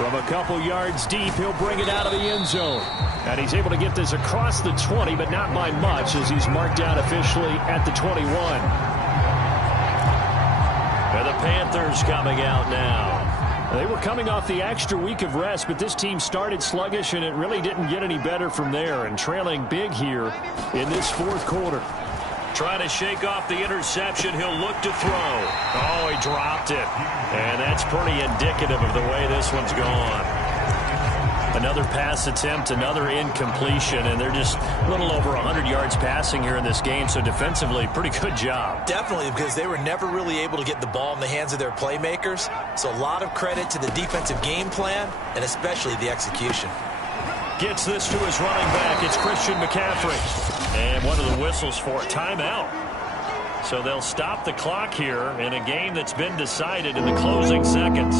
From a couple yards deep, he'll bring it out of the end zone. And he's able to get this across the 20, but not by much, as he's marked out officially at the 21. And the Panthers coming out now. They were coming off the extra week of rest, but this team started sluggish, and it really didn't get any better from there, and trailing big here in this 4th quarter. Trying to shake off the interception. He'll look to throw. Oh, he dropped it. And that's pretty indicative of the way this one's gone. Another pass attempt, another incompletion, and they're just a little over 100 yards passing here in this game, so defensively, pretty good job. Definitely, because they were never really able to get the ball in the hands of their playmakers, so a lot of credit to the defensive game plan, and especially the execution. Gets this to his running back. It's Christian McCaffrey. And one of the whistles for a timeout. So they'll stop the clock here in a game that's been decided in the closing seconds.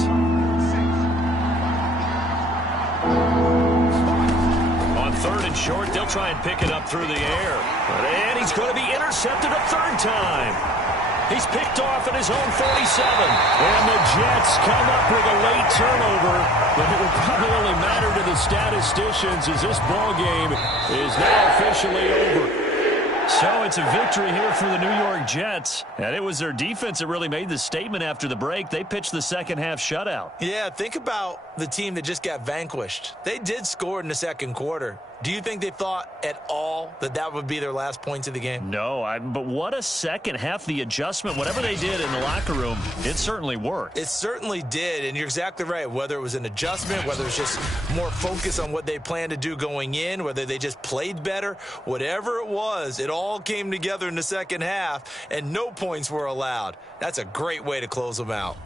On 3rd and short, they'll try and pick it up through the air. And he's going to be intercepted a 3rd time. He's picked off at his own 47. And the Jets come up with a late turnover, but it will probably only matter to the statisticians as this ball game is now officially over. So it's a victory here for the New York Jets. And it was their defense that really made the statement after the break. They pitched the second-half shutout. Yeah, think about the team that just got vanquished. They did score in the 2nd quarter. Do you think they thought at all that that would be their last points of the game? No, but what a second half. The adjustment, whatever they did in the locker room, it certainly worked. It certainly did, and you're exactly right. Whether it was an adjustment, whether it's just more focus on what they planned to do going in, whether they just played better, whatever it was, it all came together in the second half, and no points were allowed. That's a great way to close them out.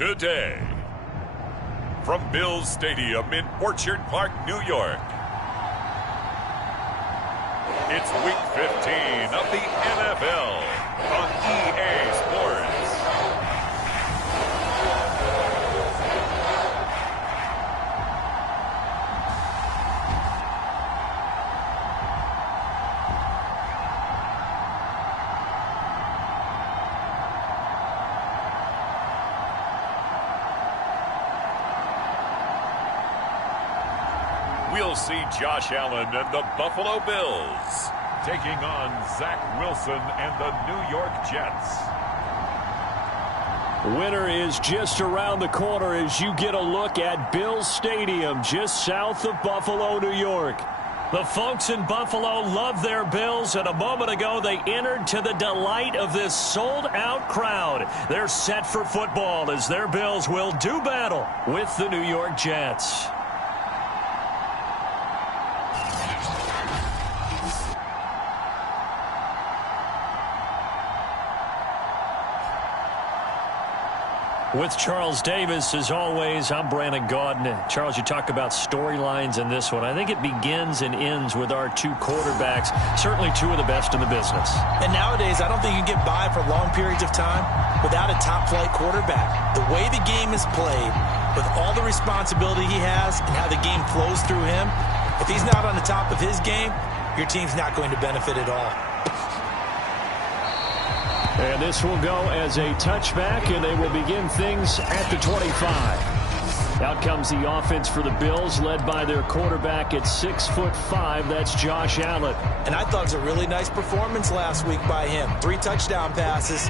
today. From Bills Stadium in Orchard Park, New York, it's Week 15 of the NFL on EA Sports. We'll see Josh Allen and the Buffalo Bills taking on Zach Wilson and the New York Jets. Winter is just around the corner as you get a look at Bills Stadium just south of Buffalo, New York. The folks in Buffalo love their Bills, and a moment ago they entered to the delight of this sold-out crowd. They're set for football as their Bills will do battle with the New York Jets. With Charles Davis, as always, I'm Brandon Gaudin. Charles, you talk about storylines in this one. I think it begins and ends with our two quarterbacks, certainly two of the best in the business. And nowadays, I don't think you can get by for long periods of time without a top-flight quarterback. The way the game is played, with all the responsibility he has and how the game flows through him, if he's not on the top of his game, your team's not going to benefit at all. And this will go as a touchback, and they will begin things at the 25. Out comes the offense for the Bills, led by their quarterback at 6'5". That's Josh Allen. And I thought it was a really nice performance last week by him. 3 touchdown passes.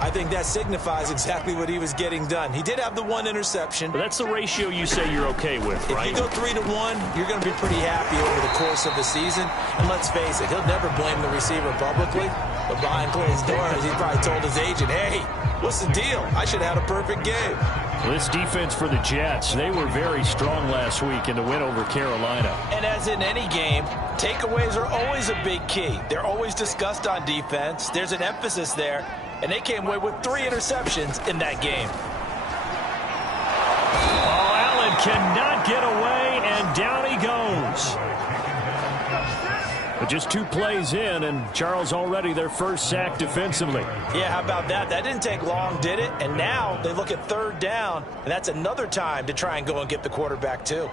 I think that signifies exactly what he was getting done. He did have the 1 interception. But that's the ratio you say you're okay with, right? If you go 3-to-1, you're going to be pretty happy over the course of the season. And let's face it, he'll never blame the receiver publicly. But behind closed doors, he probably told his agent, hey, what's the deal? I should have had a perfect game. Well, this defense for the Jets, they were very strong last week in the win over Carolina. And as in any game, takeaways are always a big key. They're always discussed on defense. There's an emphasis there. And they came away with 3 interceptions in that game. Oh, Allen cannot get away, and down he goes. But just 2 plays in, and Charles already their first sack defensively. Yeah, how about that? That didn't take long, did it? And now they look at 3rd down, and that's another time to try and go and get the quarterback too.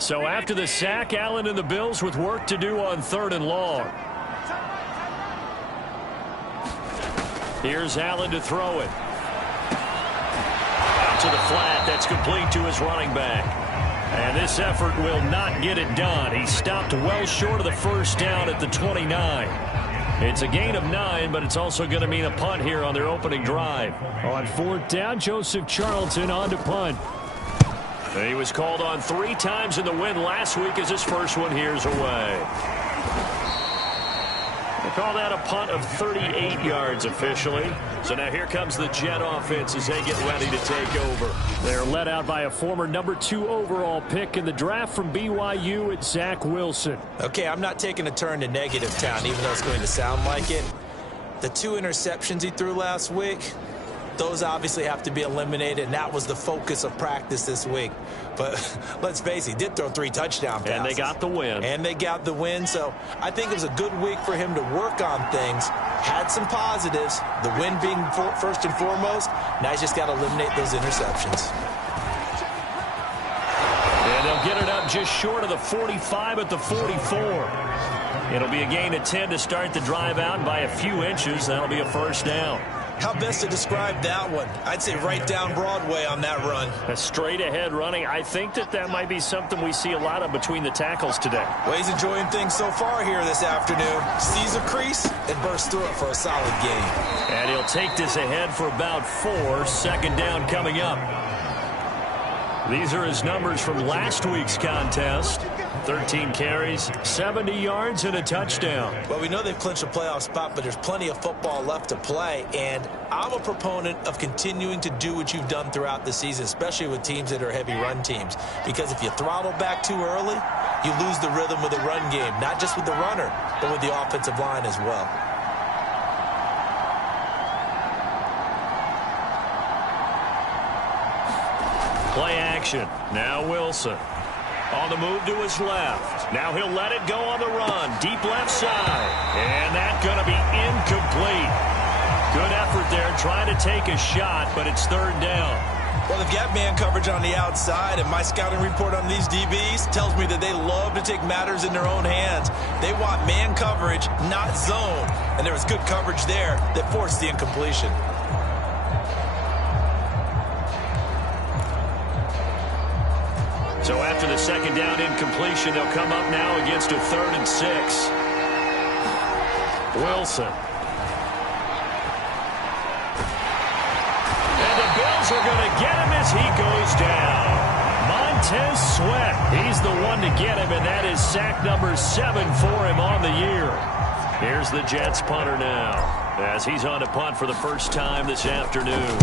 So after the sack, Allen and the Bills with work to do on 3rd and long. Here's Allen to throw it. Out to the flat. That's complete to his running back. And this effort will not get it done. He stopped well short of the first down at the 29. It's a gain of 9, but it's also going to mean a punt here on their opening drive. On 4th down, Joseph Charlton on to punt. And he was called on 3 times in the win last week as his first one here's away. They call that a punt of 38 yards officially. So now here comes the Jet offense as they get ready to take over. They're led out by a former number 2 overall pick in the draft from BYU at Zach Wilson. Okay, I'm not taking a turn to negative town, even though it's going to sound like it. The 2 interceptions he threw last week, those obviously have to be eliminated, and that was the focus of practice this week. But let's face it, he did throw 3 touchdown passes. And they got the win. And they got the win, so I think it was a good week for him to work on things. Had some positives, the win being first and foremost. Now he's just got to eliminate those interceptions. And they'll get it up just short of the 45 at the 44. It'll be a gain of 10 to start the drive out by a few inches. That'll be a first down. How best to describe that one? I'd say right down Broadway on that run. A straight ahead running. I think that might be something we see a lot of between the tackles today. Well, he's enjoying things so far here this afternoon. Sees a crease and bursts through it for a solid game. And he'll take this ahead for about 4. 2nd down coming up. These are his numbers from last week's contest. 13 carries, 70 yards, and a touchdown. Well, we know they've clinched a playoff spot, but there's plenty of football left to play, and I'm a proponent of continuing to do what you've done throughout the season, especially with teams that are heavy run teams, because if you throttle back too early, you lose the rhythm with the run game, not just with the runner, but with the offensive line as well. Play action. Now Wilson. On the move to his left. Now he'll let it go on the run. Deep left side. And that's going to be incomplete. Good effort there trying to take a shot, but it's third down. Well, they've got man coverage on the outside, and my scouting report on these DBs tells me that they love to take matters in their own hands. They want man coverage, not zone. And there was good coverage there that forced the incompletion. So after the second down incompletion, they'll come up now against a 3rd and 6. Wilson. And the Bills are going to get him as he goes down. Montez Sweat. He's the one to get him, and that is sack number 7 for him on the year. Here's the Jets punter now, as he's on to punt for the first time this afternoon.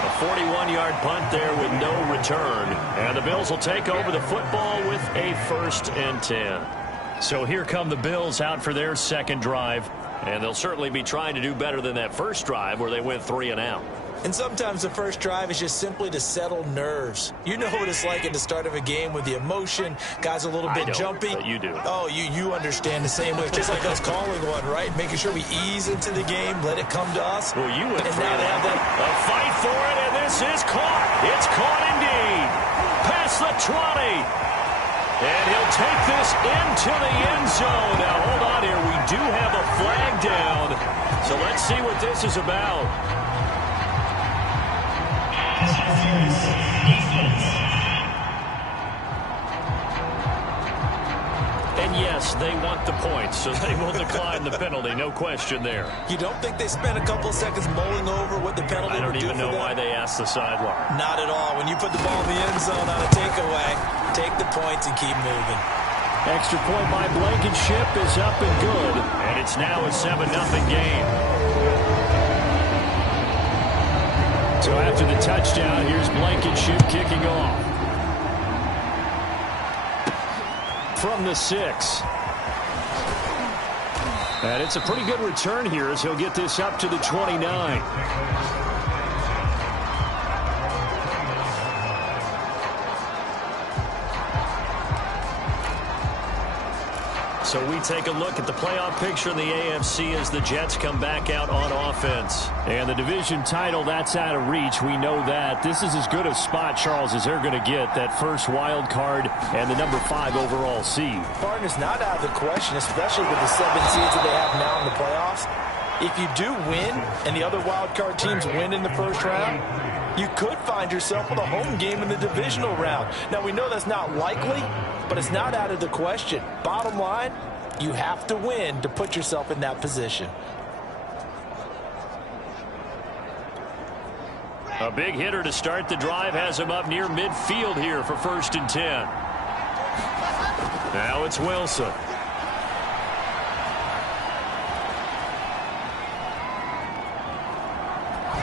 A 41-yard punt there with no return. And the Bills will take over the football with a 1st and 10. So here come the Bills out for their second drive. And they'll certainly be trying to do better than that first drive where they went 3 and out. And sometimes the first drive is just simply to settle nerves. You know what it's like at the start of a game with the emotion. Guys a little bit jumpy. But you do. Oh, you understand the same way. Just like us calling one, right? Making sure we ease into the game, let it come to us. Well, you went and 3 now and they have out. that. A fight for it, and this is caught. It's caught indeed. Past the 20. And he'll take this into the end zone. Now, hold on here. We do have a flag down. So let's see what this is about. And yes, they want the points, so they will decline the penalty. No question there. You don't think they spent a couple of seconds mulling over what the penalty I don't would do even for know them? why they asked the sideline. Not at all. When you put the ball in the end zone on a takeaway, take the points and keep moving. Extra point by Blankenship is up and good. And it's now a 7-0 game. So after the touchdown, here's Blankenship kicking off. From the 6. And it's a pretty good return here as he'll get this up to the 29. So we take a look at the playoff picture in the AFC as the Jets come back out on offense. And the division title, that's out of reach. We know that. This is as good a spot, Charles, as they're going to get. That first wild card and the number 5 overall seed. Partner's not out of the question, especially with the 7 seeds that they have now in the playoffs. If you do win and the other wild card teams win in the first round, you could find yourself with a home game in the divisional round. Now, we know that's not likely, but it's not out of the question. Bottom line, you have to win to put yourself in that position. A big hitter to start the drive has him up near midfield here for 1st and 10. Now it's Wilson.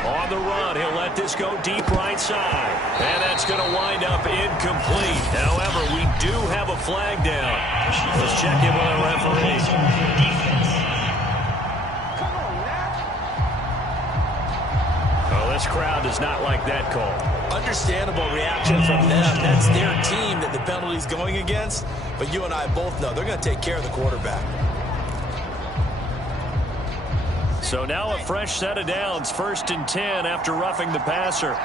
On the run, he'll let this go deep right side. And that's going to wind up incomplete. However, we do have a flag down. Let's check in with our referee. Oh, this crowd does not like that call. Understandable reaction from them. That's their team that the penalty's going against. But you and I both know they're going to take care of the quarterback. So now a fresh set of downs, 1st and 10 after roughing the passer.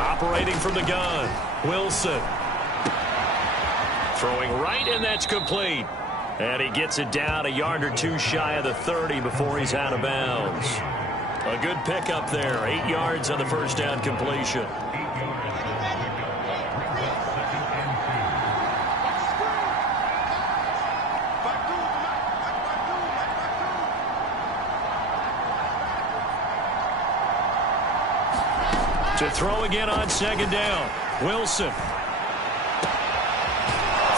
Operating from the gun, Wilson. Throwing right, and that's complete. And he gets it down a yard or 2 shy of the 30 before he's out of bounds. A good pickup there, 8 yards on the first down completion. To throw again on second down. Wilson.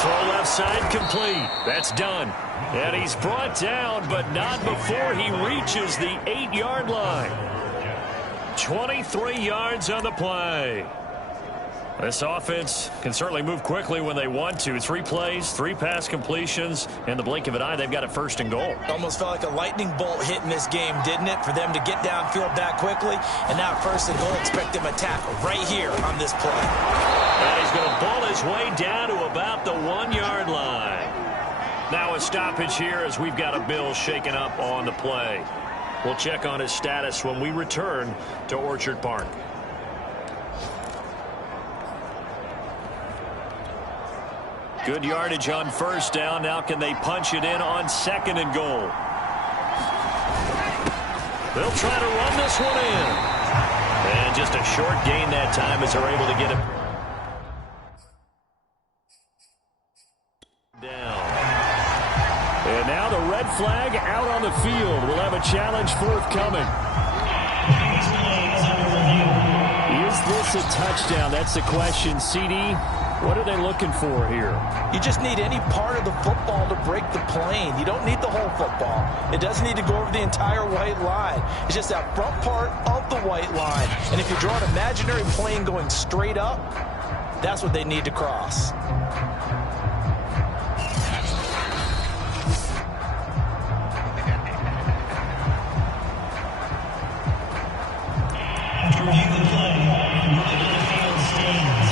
Throw left side complete. That's done. And he's brought down, but not before he reaches the 8-yard line. 23 yards on the play. This offense can certainly move quickly when they want to. 3 plays, 3 pass completions. In the blink of an eye, they've got a 1st and goal. Almost felt like a lightning bolt hit in this game, didn't it? For them to get downfield that quickly. And now 1st and goal, expect them to tackle right here on this play. And he's going to ball his way down to about the 1-yard line. Now a stoppage here as we've got a Bill shaken up on the play. We'll check on his status when we return to Orchard Park. Good yardage on 1st down. Now can they punch it in on 2nd and goal? They'll try to run this one in. And just a short gain that time as they're able to get it down. And now the red flag out on the field. We'll have a challenge forthcoming. Is this a touchdown? That's the question. CD, what are they looking for here? You just need any part of the football to break the plane. You don't need the whole football. It doesn't need to go over the entire white line. It's just that front part of the white line. And if you draw an imaginary plane going straight up, that's what they need to cross.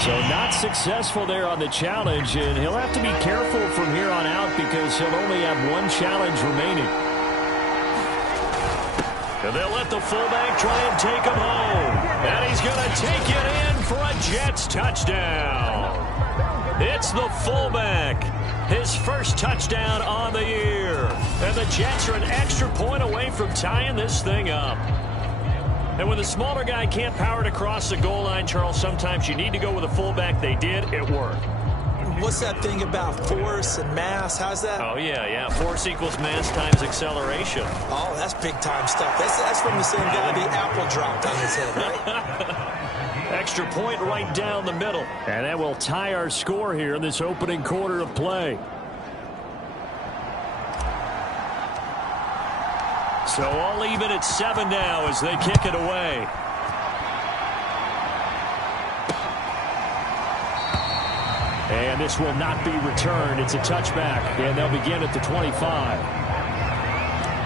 So not successful there on the challenge, and he'll have to be careful from here on out because he'll only have 1 challenge remaining. And they'll let the fullback try and take him home. And he's going to take it in for a Jets touchdown. It's the fullback. His 1st touchdown on the year. And the Jets are an extra point away from tying this thing up. And when the smaller guy can't power it across the goal line, Charles, sometimes you need to go with a fullback. They did. It worked. What's that thing about force and mass? How's that? Oh, yeah. Force equals mass times acceleration. Oh, that's big-time stuff. That's from the same guy the apple dropped on his head, right? Extra point right down the middle. And that will tie our score here in this opening quarter of play. So all even at 7 now as they kick it away. And this will not be returned. It's a touchback, and they'll begin at the 25.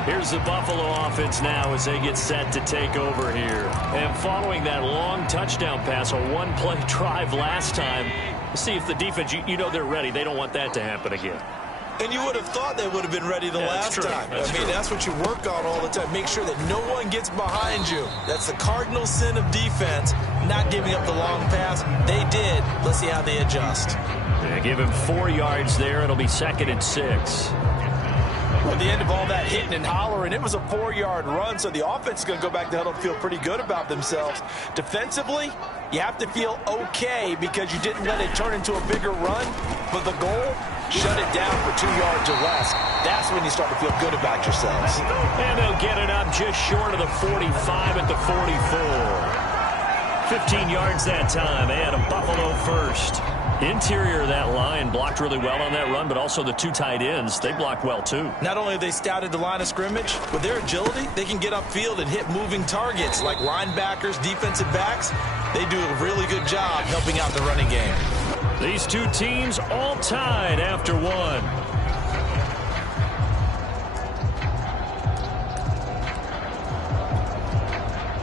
Here's the Buffalo offense now as they get set to take over here. And following that long touchdown pass, a 1-play drive last time, we'll see if the defense, you know they're ready. They don't want that to happen again. And you would have thought they would have been ready the last time. That's what you work on all the time. Make sure that no one gets behind you. That's the cardinal sin of defense, not giving up the long pass. They did. Let's see how they adjust. They give him 4 yards there. It'll be 2nd and 6. Well, at the end of all that hitting and hollering, it was a 4-yard run, so the offense is going to go back to huddle and feel pretty good about themselves. Defensively, you have to feel okay because you didn't let it turn into a bigger run, but the goal, shut it down for 2 yards or less. That's when you start to feel good about yourselves. And they'll get it up just short of the 45 at the 44. 15 yards that time, and a Buffalo 1st. Interior of that line blocked really well on that run, but also the 2 tight ends, they blocked well too. Not only have they scouted the line of scrimmage, with their agility, they can get upfield and hit moving targets like linebackers, defensive backs. They do a really good job helping out the running game. These 2 teams all tied after 1.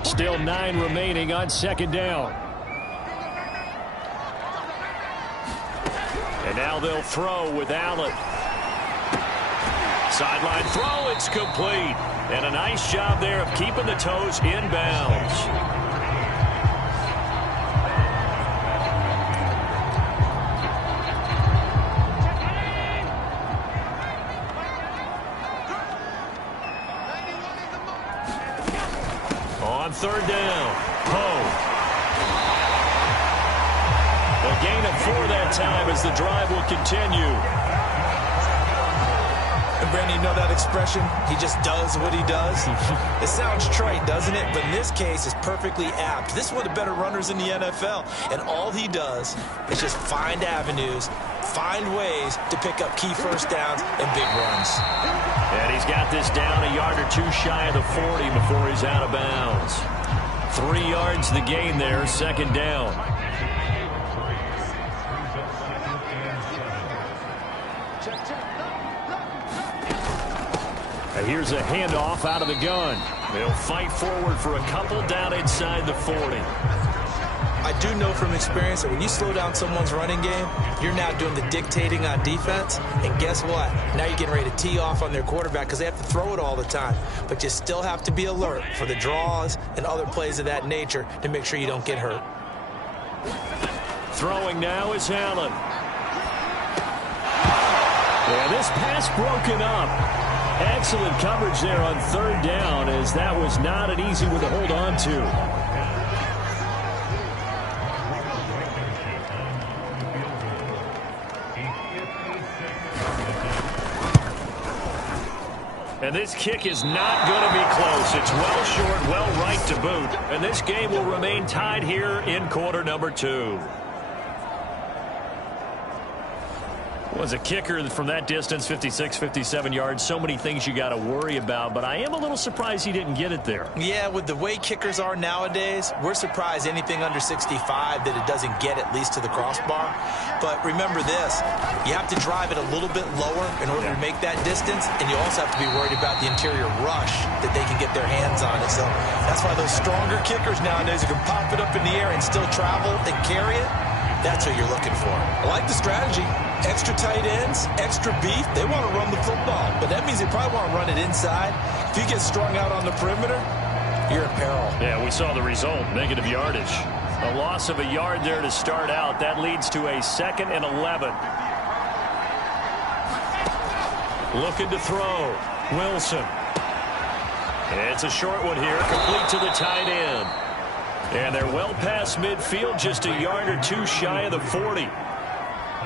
Still 9 remaining on 2nd down. And now they'll throw with Allen. Sideline throw, it's complete. And a nice job there of keeping the toes inbounds. On 3rd down, Poe. A gain of 4 that time as the drive will continue. Brandon, you know that expression? He just does what he does. It sounds trite, doesn't it? But in this case, it's perfectly apt. This is one of the better runners in the NFL, and all he does is just find avenues, find ways to pick up key first downs and big runs. And he's got this down a yard or two shy of the 40 before he's out of bounds. 3 yards the gain there, second down. Here's a handoff out of the gun. They'll fight forward for a couple down inside the 40. I do know from experience that when you slow down someone's running game, you're now doing the dictating on defense. And guess what? Now you're getting ready to tee off on their quarterback because they have to throw it all the time. But you still have to be alert for the draws and other plays of that nature to make sure you don't get hurt. Throwing now is Allen. Yeah, this pass broken up. Excellent coverage there on third down, as that was not an easy one to hold on to. And this kick is not going to be close. It's well short, well right to boot. And this game will remain tied here in quarter number 2. Was a kicker from that distance, 56, 57 yards. So many things you got to worry about, but I am a little surprised he didn't get it there. Yeah, with the way kickers are nowadays, we're surprised anything under 65 that it doesn't get at least to the crossbar. But remember this, you have to drive it a little bit lower in order to make that distance, and you also have to be worried about the interior rush that they can get their hands on it. So that's why those stronger kickers nowadays who can pop it up in the air and still travel and carry it, that's what you're looking for. I like the strategy. Extra tight ends, extra beef. They want to run the football, but that means they probably want to run it inside. If you get strung out on the perimeter, you're in peril. Yeah, we saw the result, negative yardage. A loss of a yard there to start out. That leads to a 2nd and 11. Looking to throw. Wilson. It's a short one here, complete to the tight end. And they're well past midfield, just a yard or two shy of the 40.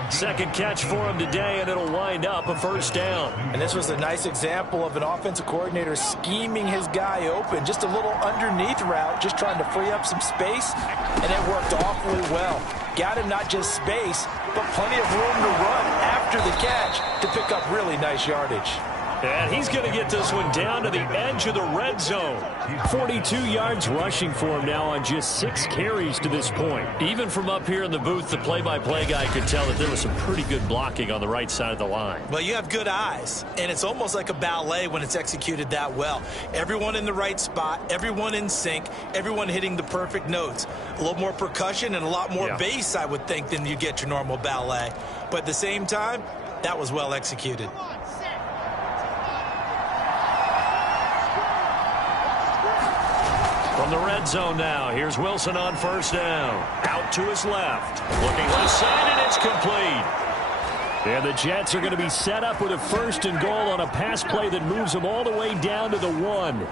Second catch for him today, and it'll wind up a first down. And this was a nice example of an offensive coordinator scheming his guy open. Just a little underneath route, just trying to free up some space, and it worked awfully well. Got him not just space, but plenty of room to run after the catch to pick up really nice yardage. And he's going to get this one down to the edge of the red zone. 42 yards rushing for him now on just 6 carries to this point. Even from up here in the booth, the play-by-play guy could tell that there was some pretty good blocking on the right side of the line. Well, you have good eyes, and it's almost like a ballet when it's executed that well. Everyone in the right spot, everyone in sync, everyone hitting the perfect notes. A little more percussion and a lot more bass, I would think, than you get your normal ballet. But at the same time, that was well executed. From the red zone now, here's Wilson on first down. Out to his left. Looking left side, and it's complete. And the Jets are going to be set up with a 1st and goal on a pass play that moves them all the way down to the 1.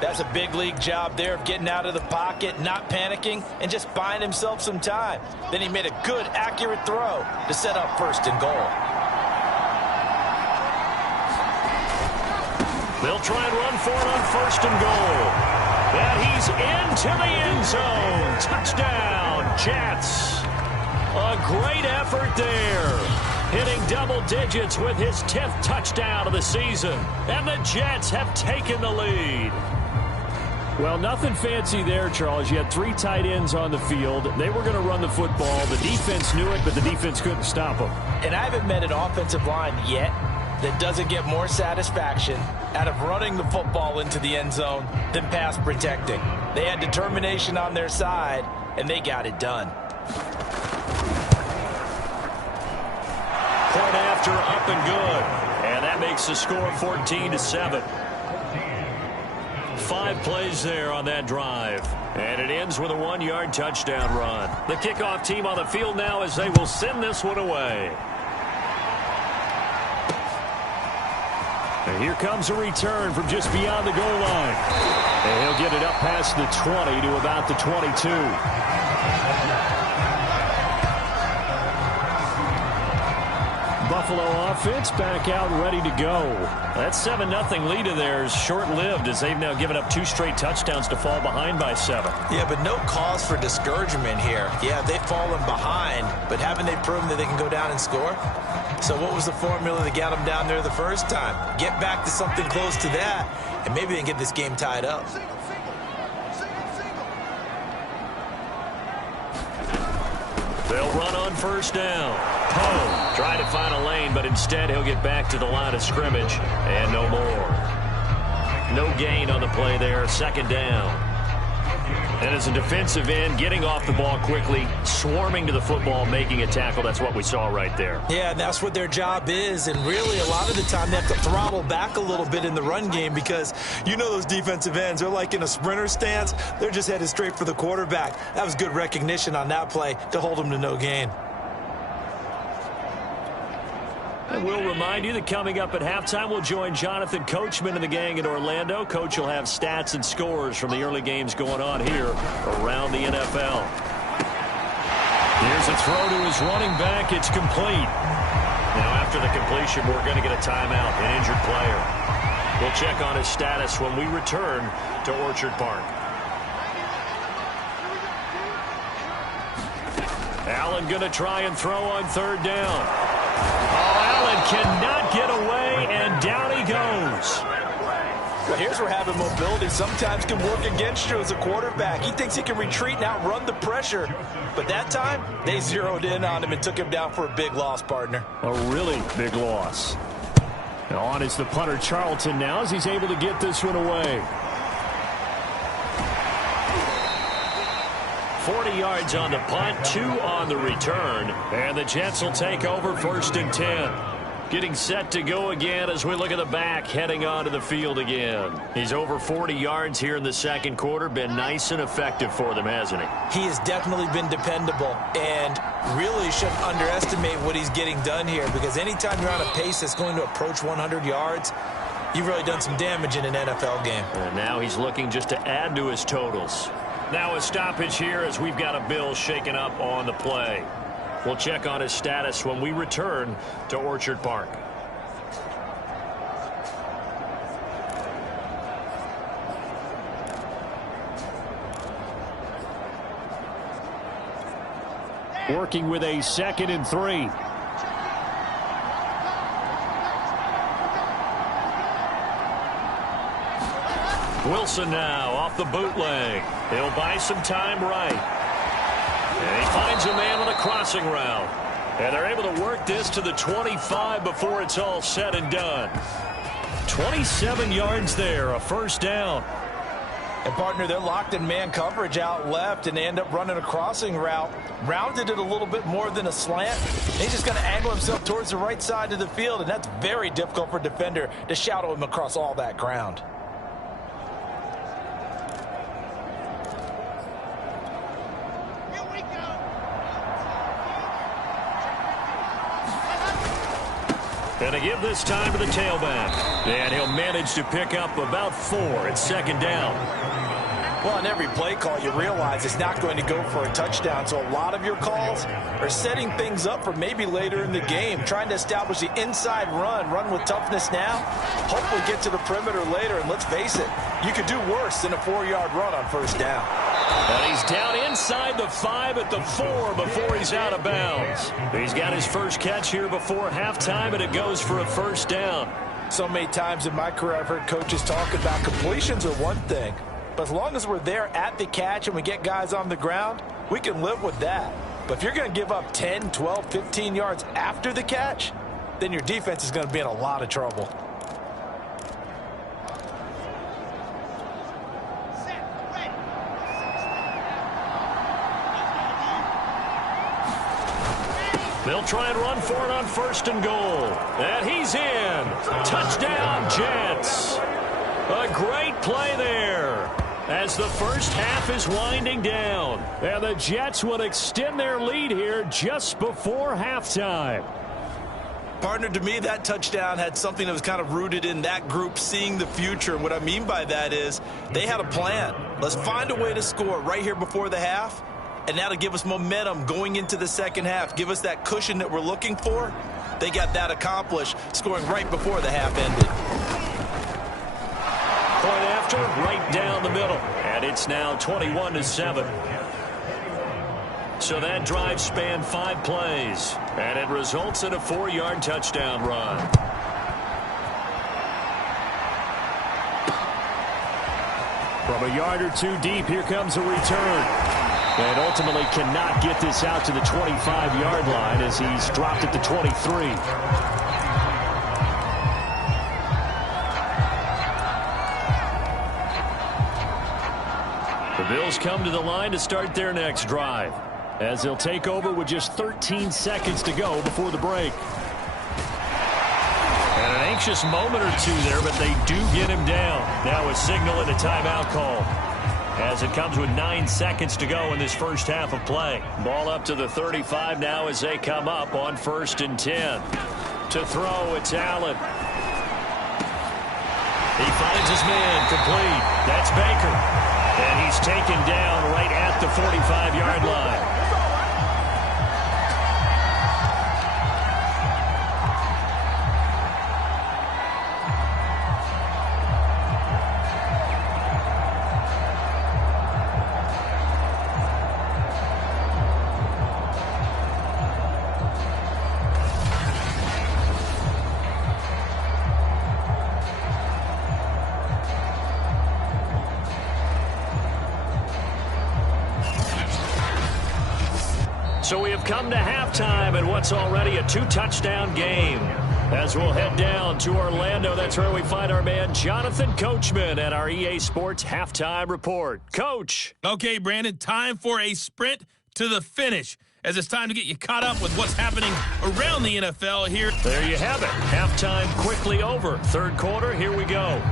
That's a big league job there of getting out of the pocket, not panicking, and just buying himself some time. Then he made a good, accurate throw to set up 1st and goal. They'll try and run for it on 1st and goal. And he's into the end zone. Touchdown, Jets. A great effort there. Hitting double digits with his 10th touchdown of the season. And the Jets have taken the lead. Well, nothing fancy there, Charles. You had 3 tight ends on the field. They were going to run the football. The defense knew it, but the defense couldn't stop them. And I haven't met an offensive line yet that doesn't get more satisfaction out of running the football into the end zone than pass protecting. They had determination on their side, and they got it done. Point after, up and good. And that makes the score 14-7. 5 plays there on that drive. And it ends with a 1-yard touchdown run. The kickoff team on the field now as they will send this one away. And here comes a return from just beyond the goal line. And he'll get it up past the 20 to about the 22. Buffalo offense back out ready to go. That 7-0 lead of theirs short-lived as they've now given up 2 straight touchdowns to fall behind by 7. Yeah, but no cause for discouragement here. Yeah, they've fallen behind, but haven't they proven that they can go down and score? So what was the formula that got them down there the first time? Get back to something close to that, and maybe they can get this game tied up. They'll run on first down. Poe trying to find a lane, but instead he'll get back to the line of scrimmage, and no more. No gain on the play there, 2nd down. And as a defensive end, getting off the ball quickly, swarming to the football, making a tackle, that's what we saw right there. Yeah, and that's what their job is, and really a lot of the time they have to throttle back a little bit in the run game because you know those defensive ends, they're like in a sprinter stance. They're just headed straight for the quarterback. That was good recognition on that play to hold them to no gain. And we'll remind you that coming up at halftime, we'll join Jonathan Coachman and the gang in Orlando. Coach will have stats and scores from the early games going on here around the NFL. Here's a throw to his running back. It's complete. Now, after the completion, we're going to get a timeout, an injured player. We'll check on his status when we return to Orchard Park. Allen going to try and throw on 3rd down. Allen cannot get away, and down he goes. Well, here's where having mobility sometimes can work against you as a quarterback. He thinks he can retreat and outrun the pressure. But that time, they zeroed in on him and took him down for a big loss, partner. A really big loss. And on is the punter, Charlton, now as he's able to get this one away. 40 yards on the punt, 2 on the return. And the Jets will take over 1st and 10. Getting set to go again as we look at the back, heading onto the field again. He's over 40 yards here in the 2nd quarter. Been nice and effective for them, hasn't he? He has definitely been dependable and really shouldn't underestimate what he's getting done here because anytime you're on a pace that's going to approach 100 yards, you've really done some damage in an NFL game. And now he's looking just to add to his totals. Now a stoppage here as we've got a Bill shaken up on the play. We'll check on his status when we return to Orchard Park. Working with a 2nd and 3. Wilson now off the bootleg. He'll buy some time right. And he finds a man on a crossing route. And they're able to work this to the 25 before it's all said and done. 27 yards there, a 1st down. And, partner, they're locked in man coverage out left, and they end up running a crossing route. Rounded it a little bit more than a slant. He's just going to angle himself towards the right side of the field, and that's very difficult for a defender to shadow him across all that ground. And to give this time to the tailback. And he'll manage to pick up about 4. It's 2nd down. Well, on every play call, you realize it's not going to go for a touchdown. So a lot of your calls are setting things up for maybe later in the game, trying to establish the inside run with toughness now, hopefully get to the perimeter later. And let's face it, you could do worse than a 4-yard run on 1st down. And he's down inside the 5 at the 4 before he's out of bounds. He's got his first catch here before halftime, and it goes for a 1st down. So many times in my career I've heard coaches talk about completions are one thing, but as long as we're there at the catch and we get guys on the ground, we can live with that. But if you're going to give up 10, 12, 15 yards after the catch, then your defense is going to be in a lot of trouble. They'll try and run for it on 1st and goal. And he's in. Touchdown, Jets. A great play there as the first half is winding down. And the Jets will extend their lead here just before halftime. Partner, to me, that touchdown had something that was kind of rooted in that group seeing the future. And what I mean by that is they had a plan. Let's find a way to score right here before the half. And that'll give us momentum going into the second half. Give us that cushion that we're looking for. they got that accomplished, scoring right before the half ended. Point after, right down the middle. And it's now 21-7. So that drive spanned 5 plays. And it results in a 4-yard touchdown run. From a yard or two deep, here comes a return. And ultimately cannot get this out to the 25-yard line as he's dropped at the 23. The Bills come to the line to start their next drive, as they'll take over with just 13 seconds to go before the break. And an anxious moment or two there, but they do get him down. Now a signal and a timeout call, as it comes with 9 seconds to go in this first half of play. Ball up to the 35 now as they come up on 1st and 10. To throw, it's Allen. He finds his man, complete. That's Baker. And he's taken down right at the 45-yard line. So we have come to halftime in what's already a 2-touchdown game. As we'll head down to Orlando, that's where we find our man Jonathan Coachman at our EA Sports Halftime Report. Coach. Okay, Brandon, time for a sprint to the finish, as it's time to get you caught up with what's happening around the NFL here. There you have it. Halftime quickly over. 3rd quarter, here we go.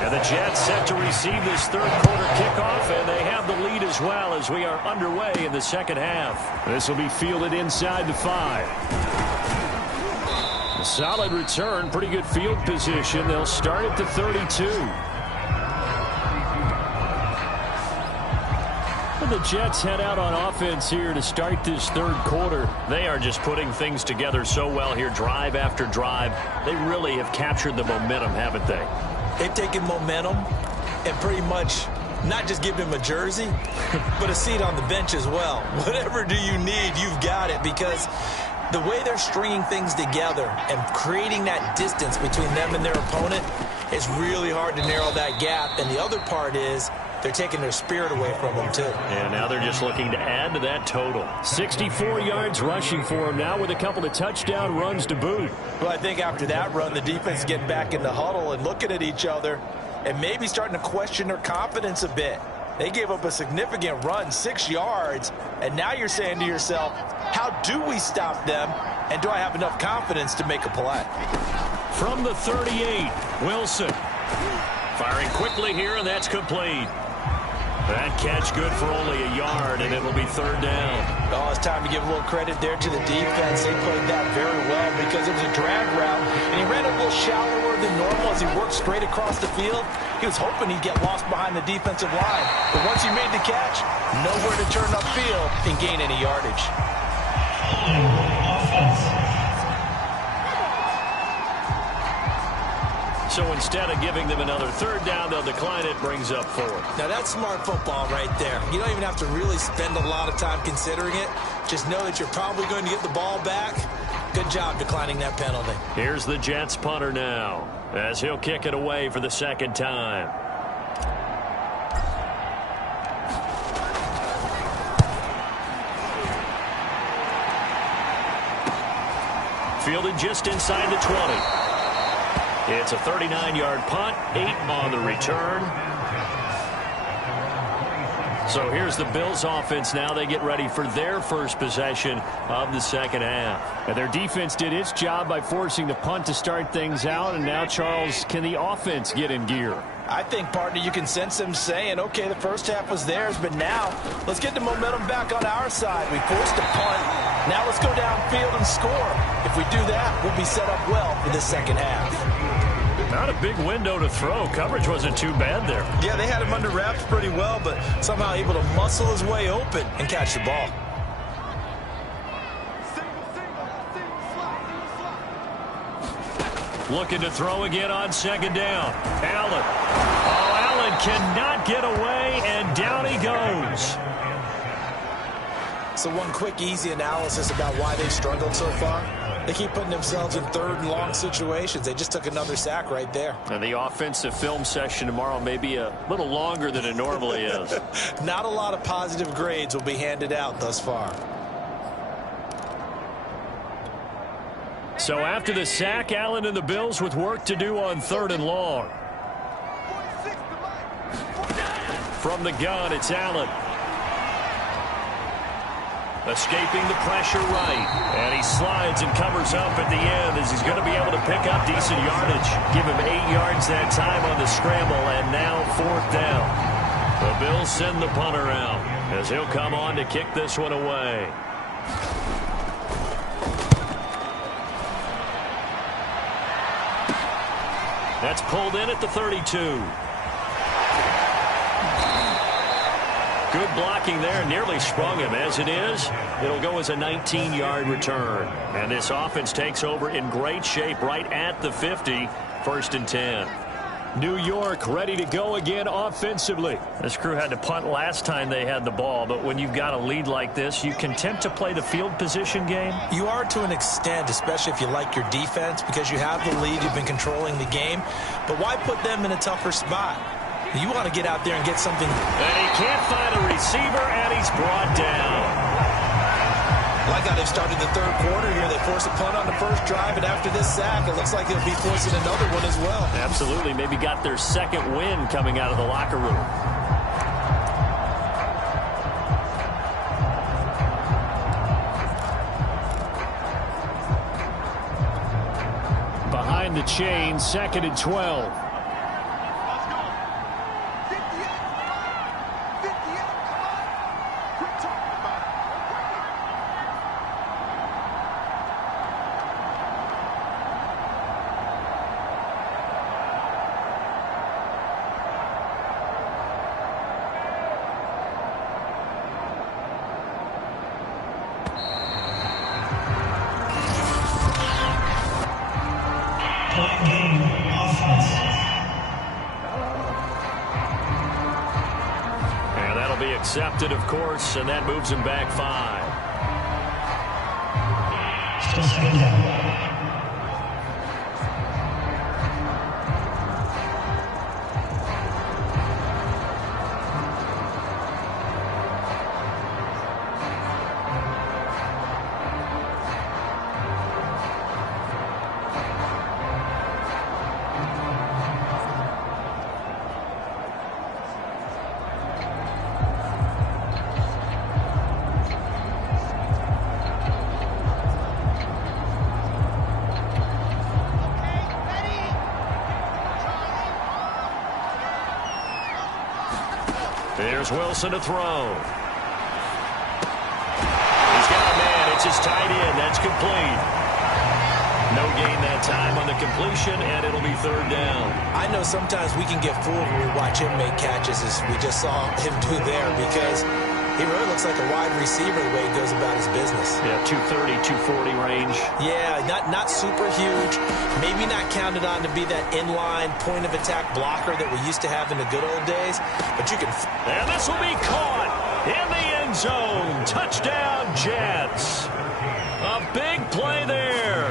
And the Jets set to receive this 3rd quarter kickoff, and they have the lead as well as we are underway in the 2nd half. This will be fielded inside the 5. A solid return, pretty good field position. They'll start at the 32. And the Jets head out on offense here to start this 3rd quarter. They are just putting things together so well here, drive after drive. They really have captured the momentum, haven't they? They've taken momentum and pretty much not just given him a jersey, but a seat on the bench as well. Whatever do you need, you've got it, because the way they're stringing things together and creating that distance between them and their opponent is really hard to narrow that gap. And the other part is they're taking their spirit away from them, too. And now they're just looking to add to that total. 64 yards rushing for him now with a couple of touchdown runs to boot. Well, I think after that run, the defense is getting back in the huddle and looking at each other and maybe starting to question their confidence a bit. They gave up a significant run, 6 yards, and now you're saying to yourself, how do we stop them, and do I have enough confidence to make a play? From the 38, Wilson. Firing quickly here, and that's complete. That catch good for only a yard, and it'll be 3rd down. Oh, it's time to give a little credit there to the defense. They played that very well because it was a drag route, and he ran a little shallower than normal as he worked straight across the field. He was hoping he'd get lost behind the defensive line, but once he made the catch, nowhere to turn upfield and gain any yardage. So instead of giving them another 3rd down, they'll decline it, brings up 4th. Now that's smart football right there. You don't even have to really spend a lot of time considering it. Just know that you're probably going to get the ball back. Good job declining that penalty. Here's the Jets punter now, as he'll kick it away for the 2nd time. Fielded just inside the 20. It's a 39-yard punt, 8 on the return. So here's the Bills offense now. They get ready for their first possession of the 2nd half. And their defense did its job by forcing the punt to start things out. And now, Charles, can the offense get in gear? I think, partner, you can sense them saying, okay, the first half was theirs, but now let's get the momentum back on our side. We forced a punt. Now let's go downfield and score. If we do that, we'll be set up well for the 2nd half. Not a big window to throw. Coverage wasn't too bad there. Yeah, they had him under wraps pretty well, but somehow able to muscle his way open and catch the ball. Looking to throw again on second down. Allen. Oh, Allen cannot get away, and down he goes. So one quick, easy analysis about why they've struggled so far. They keep putting themselves in third and long situations. They just took another sack right there. And the offensive film session tomorrow may be a little longer than it normally is. Not a lot of positive grades will be handed out thus far. So after the sack, Allen and the Bills with work to do on third and long. From the gun, it's Allen. Escaping the pressure right. And he slides and covers up at the end as he's going to be able to pick up decent yardage. Give him 8 yards that time on the scramble, and now fourth down. The Bills send the punter out as he'll come on to kick this one away. That's pulled in at the 32. Good blocking there, nearly sprung him. As it is, it'll go as a 19-yard return. And this offense takes over in great shape right at the 50, 1st and 10. New York ready to go again offensively. This crew had to punt last time they had the ball, but when you've got a lead like this, you content to play the field position game? You are to an extent, especially if you like your defense, because you have the lead, you've been controlling the game. But why put them in a tougher spot? You want to get out there and get something. And he can't find a receiver, and he's brought down. Like how they've started the third quarter here. They force a punt on the first drive, and after this sack, it looks like they'll be forcing another one as well. Absolutely. Maybe got their second win coming out of the locker room. Behind the chain, 2nd and 12. Accepted, of course, and that moves him back 5. Still second down. There's Wilson to throw. He's got a man. It's his tight end. That's complete. No gain that time on the completion, and it'll be third down. I know sometimes we can get fooled when we watch him make catches, as we just saw him do there, because he really looks like a wide receiver the way he goes about his business. Yeah, 230, 240 range. Yeah, not super huge. Maybe not counted on to be that inline point-of-attack blocker that we used to have in the good old days. But you can... And this will be caught in the end zone. Touchdown, Jets. A big play there.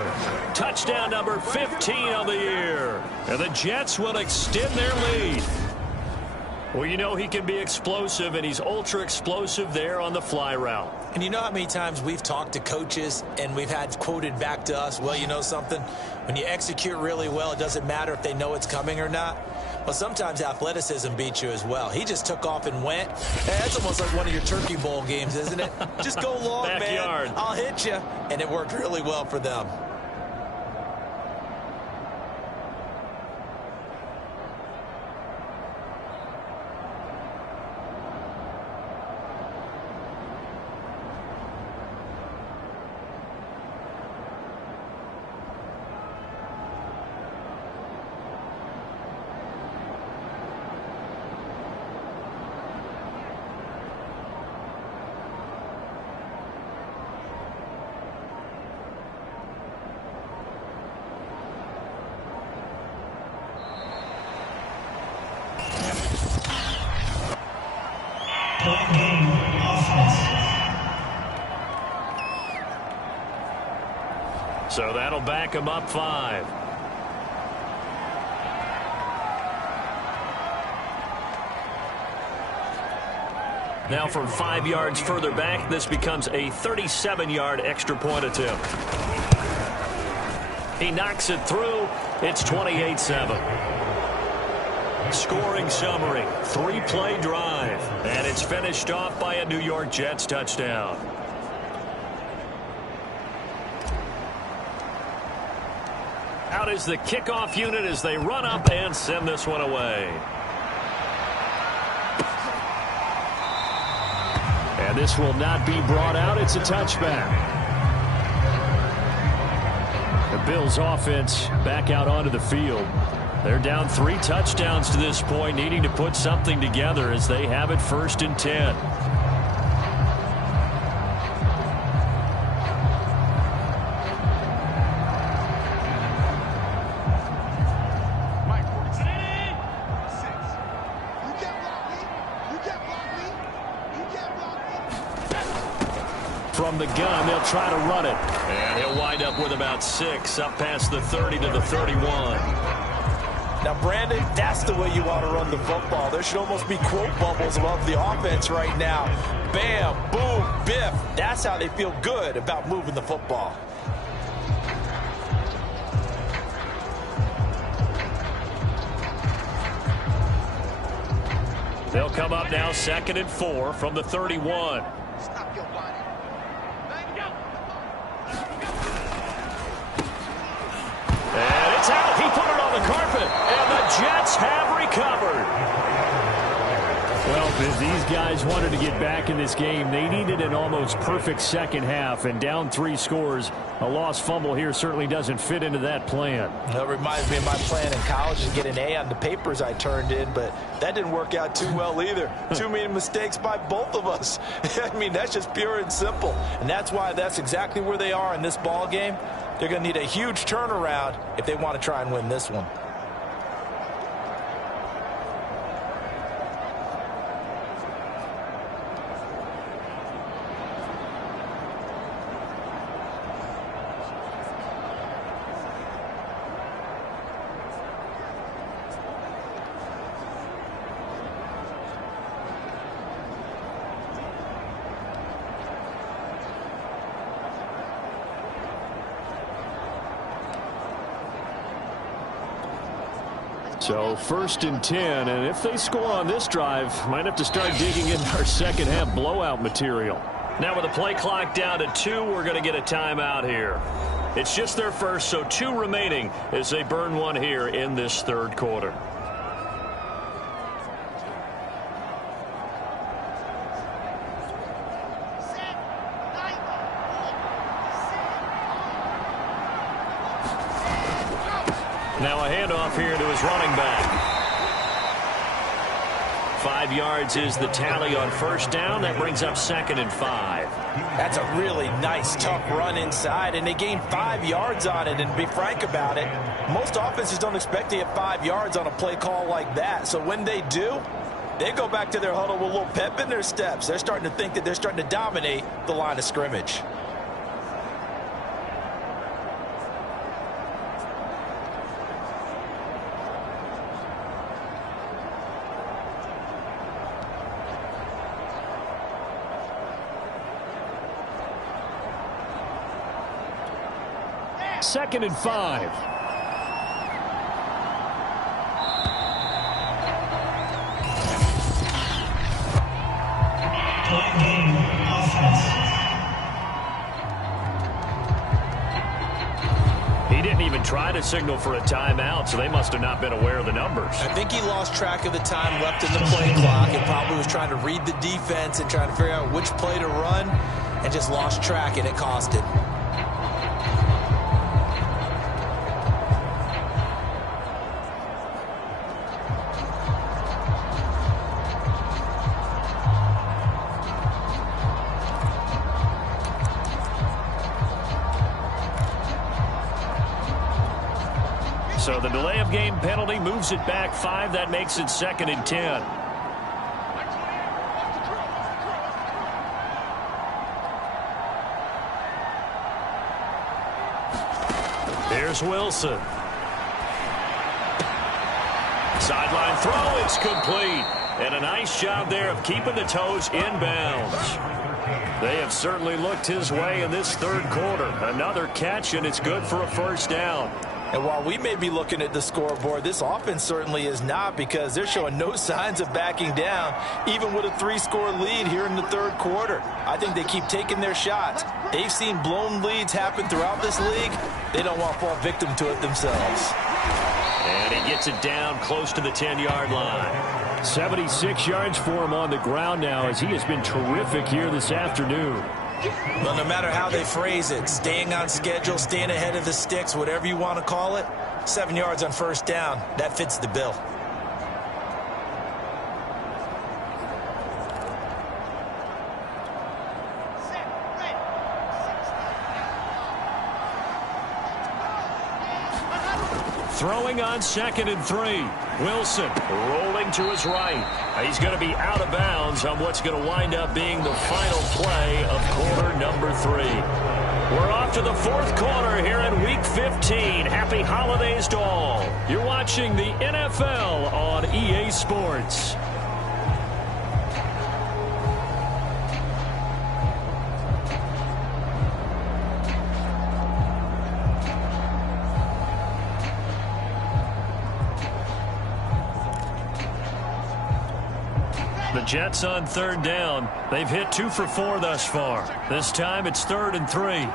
Touchdown number 15 of the year. And the Jets will extend their lead. Well, you know he can be explosive, and he's ultra-explosive there on the fly route. And you know how many times we've talked to coaches and we've had quoted back to us, well, you know something? When you execute really well, it doesn't matter if they know it's coming or not. Well, sometimes athleticism beats you as well. He just took off and went. Hey, that's almost like one of your Turkey Bowl games, isn't it? Just go long, Backyard. man. I'll hit you. And it worked really well for them. Point game, offense. So that'll back him up 5. Now from 5 yards further back, this becomes a 37-yard extra point attempt. He knocks it through. It's 28-7. Scoring summary, 3-play drive. And it's finished off by a New York Jets touchdown. Out is the kickoff unit as they run up and send this one away. And this will not be brought out. It's a touchback. The Bills offense back out onto the field. They're down 3 touchdowns to this point, needing to put something together as they have it 1st and 10. From the gun, they'll try to run it. And he'll wind up with about 6, up past the 30 to the 31. Now, Brandon, that's the way you want to run the football. There should almost be quote bubbles above the offense right now. Bam, boom, biff. That's how they feel good about moving the football. They'll come up now 2nd and 4 from the 31. Stop your body. And it's out. He put it on the carpet. And the Jets have recovered. Well, if these guys wanted to get back in this game, they needed an almost perfect second half. And down 3 scores, a lost fumble here certainly doesn't fit into that plan. That reminds me of my plan in college to get an A on the papers I turned in, but that didn't work out too well either. Too many mistakes by both of us. I mean, that's just pure and simple. And that's why that's exactly where they are in this ball game. They're going to need a huge turnaround if they want to try and win this one. So 1st and 10, and if they score on this drive, might have to start digging in our second half blowout material. Now with the play clock down to 2, we're going to get a timeout here. It's just their first, so 2 remaining as they burn one here in this 3rd quarter. Now a handoff here to his running back. 5 yards is the tally on 1st down. That brings up 2nd and 5. That's a really nice, tough run inside, and they gained 5 yards on it. And to be frank about it, most offenses don't expect to get 5 yards on a play call like that. So when they do, they go back to their huddle with a little pep in their steps. They're starting to think that they're starting to dominate the line of scrimmage. Second and 5. Point game, offense. He didn't even try to signal for a timeout, so they must have not been aware of the numbers. I think he lost track of the time left in the play clock and probably was trying to read the defense and trying to figure out which play to run and just lost track, and it cost him. So the delay of game penalty moves it back 5. That makes it 2nd and 10. Here's Wilson. Sideline throw, it's complete. And a nice job there of keeping the toes inbounds. They have certainly looked his way in this third quarter. Another catch, and it's good for a first down. And while we may be looking at the scoreboard, this offense certainly is not, because they're showing no signs of backing down, even with a 3-score lead here in the third quarter. I think they keep taking their shots. They've seen blown leads happen throughout this league. They don't want to fall victim to it themselves. And he gets it down close to the 10-yard line. 76 yards for him on the ground now, as he has been terrific here this afternoon. Well, no matter how they phrase it, staying on schedule, staying ahead of the sticks, whatever you want to call it, 7 yards on first down, that fits the bill. Throwing on 2nd and 3. Wilson rolling to his right. He's going to be out of bounds on what's going to wind up being the final play of quarter number 3. We're off to the fourth quarter here in Week 15. Happy holidays to all. You're watching the NFL on EA Sports. The Jets on third down. They've hit 2 for 4 thus far. This time it's 3rd and 3.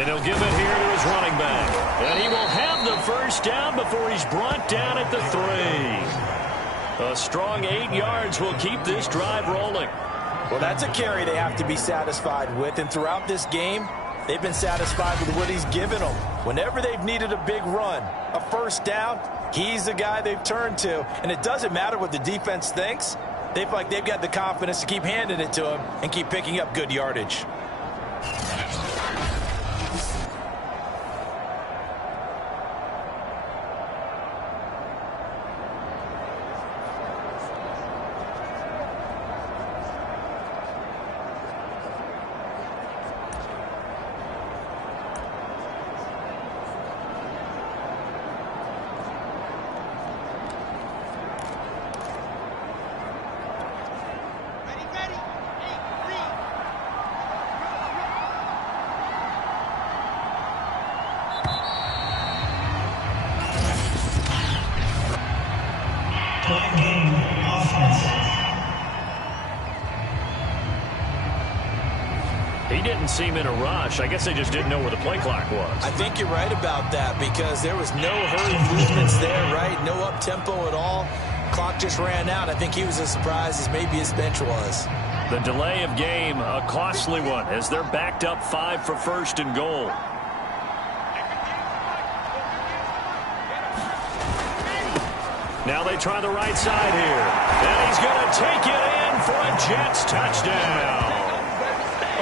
And he'll give it here to his running back. And he will have the first down before he's brought down at the 3. A strong 8 yards will keep this drive rolling. Well, that's a carry they have to be satisfied with, and throughout this game, they've been satisfied with what he's given them. Whenever they've needed a big run, a first down, he's the guy they've turned to. And it doesn't matter what the defense thinks. They feel like they've got the confidence to keep handing it to him and keep picking up good yardage. He didn't seem in a rush. I guess they just didn't know where the play clock was. I think you're right about that, because there was no hurried movements there, right? No up-tempo at all. Clock just ran out. I think he was as surprised as maybe his bench was. The delay of game, a costly one, as they're backed up 5 for 1st and goal. Now they try the right side here. And he's going to take it in for a Jets touchdown.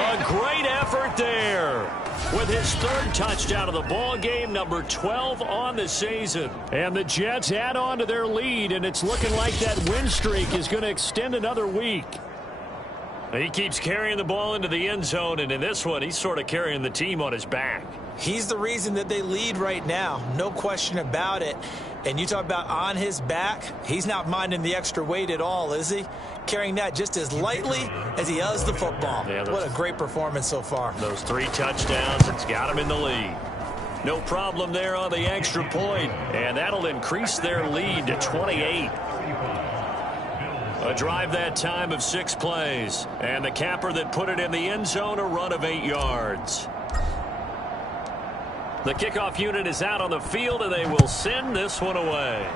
A great effort there with his 3rd touchdown of the ball game, number 12 on the season. And the Jets add on to their lead, and it's looking like that win streak is going to extend another week. He keeps carrying the ball into the end zone, and in this one, he's sort of carrying the team on his back. He's the reason that they lead right now, no question about it. And you talk about on his back, he's not minding the extra weight at all, is he? Carrying that just as lightly as he does the football. Yeah, what a great performance so far. Those 3 touchdowns, it's got him in the lead. No problem there on the extra point, and that'll increase their lead to 28. A drive that time of 6 plays, and the capper that put it in the end zone, a run of 8 yards. The kickoff unit is out on the field, and they will send this one away.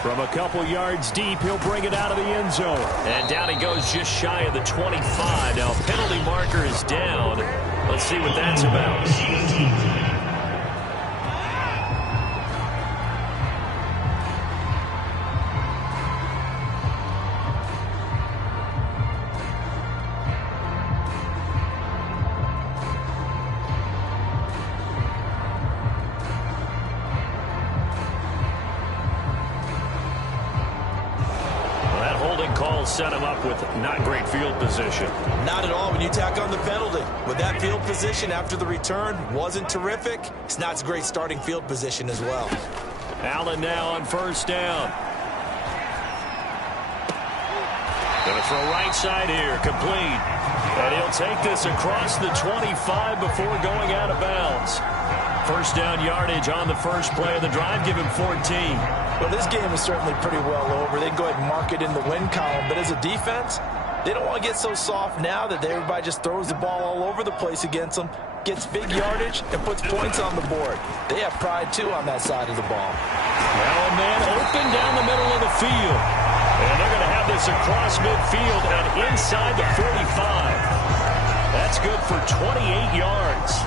From a couple yards deep, he'll bring it out of the end zone. And down he goes just shy of the 25. Now, penalty marker is down. Let's see what that's about. set him up with not great field position. Not at all when you tack on the penalty. With that field position after the return wasn't terrific, it's not a great starting field position as well. Allen now on first down. Going to throw right side here, complete. And he'll take this across the 25 before going out of bounds. First down yardage on the first play of the drive, give him 14. Well, this game is certainly pretty well over. They can go ahead and mark it in the win column. But as a defense, they don't want to get so soft now that everybody just throws the ball all over the place against them, gets big yardage, and puts points on the board. They have pride, too, on that side of the ball. Now a man open down the middle of the field. And they're going to have this across midfield and inside the 45. That's good for 28 yards.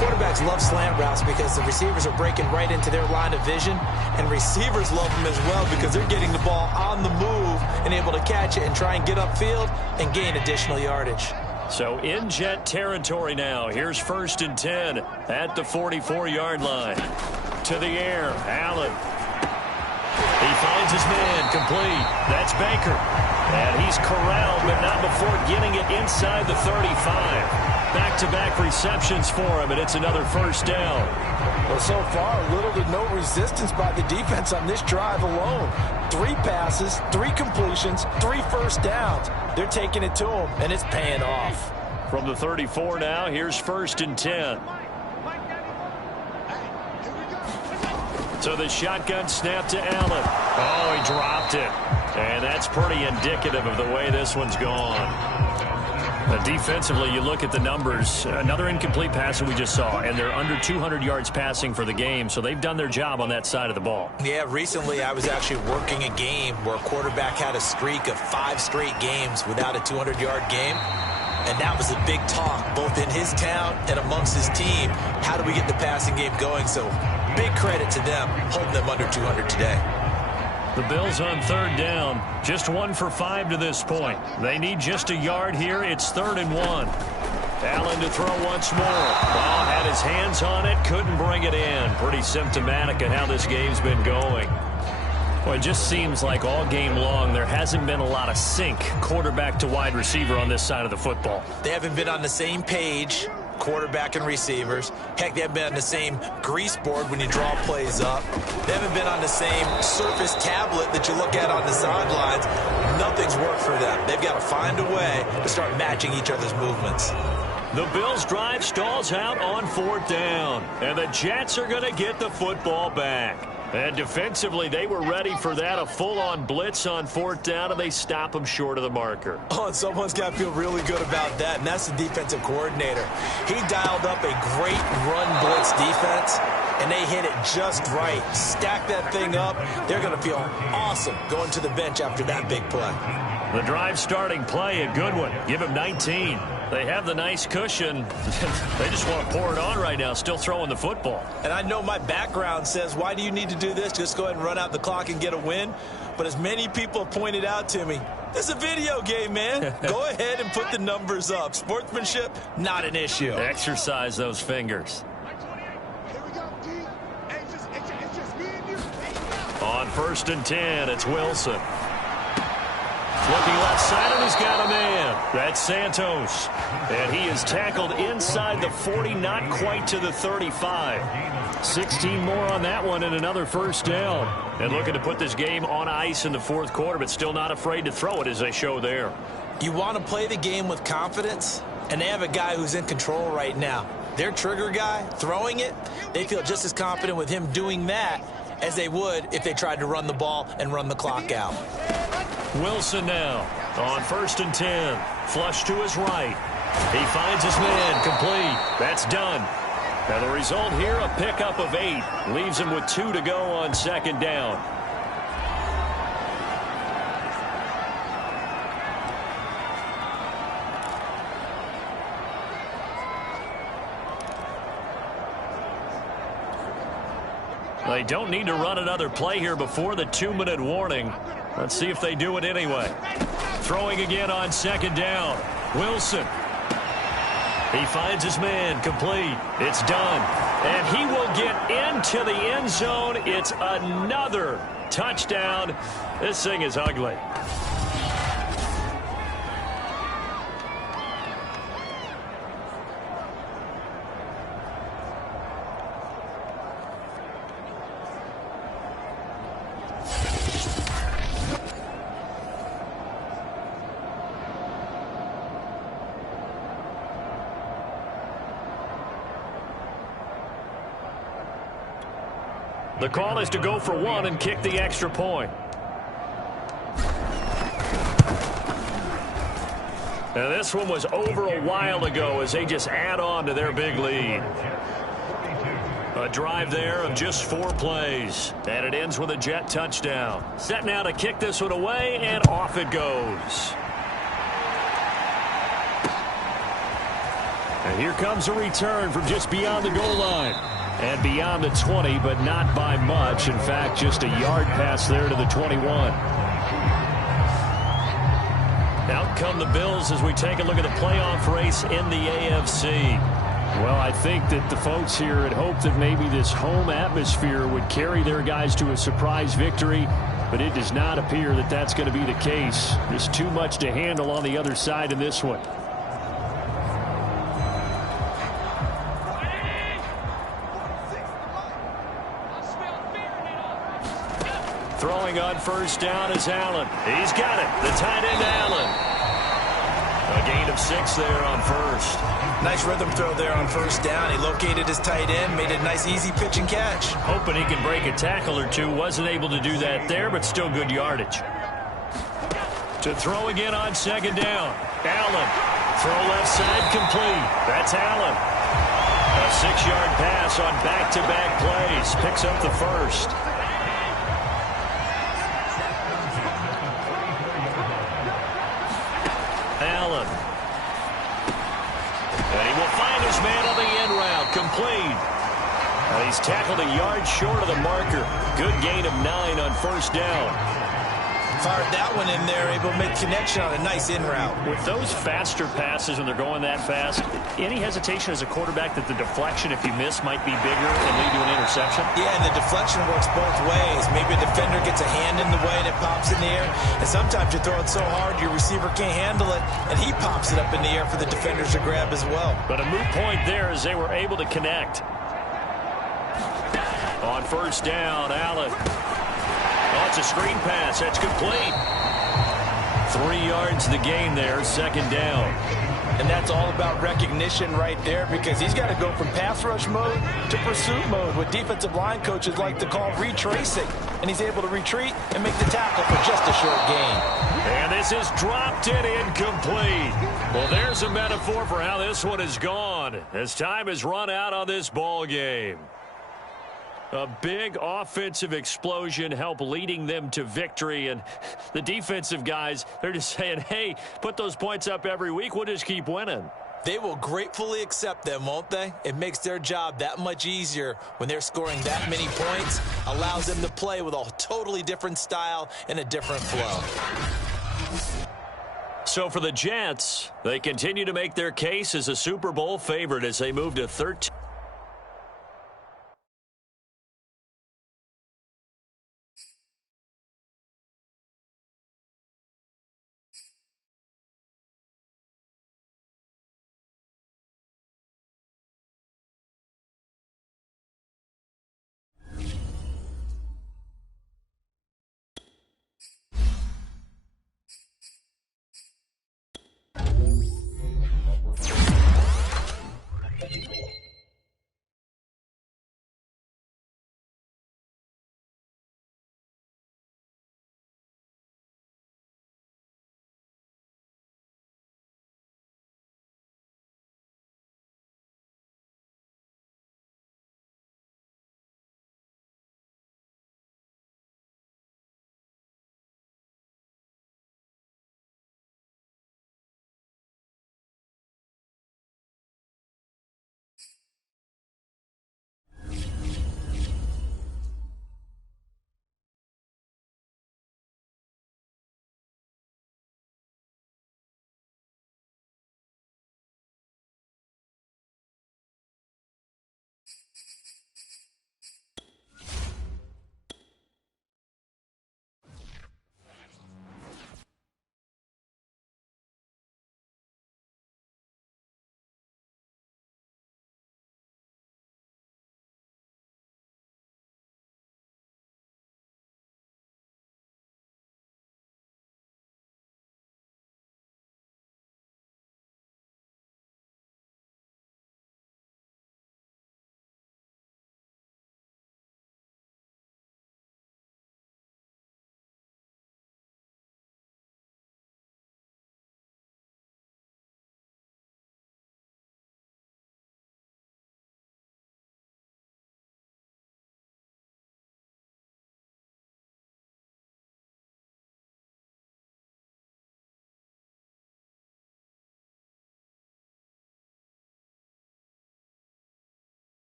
Quarterbacks love slant routes because the receivers are breaking right into their line of vision, and receivers love them as well because they're getting the ball on the move and able to catch it and try and get upfield and gain additional yardage. So in jet territory now. Here's 1st and 10 at the 44-yard line. To the air, Allen. He finds his man, complete. That's Baker. And he's corralled, but not before getting it inside the 35. Back-to-back receptions for him, and it's another first down. Well, so far, little to no resistance by the defense on this drive alone. 3 passes, 3 completions, 3 first downs. They're taking it to him, and it's paying off. From the 34 now, here's 1st and 10. So the shotgun snap to Allen. Oh, he dropped it. And that's pretty indicative of the way this one's gone. Defensively, you look at the numbers. Another incomplete pass that we just saw, and they're under 200 yards passing for the game, so they've done their job on that side of the ball. Yeah, recently I was actually working a game where a quarterback had a streak of 5 straight games without a 200-yard game. And that was a big talk, both in his town and amongst his team. How do we get the passing game going? So big credit to them, holding them under 200 today. The Bills on 3rd down, just 1 for 5 to this point. They need just a yard here. It's 3rd and 1. Allen to throw once more. Ball had his hands on it, couldn't bring it in. Pretty symptomatic of how this game's been going. Well, it just seems like all game long there hasn't been a lot of sync quarterback to wide receiver on this side of the football. They haven't been on the same page, quarterback and receivers. Heck, they haven't been on the same grease board when you draw plays up. They haven't been on the same surface tablet that you look at on the sidelines. Nothing's worked for them. They've got to find a way to start matching each other's movements. The Bills' drive stalls out on 4th down, and the Jets are going to get the football back. And defensively, they were ready for that, a full-on blitz on 4th down, and they stop them short of the marker. Oh, and someone's got to feel really good about that, and that's the defensive coordinator. He dialed up a great run blitz defense, and they hit it just right. Stack that thing up. They're going to feel awesome going to the bench after that big play. The drive starting play, a good one. Give him 19. They have the nice cushion. They just want to pour it on right now, still throwing the football. And I know my background says, why do you need to do this? Just go ahead and run out the clock and get a win. But as many people pointed out to me, this is a video game, man. Go ahead and put the numbers up. Sportsmanship, not an issue. Exercise those fingers. On 1st and 10, it's Wilson. Looking left side, and he's got a man. That's Santos. And he is tackled inside the 40, not quite to the 35. 16 more on that one and another first down. And looking to put this game on ice in the 4th quarter, but still not afraid to throw it as they show there. You want to play the game with confidence, and they have a guy who's in control right now. Their trigger guy, throwing it, they feel just as confident with him doing that as they would if they tried to run the ball and run the clock out. Wilson now on 1st and 10. Flush to his right. He finds his man, complete. That's done. Now the result here, a pickup of 8. Leaves him with 2 to go on 2nd down. They don't need to run another play here before the 2-minute warning. Let's see if they do it anyway. Throwing again on 2nd down. Wilson. He finds his man, complete. It's done. And he will get into the end zone. It's another touchdown. This thing is ugly. The call is to go for one and kick the extra point. And this one was over a while ago as they just add on to their big lead. A drive there of just 4 plays. And it ends with a Jet touchdown. Set now to kick this one away, and off it goes. And here comes a return from just beyond the goal line. And beyond the 20, but not by much. In fact, just a yard pass there to the 21. Out come the Bills as we take a look at the playoff race in the AFC. Well, I think that the folks here had hoped that maybe this home atmosphere would carry their guys to a surprise victory, but it does not appear that that's going to be the case. There's too much to handle on the other side in this one. Throwing on first down is Allen. He's got it. The tight end, Allen. A gain of 6 there on first. Nice rhythm throw there on first down. He located his tight end, made a nice easy pitch and catch. Hoping he can break a tackle or two. Wasn't able to do that there, but still good yardage. To throw again on second down. Allen. Throw left side complete. That's Allen. A 6-yard pass on back-to-back plays. Picks up the first. Allen. And he will find his man on the end route. Complete. And he's tackled a yard short of the marker. Good gain of 9 on first down. Fired that one in there, able to make connection on a nice in route. With those faster passes when they're going that fast, any hesitation as a quarterback that the deflection, if you miss, might be bigger and lead to an interception? Yeah, and the deflection works both ways. Maybe a defender gets a hand in the way and it pops in the air. And sometimes you throw it so hard your receiver can't handle it, and he pops it up in the air for the defenders to grab as well. But a moot point there as they were able to connect. On first down, Allen. Oh, it's a screen pass. That's complete. 3 yards the gain there, second down. And that's all about recognition right there, because he's got to go from pass rush mode to pursuit mode, what defensive line coaches like to call retracing. And he's able to retreat and make the tackle for just a short gain. And this is dropped and incomplete. Well, there's a metaphor for how this one is gone as time has run out on this ball game. A big offensive explosion helped leading them to victory. And the defensive guys, they're just saying, hey, put those points up every week. We'll just keep winning. They will gratefully accept them, won't they? It makes their job that much easier when they're scoring that many points. Allows them to play with a totally different style and a different flow. So for the Jets, they continue to make their case as a Super Bowl favorite as they move to 13.